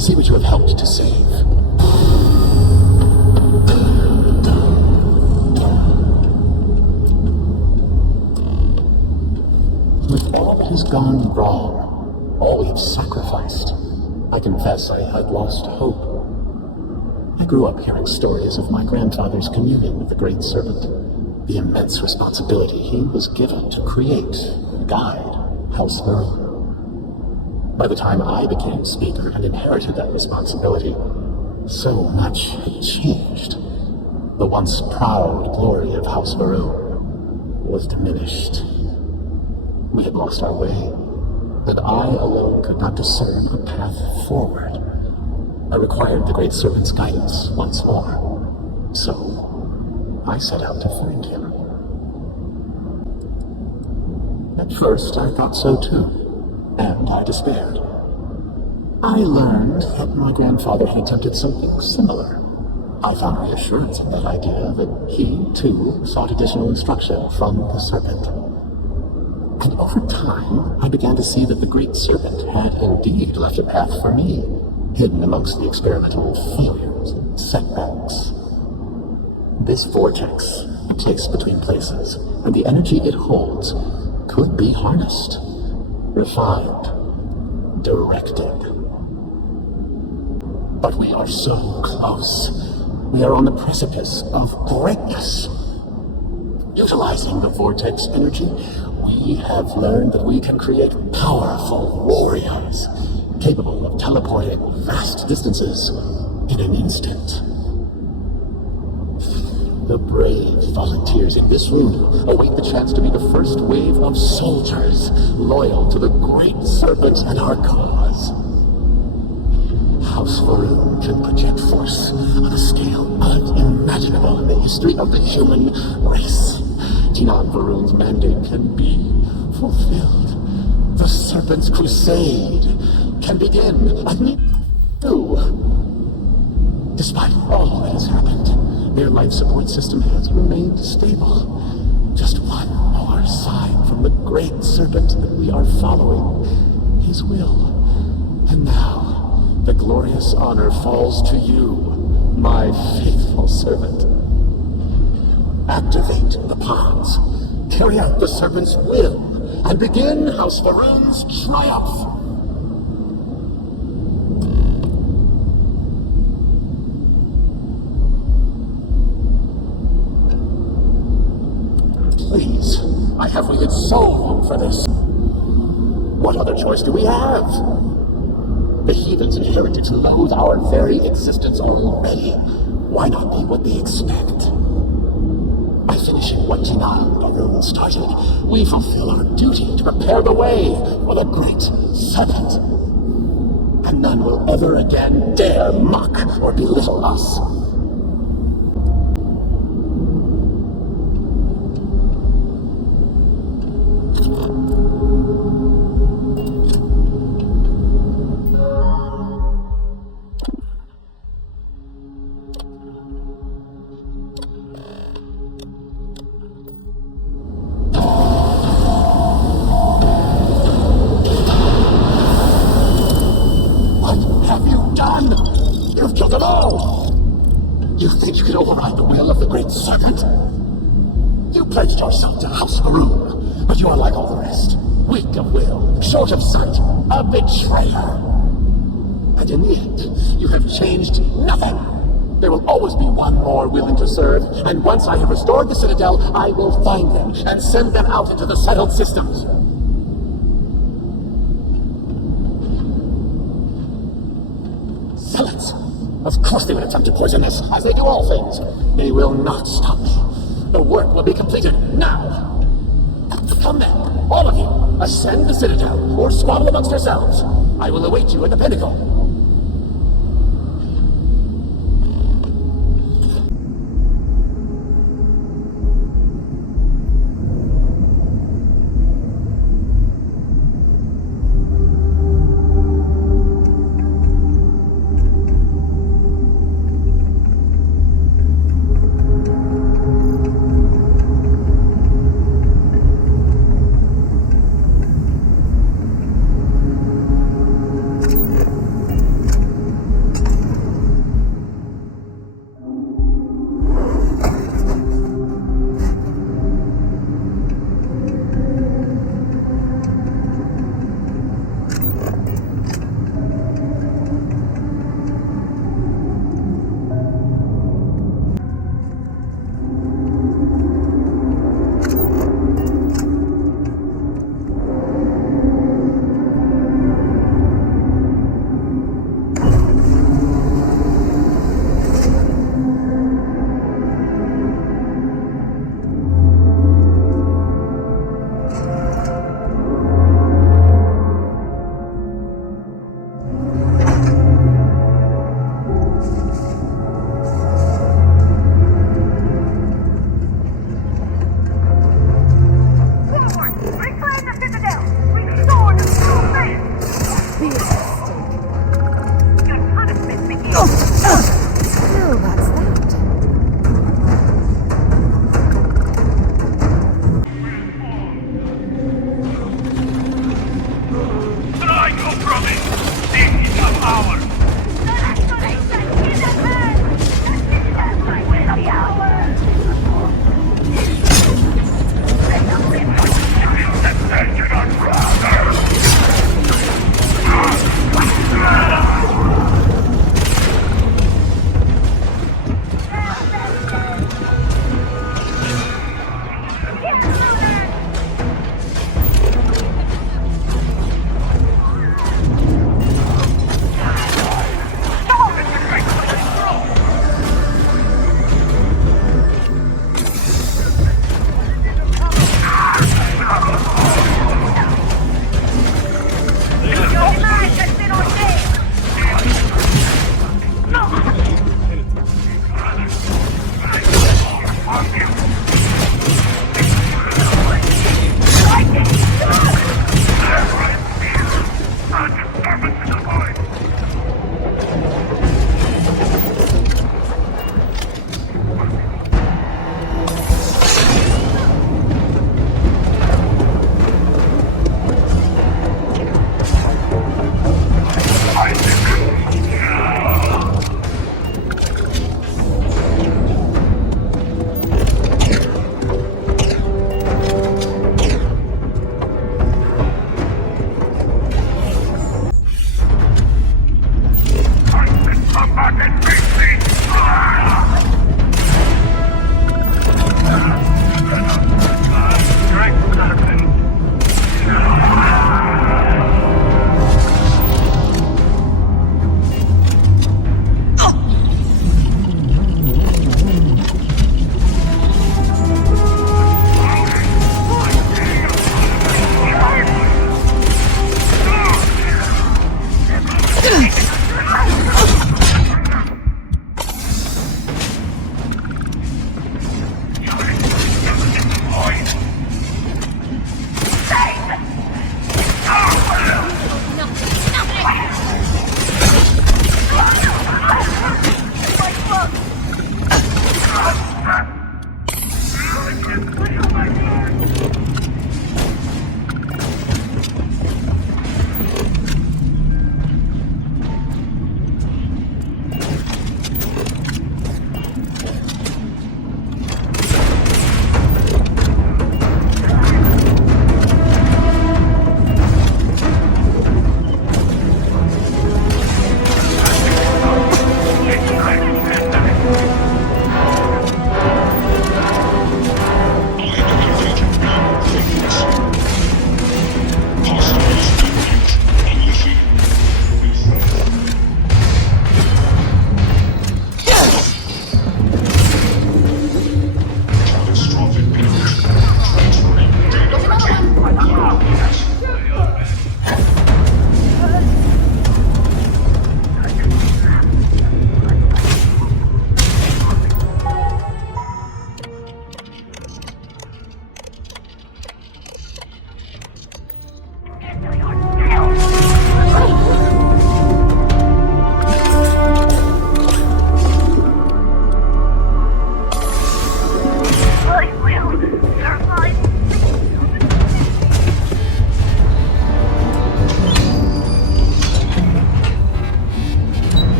See what you have helped to save. With all that has gone wrong, all we have sacrificed, I confess I had lost hope. I grew up hearing stories of my grandfather's communion with the Great Serpent, the immense responsibility he was given to create, guide House Varun. By the time I became Speaker and inherited that responsibility, so much had changed. The once proud glory of House Varun was diminished. We had lost our way, and I alone could not discern a path forward. I required the Great Serpent's guidance once more, so I set out to find him. At first, I thought so too. And I despaired. I learned that my grandfather had attempted something similar. I found reassurance in that idea that he, too, sought additional instruction from the Serpent. And over time, I began to see that the Great Serpent had indeed left a path for me, hidden amongst the experimental failures and setbacks. This vortex takes between places, and the energy it holds could be harnessed. Refined, directed. But we are so close. We are on the precipice of greatness. Utilizing the vortex energy, we have learned that we can create powerful warriors, capable of teleporting vast distances in an instant. The brave volunteers in this room await the chance to be the first wave of soldiers loyal to the Great Serpent and our cause. House Varun can project force on a scale unimaginable in the history of the human race. Tinan Varun's mandate can be fulfilled. The Serpent's crusade can begin anew. Despite all that has happened, their life support system has remained stable. Just one more sign from the Great Serpent that we are following his will. And now, the glorious honor falls to you, my faithful servant. Activate the pawns, carry out the Serpent's will, and begin House Varun's triumph. Please, I have waited so long for this. What other choice do we have? The heathens inherited to loathe our very existence already. Why not be what they expect? By finishing what Jinal, the rule started, we fulfill our duty to prepare the way for the great serpent. And none will ever again dare mock or belittle us. Override the will of the great serpent. You pledged yourself to House Haroon, but you are like all the rest. Weak of will, short of sight, a betrayer. And in the end, you have changed nothing. There will always be one more willing to serve, and once I have restored the Citadel, I will find them and send them out into the settled systems. Zealots! Of course they would attempt to poison us, as they do all things. They will not stop me. The work will be completed now. Come then, all of you, ascend the Citadel, or squabble amongst yourselves. I will await you at the pinnacle.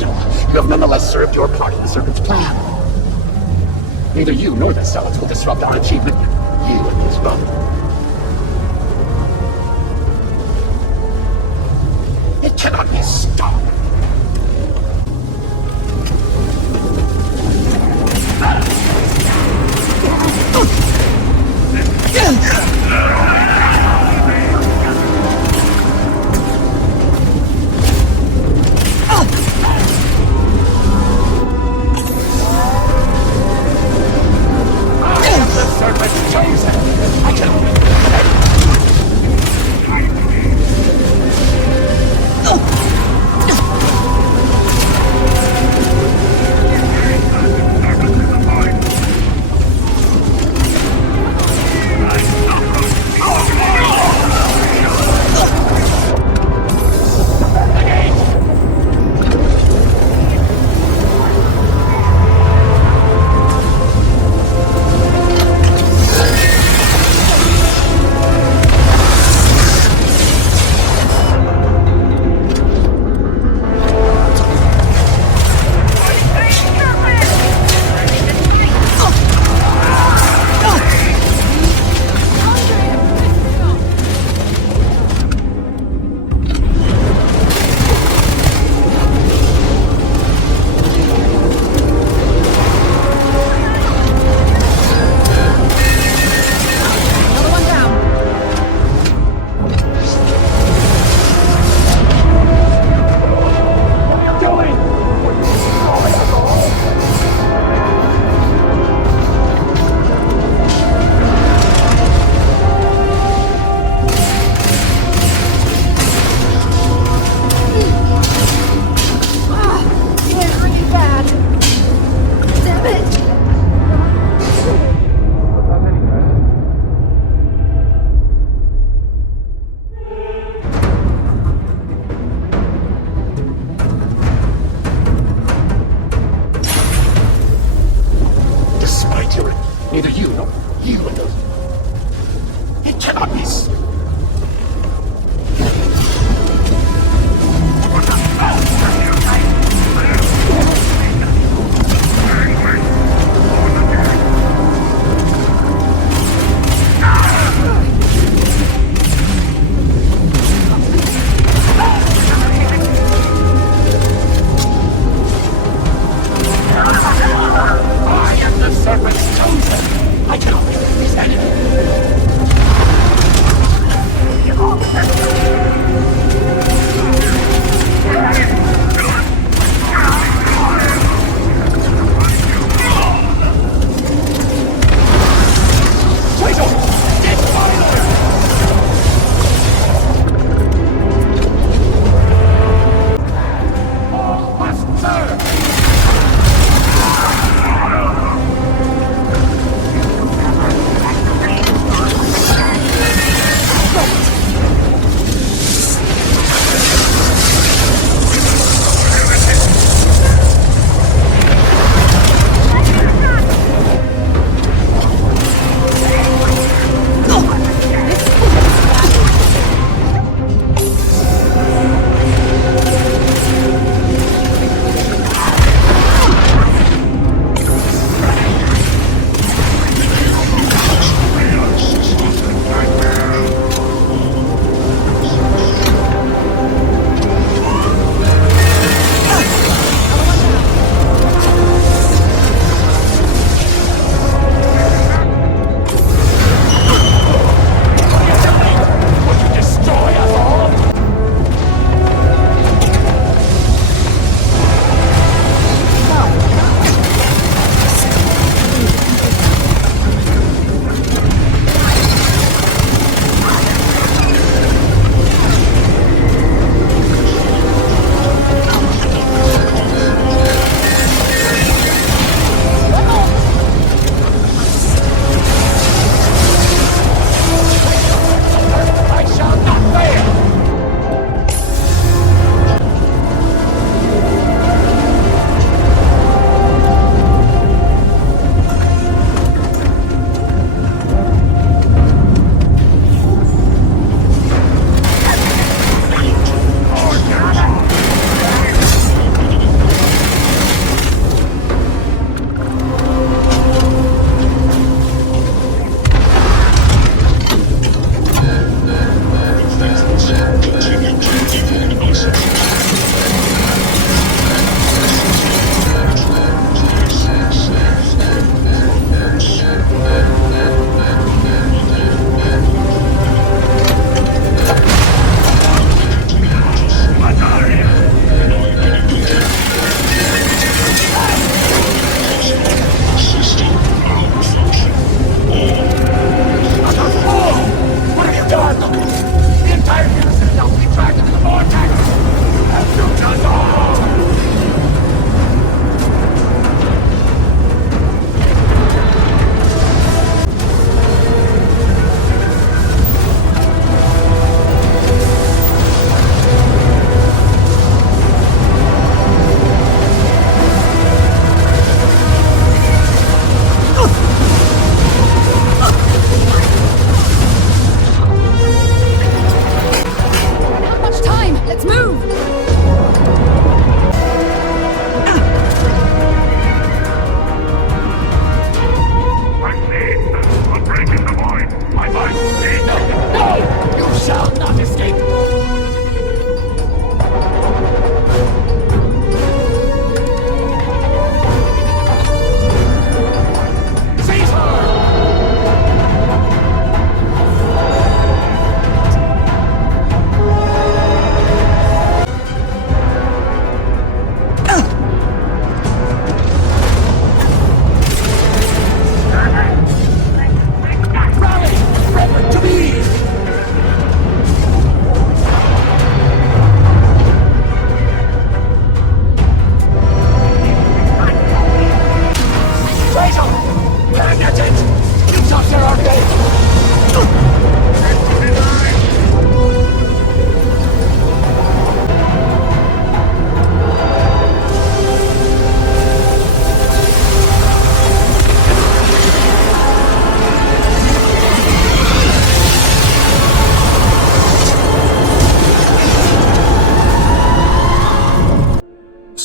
battle, you have nonetheless served your part in the Serpent's plan. Neither you nor the Zealots will disrupt our achievement. You and his brother. It cannot be stopped.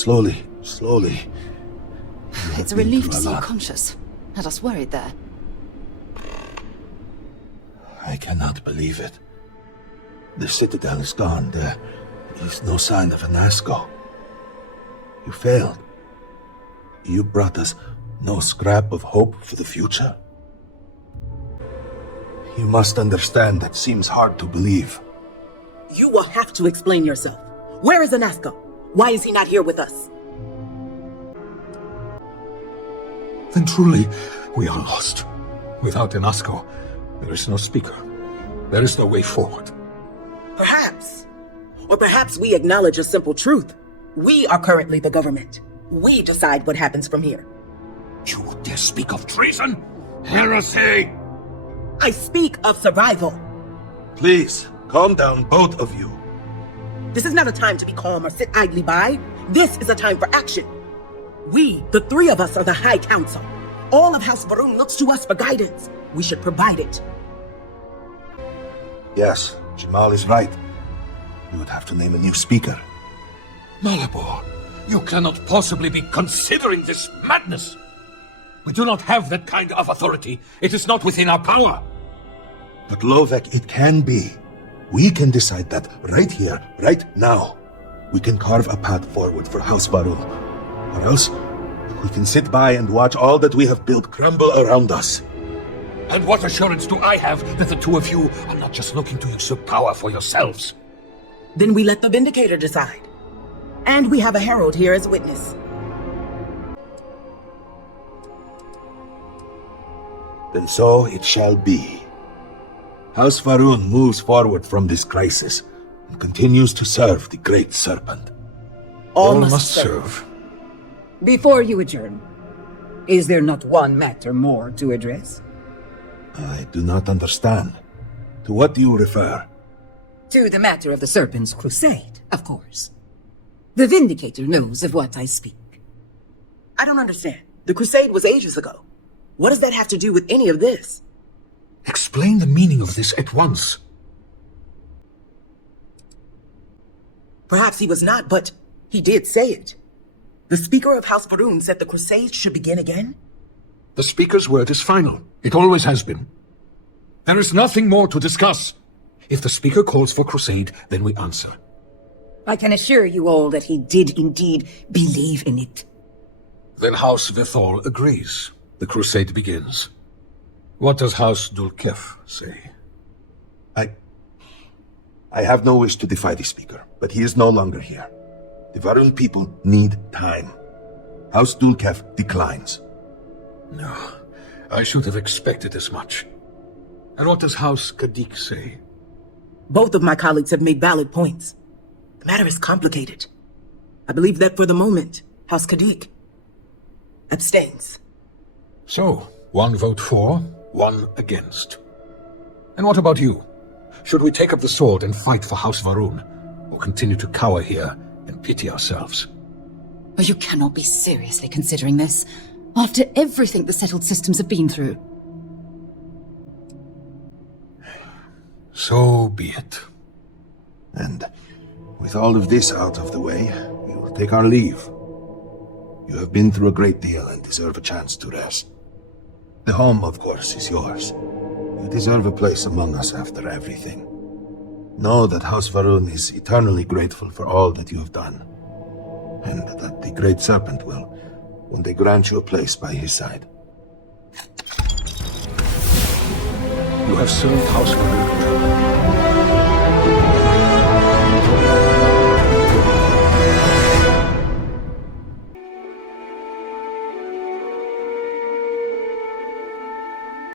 Slowly. It's a relief to see you conscious. Had us worried there. I cannot believe it. The citadel is gone. There is no sign of a Nazgul. You failed. You brought us no scrap of hope for the future. You must understand that seems hard to believe. You will have to explain yourself. Where is Anasko? Why is he not here with us? Then truly, we are lost. Without Anasko, there is no speaker. There is no way forward. Perhaps. Or perhaps we acknowledge a simple truth. We are currently the government. We decide what happens from here. You dare speak of treason? Heresy! I speak of survival. Please, calm down, both of you. This is not a time to be calm or sit idly by. This is a time for action. We, the three of us, are the High Council. All of House Varun looks to us for guidance. We should provide it. Yes, Jamal is right. We would have to name a new speaker. Malabor, you cannot possibly be considering this madness. We do not have that kind of authority. It is not within our power. But Lovek, it can be. We can decide that right here, right now. We can carve a path forward for House Varun. Or else, we can sit by and watch all that we have built crumble around us. And what assurance do I have that the two of you are not just looking to usurp power for yourselves? Then we let the Vindicator decide. And we have a herald here as witness. Then so it shall be. House Varun moves forward from this crisis and continues to serve the Great Serpent. All must serve. Before you adjourn, is there not one matter more to address? I do not understand. To what do you refer? To the matter of the Serpent's crusade, of course. The Vindicator knows of what I speak. I don't understand. The crusade was ages ago. What does that have to do with any of this? Explain the meaning of this at once. Perhaps he was not, but he did say it. The Speaker of House Varun said the crusade should begin again? The Speaker's word is final. It always has been. There is nothing more to discuss. If the Speaker calls for crusade, then we answer. I can assure you all that he did indeed believe in it. Then House Vethal agrees. The crusade begins. What does House Dulkef say? I have no wish to defy the Speaker, but he is no longer here. The Varun people need time. House Dulkef declines. No, I should have expected as much. And what does House Kadik say? Both of my colleagues have made valid points. The matter is complicated. I believe that for the moment, House Kadik abstains. So, one vote for, one against. And what about you? Should we take up the sword and fight for House Varun, or continue to cower here and pity ourselves? Oh, you cannot be seriously considering this, after everything the settled systems have been through. So be it. And with all of this out of the way, we will take our leave. You have been through a great deal and deserve a chance to rest. The home, of course, is yours. You deserve a place among us after everything. Know that House Varun is eternally grateful for all that you have done, and that the Great Serpent will one day grant you a place by his side. You have served House Varun well.